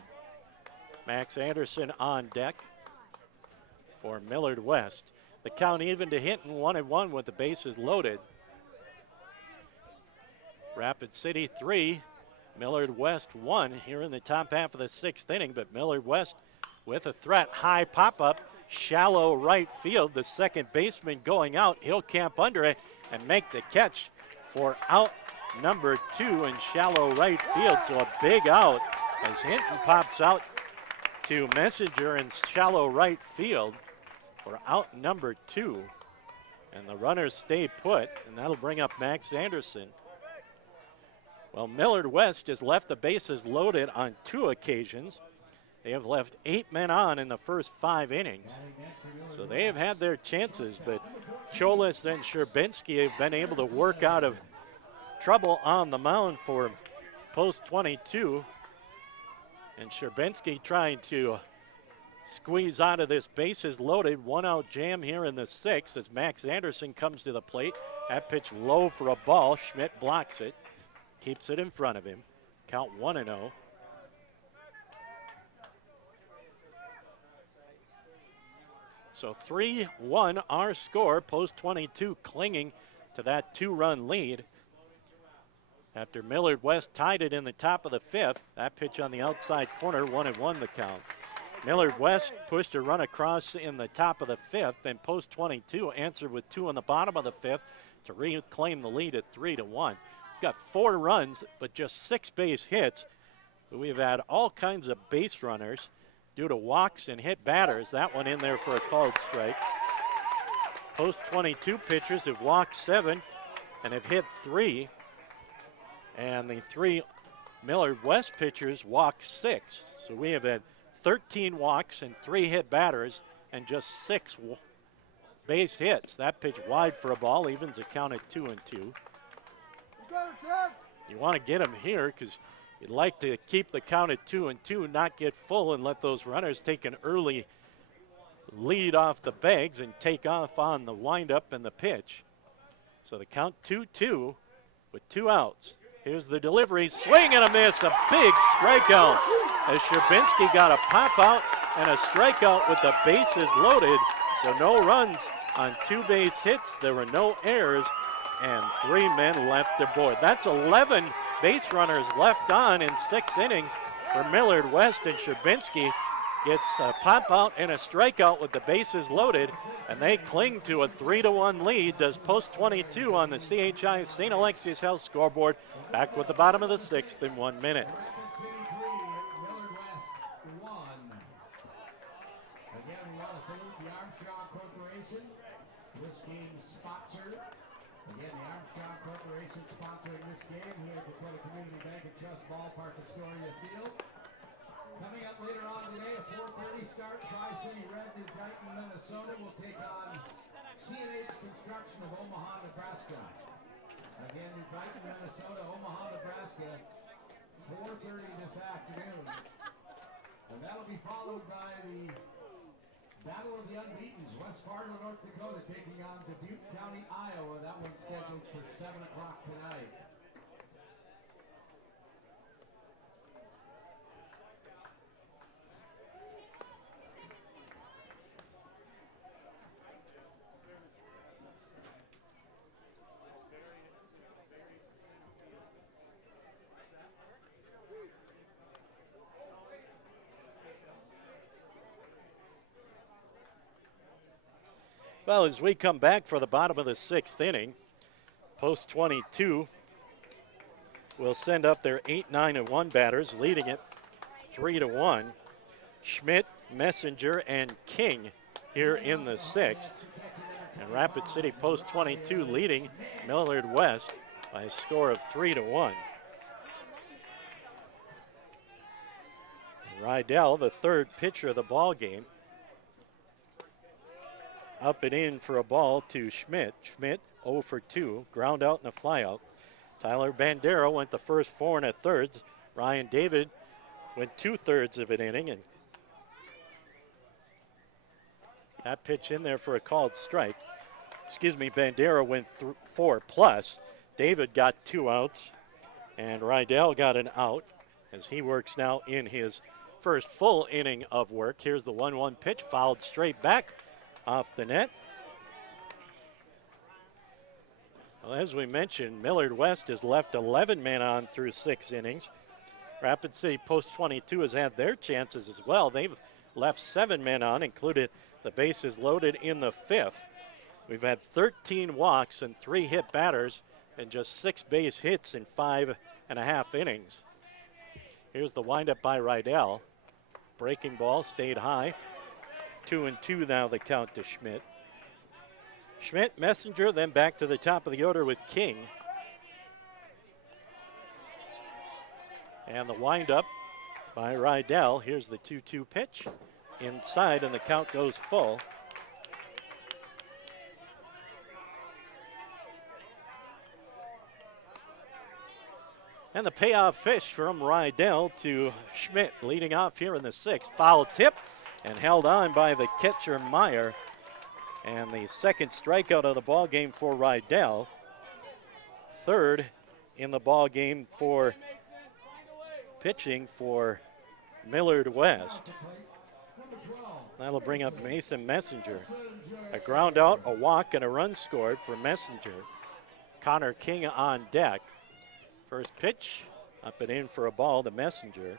Max Anderson on deck for Millard West. The count even to Hinton, 1-1 with the bases loaded. Rapid City 3, Millard West 1 here in the top half of the 6th inning, but Millard West with a threat. High pop-up, shallow right field. The second baseman going out. He'll camp under it and make the catch for out number 2 in shallow right field. So a big out as Hinton pops out to Messenger in shallow right field for out number 2. And the runners stay put, and that'll bring up Max Anderson. Well, Millard West has left the bases loaded on 2 occasions. They have left 8 men on in the first 5 innings. So they have had their chances, but Cholis and Sherbinski have been able to work out of trouble on the mound for Post 22. And Sherbinski trying to squeeze out of this bases loaded 1-out jam here in the 6th as Max Anderson comes to the plate. That pitch low for a ball. Schmidt blocks it, keeps it in front of him. Count 1-0. So 3-1 our score. Post 22 clinging to that 2-run lead. After Millard West tied it in the top of the 5th, that pitch on the outside corner, 1-1 the count. Millard West pushed a run across in the top of the 5th, and Post 22 answered with 2 on the bottom of the 5th to reclaim the lead at 3-1. We've got 4 runs, but just 6 base hits. We've had all kinds of base runners due to walks and hit batters. That one in there for a called strike. Post 22 pitchers have walked 7 and have hit 3. And the 3 Millard West pitchers walked 6. So we have had 13 walks and 3 hit batters and just 6 base hits. That pitch wide for a ball, evens the count at 2-2. You want to get them here because you'd like to keep the count at 2-2, not get full and let those runners take an early lead off the bags and take off on the windup and the pitch. So the count 2-2 with 2 outs. Here's the delivery, swing and a miss, a big strikeout as Sherbinski got a pop out and a strikeout with the bases loaded. So no runs on 2 base hits. There were no errors and 3 men left aboard. That's 11 base runners left on in 6 innings for Millard West, and Sherbinski gets a pop out and a strikeout with the bases loaded, and they cling to a 3-1 lead. Does Post 22 on the CHI St. Alexius Health scoreboard. Back with the bottom of the 6th in 1 minute. Again, we want to salute the Armstrong Corporation, this game's sponsor. Again, the Armstrong Corporation sponsoring this game here at Dakota Community Bank and Trust Ballpark, Astoria Field. Coming up later on today, a 4:30 start. Tri-City Red, New Brighton, Minnesota will take on C&H Construction of Omaha, Nebraska. Again, New Brighton, Minnesota, Omaha, Nebraska, 4:30 this afternoon. And that'll be followed by the Battle of the Unbeatens, West Fargo, North Dakota, taking on Dubuque County, Iowa. That one's scheduled for 7 o'clock tonight. Well, as we come back for the bottom of the 6th inning, Post 22 will send up their 8, 9, and 1 batters, leading it 3-1. Schmidt, Messenger, and King here in the 6th. And Rapid City Post 22 leading Millard West by a score of 3-1. Rydell, the 3rd pitcher of the ball game, up and in for a ball to Schmidt. Schmidt 0 for 2, ground out and a flyout. Tyler Bandera went the first 4 1/3. Ryan David went 2/3 of an inning, and that pitch in there for a called strike. Bandera went 4 plus. David got 2 outs, and Rydell got an out as he works now in his first full inning of work. Here's the 1-1 pitch, fouled straight back off the net. Well, as we mentioned, Millard West has left 11 men on through 6 innings. Rapid City Post 22 has had their chances as well. They've left 7 men on, included the bases loaded in the 5th. We've had 13 walks and 3 hit batters and just 6 base hits in 5.5 innings. Here's the windup by Rydell. Breaking ball stayed high. 2-2 now the count to Schmidt. Schmidt, Messenger, then back to the top of the order with King. And the windup by Rydell. Here's the 2-2 pitch. Inside, and the count goes full. And the payoff pitch from Rydell to Schmidt, leading off here in the 6th. Foul tip and held on by the catcher Meyer. And the second strikeout of the ball game for Rydell. Third in the ball game for pitching for Millard West. That'll bring up Mason Messenger. A ground out, a walk, and a run scored for Messenger. Connor King on deck. First pitch, up and in for a ball to Messenger.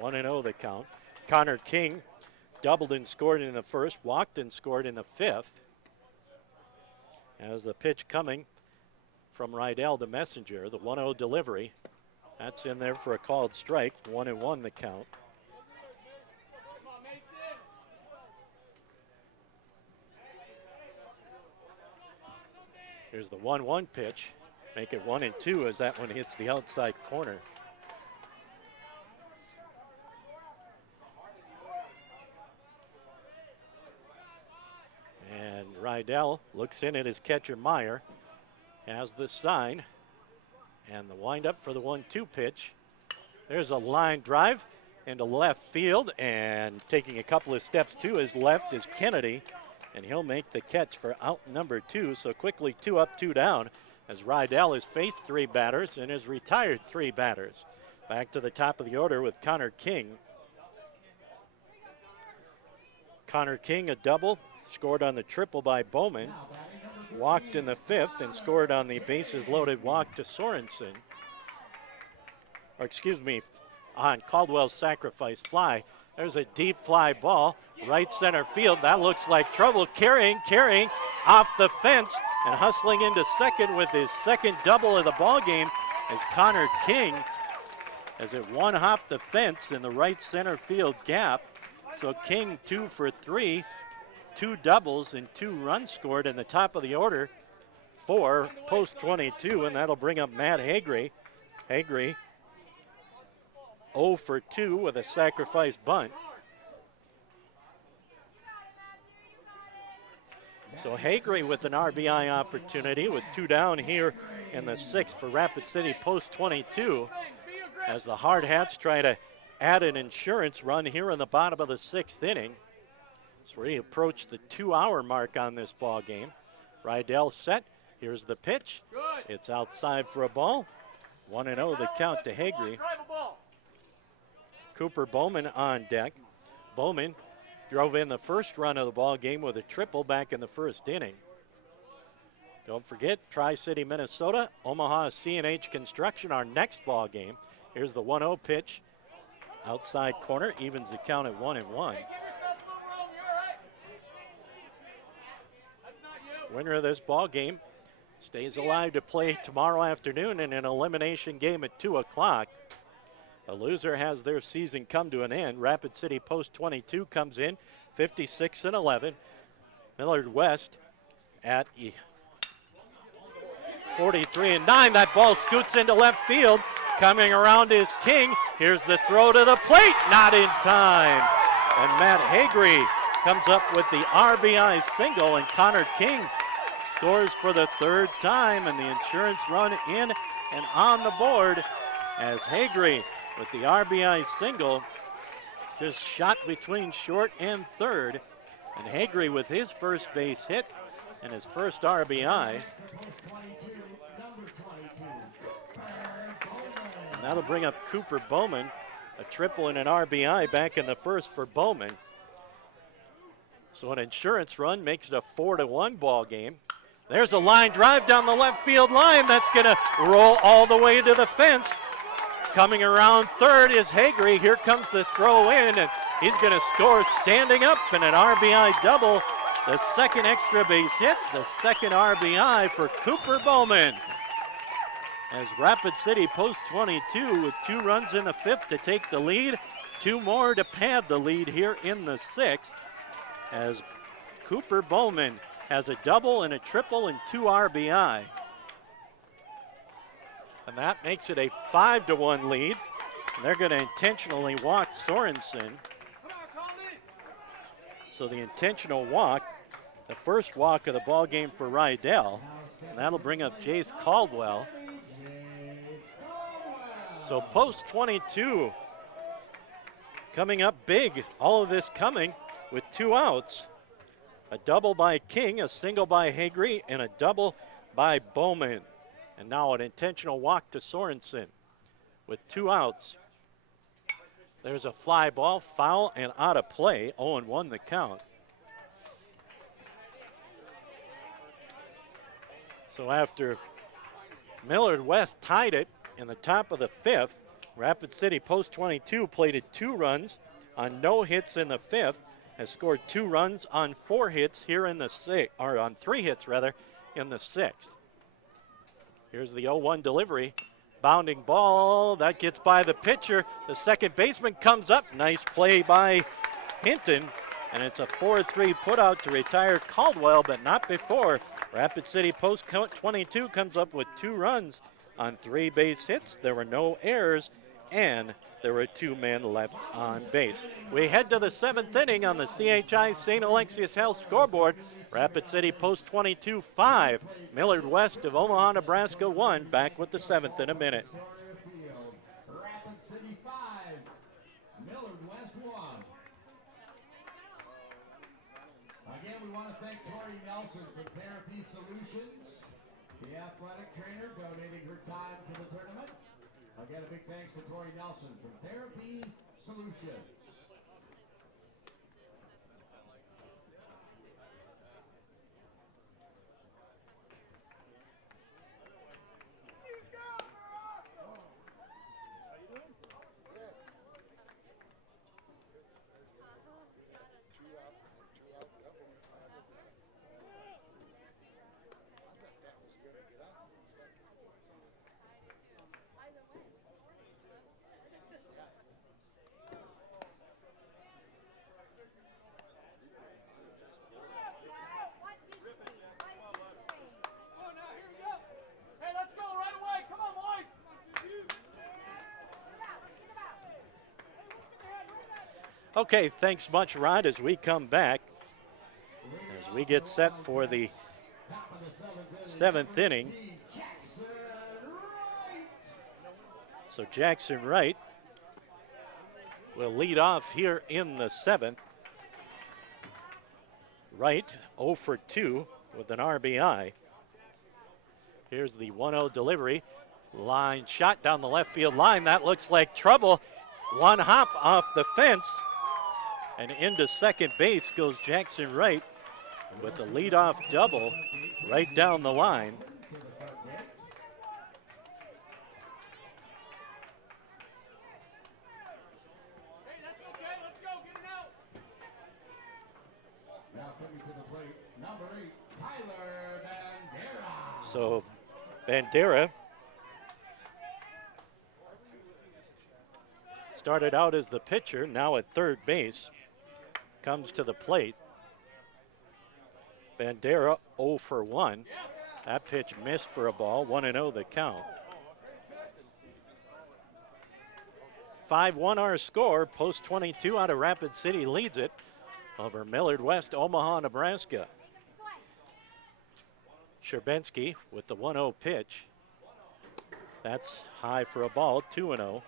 1-0 the count. Connor King doubled and scored in the first, walked and scored in the 5th. As the pitch coming from Rydell to Messenger, the 1-0 delivery. That's in there for a called strike. 1-1 the count. Here's the 1-1 pitch. Make it 1-2 as that one hits the outside corner. And Rydell looks in at his catcher Meyer. Has the sign. And the windup for the 1-2 pitch. There's a line drive into left field, and taking a couple of steps to his left is Kennedy, and he'll make the catch for out number 2. So quickly 2 up, 2 down, as Rydell has faced 3 batters and has retired 3 batters. Back to the top of the order with Connor King. Connor King, a double, scored on the triple by Bowman. Walked in the 5th and scored on the bases loaded walk to Sorensen. Or excuse me, on Caldwell's sacrifice fly. There's a deep fly ball, right center field. That looks like trouble. Carrying off the fence and hustling into second with his second double of the ball game is Connor King, as it one-hopped the fence in the right center field gap. So King 2 for 3. 2 doubles and 2 runs scored in the top of the order for post 22, and that'll bring up Matt Hagry. Hagry 0 for 2 with a sacrifice bunt. So Hagry with an RBI opportunity with 2 down here in the 6th for Rapid City post 22, as the Hard Hats try to add an insurance run here in the bottom of the 6th inning. So we approach the 2-hour mark on this ball game. Rydell set. Here's the pitch. It's outside for a ball. 1-0 the count to Hagry. Cooper Bowman on deck. Bowman drove in the first run of the ball game with a triple back in the 1st inning. Don't forget, Tri-City, Minnesota, Omaha C&H Construction, our next ball game. Here's the 1-0 pitch. Outside corner, evens the count at 1-1. Winner of this ball game stays alive to play tomorrow afternoon in an elimination game at 2 o'clock. The loser has their season come to an end. Rapid City post 22 comes in 56-11. Millard West at 43-9. That ball scoots into left field. Coming around is King. Here's the throw to the plate. Not in time. And Matt Hagry comes up with the RBI single, and Connor King scores for the 3rd time, and the insurance run in and on the board as Hagry with the RBI single just shot between short and 3rd, and Hagry with his first base hit and his first RBI. And that'll bring up Cooper Bowman, a triple and an RBI back in the 1st for Bowman. So an insurance run makes it a 4-1 ball game. There's a line drive down the left field line. That's going to roll all the way to the fence. Coming around 3rd is Hagry. Here comes the throw in, and he's going to score standing up in an RBI double. The 2nd extra base hit, the 2nd RBI for Cooper Bowman. As Rapid City post 22 with 2 runs in the 5th to take the lead. 2 more to pad the lead here in the 6th. As Cooper Bowman has a double and a triple and 2 RBI. And that makes it a 5-1 lead They're going to intentionally walk Sorensen. So the intentional walk, the first walk of the ball game for Rydell, and that'll bring up Jace Caldwell. So post 22 coming up big. All of this coming with 2 outs. A double by King, a single by Hagree, and a double by Bowman. And now an intentional walk to Sorensen with 2 outs. There's a fly ball, foul, and out of play. 0-1 the count. So after Millard West tied it in the top of the 5th, Rapid City post 22 plated 2 runs on no hits in the 5th, has scored 2 runs on 4 hits here in the 6th, or on 3 hits rather, in the 6th. Here's the 0-1 delivery. Bounding ball, that gets by the pitcher. The second baseman comes up. Nice play by Hinton. And it's a 4-3 putout to retire Caldwell, but not before. Rapid City post 22 comes up with 2 runs on 3 base hits. There were no errors, and there were 2 men left on base. We head to the 7th inning on the CHI St. Alexius Health scoreboard. Rapid City post 22 5, Millard West of Omaha, Nebraska 1. Back with the 7th in a minute. Rapid City 5, Millard West 1. Again, we want to thank Tori Nelson from Therapy Solutions, the athletic trainer donating her time to the tournament. Again, a big thanks to Tori Nelson from Therapy Solutions. Okay, thanks much, Rod, as we come back, as we get set for the 7th inning. So Jackson Wright will lead off here in the 7th. Wright 0 for 2 with an RBI. Here's the 1-0 delivery. Line shot down the left field line. That looks like trouble. One hop off the fence. And into second base goes Jackson Wright with the leadoff double right down the line. Hey, that's okay. Let's go. Get it out. Now coming to the plate, number 8, Tyler Bandera. So Bandera started out as the pitcher, now at third base. Comes to the plate. Bandera 0 for 1. That pitch missed for a ball. 1-0 the count. 5-1 our score. Post 22 out of Rapid City leads it over Millard West, Omaha, Nebraska. Sherbensky with the 1-0 pitch. That's high for a ball. 2-0.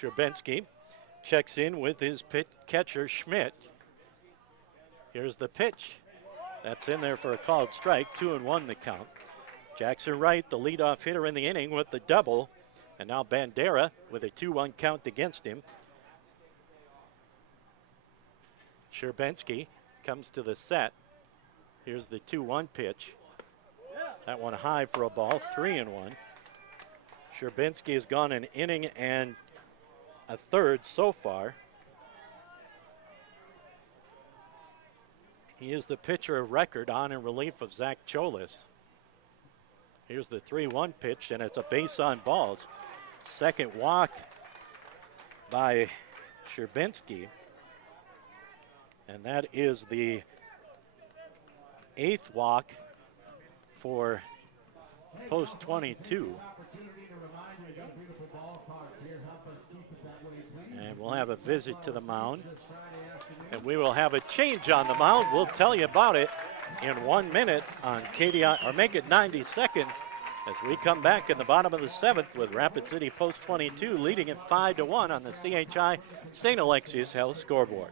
Sherbensky checks in with his catcher, Schmidt. Here's the pitch. That's in there for a called strike. 2-1 the count. Jackson Wright, the leadoff hitter in the inning with the double. And now Bandera with a 2-1 count against him. Sherbensky comes to the set. Here's the 2-1 pitch. That one high for a ball. 3-1. Sherbensky has gone an inning and a third so far. He is the pitcher of record on in relief of Zach Cholis. Here's the 3-1 pitch, and it's a base on balls. Second walk by Sherbensky. And that is the 8th walk for Post 22. And we'll have a visit to the mound. And we will have a change on the mound. We'll tell you about it in 1 minute on KDI, or make it 90 seconds as we come back in the bottom of the 7th with Rapid City Post 22 leading it 5-1 on the CHI St. Alexius Health scoreboard.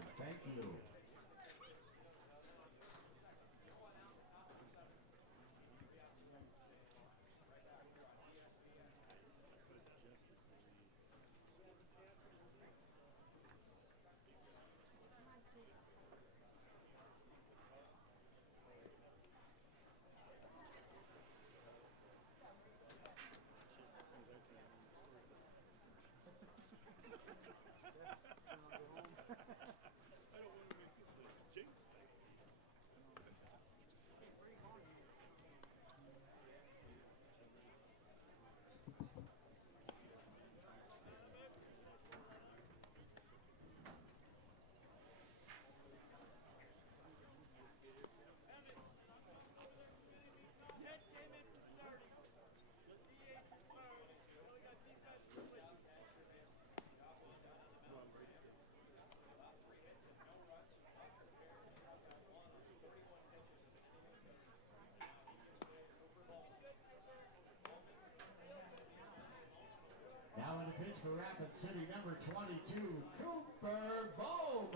Now in the pitch for Rapid City, number 22, Cooper Bowman.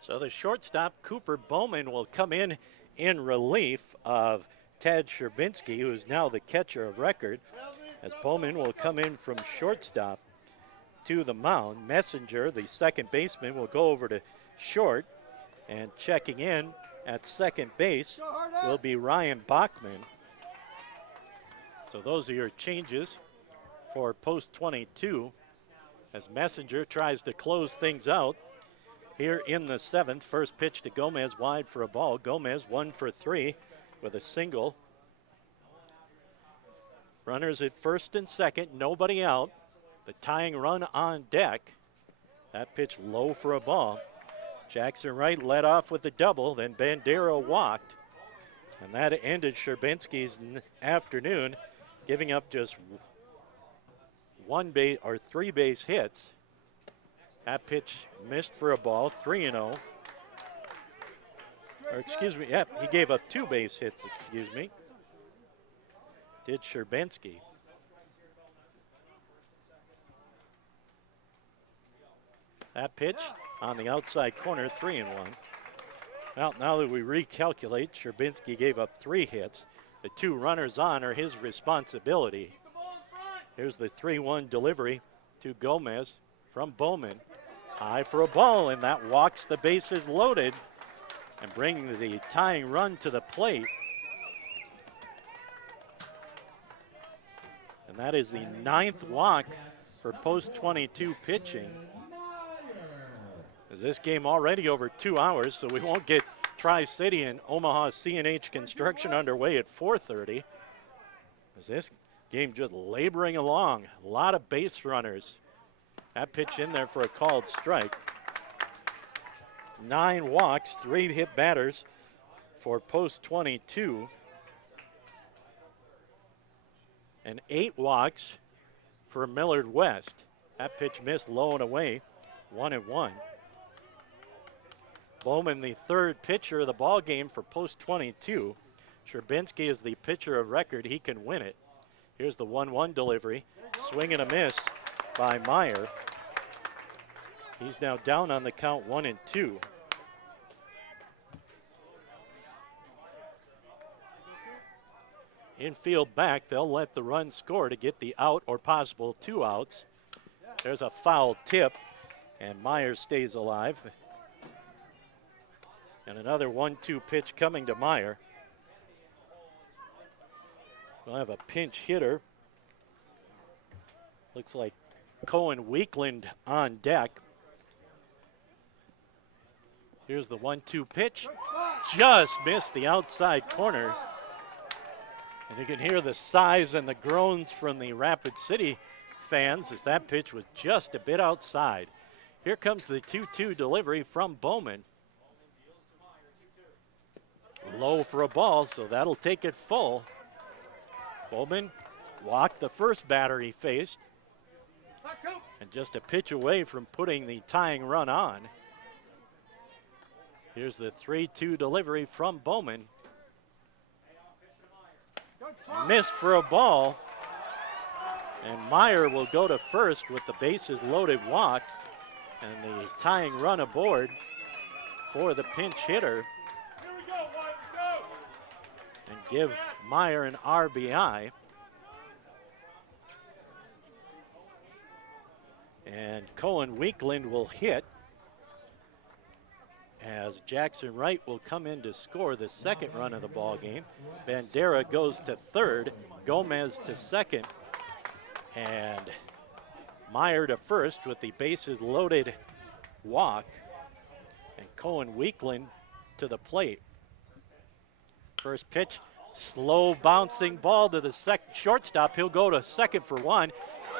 So the shortstop, Cooper Bowman, will come in relief of Tad Sherbinski, who is now the catcher of record, as Bowman will come in from shortstop to the mound. Messenger, the second baseman, will go over to short, and checking in at second base will be Ryan Bachman. So those are your changes for Post 22 as Messenger tries to close things out here in the 7th. First pitch to Gomez, wide for a ball. Gomez 1 for 3 with a single. Runners at first and second, nobody out. The tying run on deck. That pitch low for a ball. Jackson Wright led off with a double, then Bandera walked. And that ended Sherbinski's afternoon, giving up just 3 base hits. That pitch missed for a ball, 3-0. Or excuse me, yeah, he gave up 2 base hits, excuse me. Did Sherbinski. That pitch on the outside corner, 3-1. Well, now that we recalculate, Sherbinski gave up 3 hits. The 2 runners on are his responsibility. Here's the 3-1 delivery to Gomez from Bowman. High for a ball, and that walks the bases loaded and bringing the tying run to the plate. And that is the 9th walk for Post 22 pitching. As this game already over 2 hours, so we won't get Tri-City and Omaha C&H construction underway at 4:30. As this game just laboring along, a lot of base runners. That pitch in there for a called strike. 9 walks, 3 hit batters for Post 22. And 8 walks for Millard West. That pitch missed low and away, 1-1. Bowman, the 3rd pitcher of the ball game for Post 22. Sherbinski is the pitcher of record. He can win it. Here's the 1-1 delivery. Swing and a miss by Meyer. He's now down on the count, 1-2. Infield back, they'll let the run score to get the out or possible 2 outs. There's a foul tip, and Meyer stays alive. And another 1-2 pitch coming to Meyer. We'll have a pinch hitter. Looks like Cohen Weakland on deck. Here's the 1-2 pitch. Just missed the outside corner. And you can hear the sighs and the groans from the Rapid City fans as that pitch was just a bit outside. Here comes the 2-2 delivery from Bowman. Low for a ball, so that'll take it full. Bowman walked the first batter he faced. And just a pitch away from putting the tying run on. Here's the 3-2 delivery from Bowman. Missed for a ball. And Meyer will go to first with the bases loaded walk. And the tying run aboard for the pinch hitter. And give Meyer an RBI. And Cohen Weakland will hit as Jackson Wright will come in to score the second run of the ball game. Bandera goes to third, Gomez to second, and Meyer to first with the bases loaded walk, and Cohen Weakland to the plate. First pitch, slow bouncing ball to the shortstop. He'll go to second for one.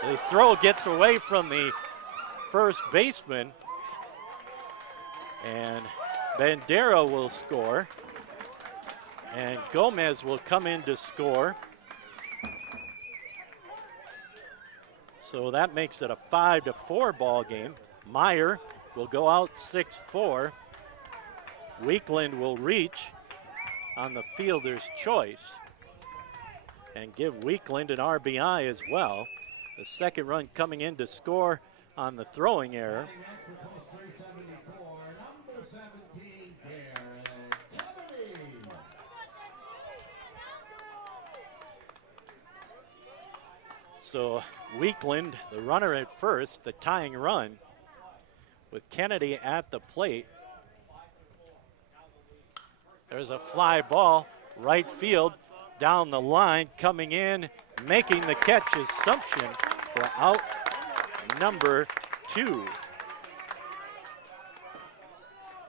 The throw gets away from the first baseman, and Bandera will score, and Gomez will come in to score. So that makes it a 5-4 ball game. Meyer will go out 6-4. Weakland will reach on the fielder's choice and give Weakland an RBI as well. The second run coming in to score on the throwing error. So Weakland, the runner at first, the tying run, with Kennedy at the plate. There's a fly ball, right field, down the line, coming in, making the catch is Sumption for out number 2.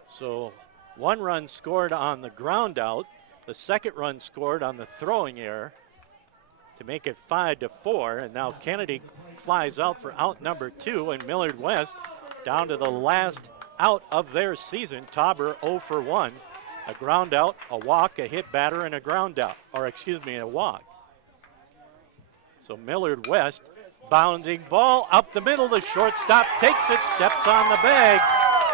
So 1 run scored on the ground out, the second run scored on the throwing error to make it 5-4, and now Kennedy flies out for out number 2, and Millard West down to the last out of their season. Tauber 0 for 1. A ground out, a walk, a hit batter, and a ground out, or excuse me, a walk. So Millard West, bounding ball up the middle, the shortstop takes it, steps on the bag,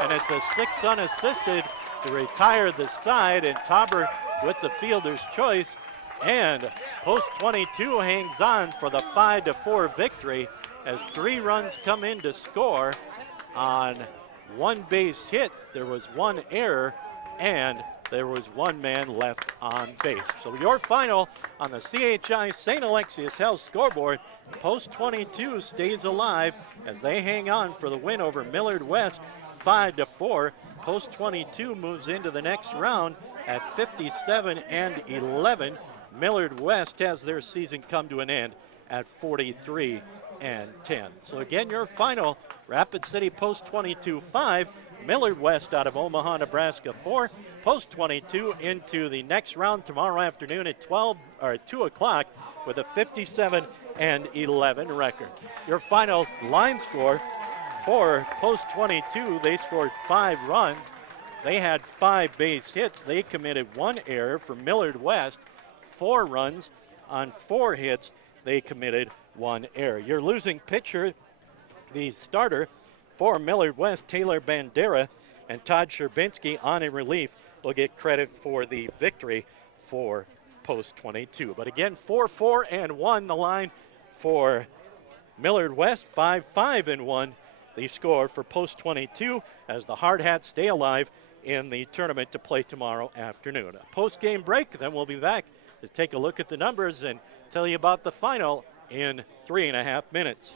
and it's a 6 unassisted to retire the side, and Tauber with the fielder's choice, and Post 22 hangs on for the 5-4 victory as 3 runs come in to score on 1 base hit. There was 1 error, and there was 1 man left on base. So your final on the CHI St. Alexius Health scoreboard, Post 22 stays alive as they hang on for the win over Millard West 5-4. Post 22 moves into the next round at 57-11. Millard West has their season come to an end at 43-10. So again, your final, Rapid City Post 22 5, Millard West out of Omaha, Nebraska 4. Post 22 into the next round tomorrow afternoon at 2 o'clock with a 57-11 record. Your final line score for Post 22, they scored 5 runs. They had 5 base hits. They committed 1 error. For Millard West, 4 runs on 4 hits. They committed 1 error. Your losing pitcher, the starter for Millard West, Taylor Bandera, and Todd Sherbinski on in relief will get credit for the victory for Post 22. But again, 4-4-1 the line for Millard West, 5-5-1 the score for Post 22 as the Hard Hats stay alive in the tournament to play tomorrow afternoon. A post-game break, then we'll be back to take a look at the numbers and tell you about the final in 3.5 minutes.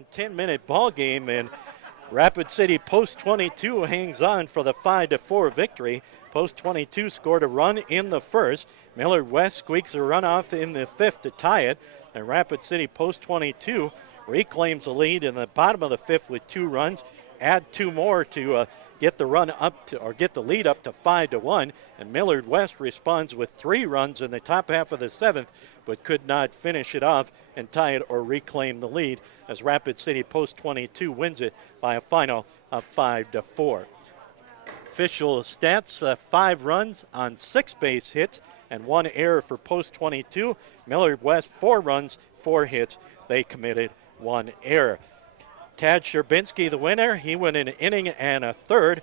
and 10-minute ball game, and Rapid City Post 22 hangs on for the 5-4 victory. Post 22 scored a run in the first. Millard West squeaks a run off in the fifth to tie it, and Rapid City Post 22 reclaims the lead in the bottom of the fifth with 2 runs. Add 2 more to get the run up to, or get the lead up to 5-1, and Millard West responds with 3 runs in the top half of the seventh, but could not finish it off and tie it or reclaim the lead as Rapid City Post 22 wins it by a final of 5-4. Official stats: 5 runs on 6 base hits and 1 error for Post 22. Millard West 4 runs, 4 hits. They committed 1 error. Tad Sherbinski, the winner, he went an inning and a third,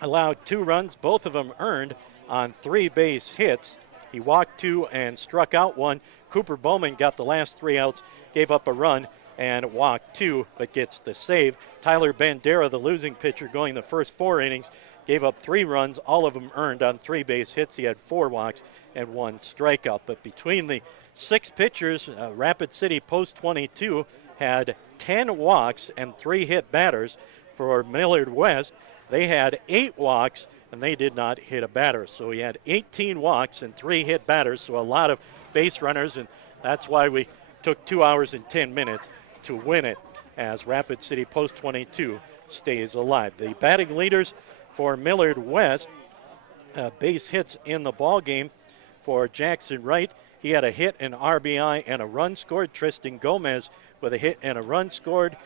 allowed 2 runs, both of them earned on 3 base hits. He walked 2 and struck out 1. Cooper Bowman got the last 3 outs, gave up a run and walked 2, but gets the save. Tyler Bandera, the losing pitcher, going the first 4 innings, gave up 3 runs, all of them earned on 3 base hits. He had 4 walks and 1 strikeout. But between the 6 pitchers, Rapid City Post 22 had 10 walks and 3 hit batters. For Millard West, they had 8 walks and they did not hit a batter. So he had 18 walks and 3 hit batters, so a lot of base runners, and that's why we took 2 hours and 10 minutes to win it as Rapid City Post 22 stays alive. The batting leaders for Millard West, base hits in the ball game for Jackson Wright. He had a hit, an RBI, and a run scored. Tristan Gomez with a hit and a run scored.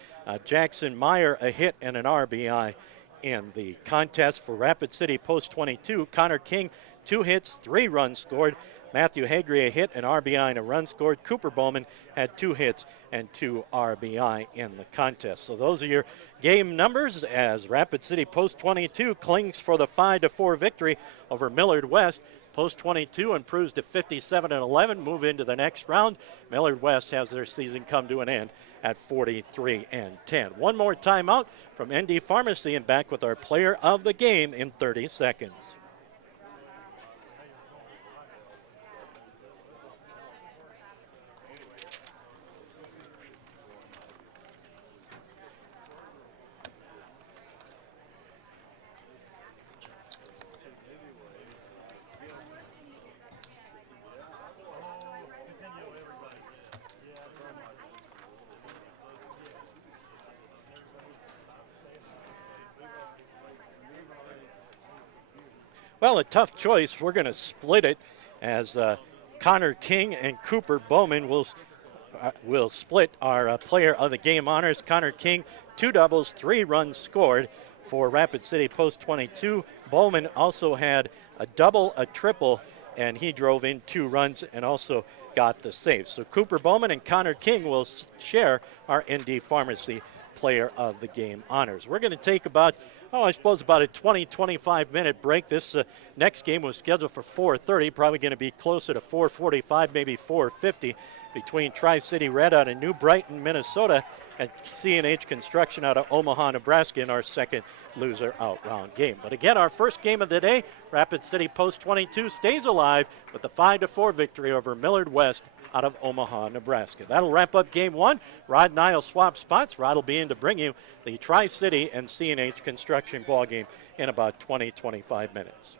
Jackson Meyer, a hit and an RBI in the contest. For Rapid City Post 22, Connor King, 2 hits, 3 runs scored. Matthew Hagry, a hit, an RBI, and a run scored. Cooper Bowman had 2 hits and 2 RBI in the contest. So those are your game numbers as Rapid City Post 22 clings for the 5-4 victory over Millard West. Post 22 improves to 57-11, move into the next round. Millard West has their season come to an end at 43-10. One more timeout from ND Pharmacy, and back with our player of the game in 30 seconds. Well, a tough choice. We're going to split it as Connor King and Cooper Bowman will split our player of the game honors. Connor King, 2 doubles, 3 runs scored for Rapid City Post 22. Bowman also had a double, a triple, and he drove in 2 runs and also got the save. So Cooper Bowman and Connor King will share our ND Pharmacy player of the game honors. We're going to take about a 20-25 minute break. This next game was scheduled for 4:30, probably going to be closer to 4:45, maybe 4:50, between Tri-City Red out of New Brighton, Minnesota, and C&H Construction out of Omaha, Nebraska in our second loser out round game. But again, our first game of the day, Rapid City Post 22 stays alive with the 5-4 victory over Millard West out of Omaha, Nebraska. That'll wrap up game 1. Rod and I will swap spots. Rod will be in to bring you the Tri-City and C&H Construction ball game in about 20-25 minutes.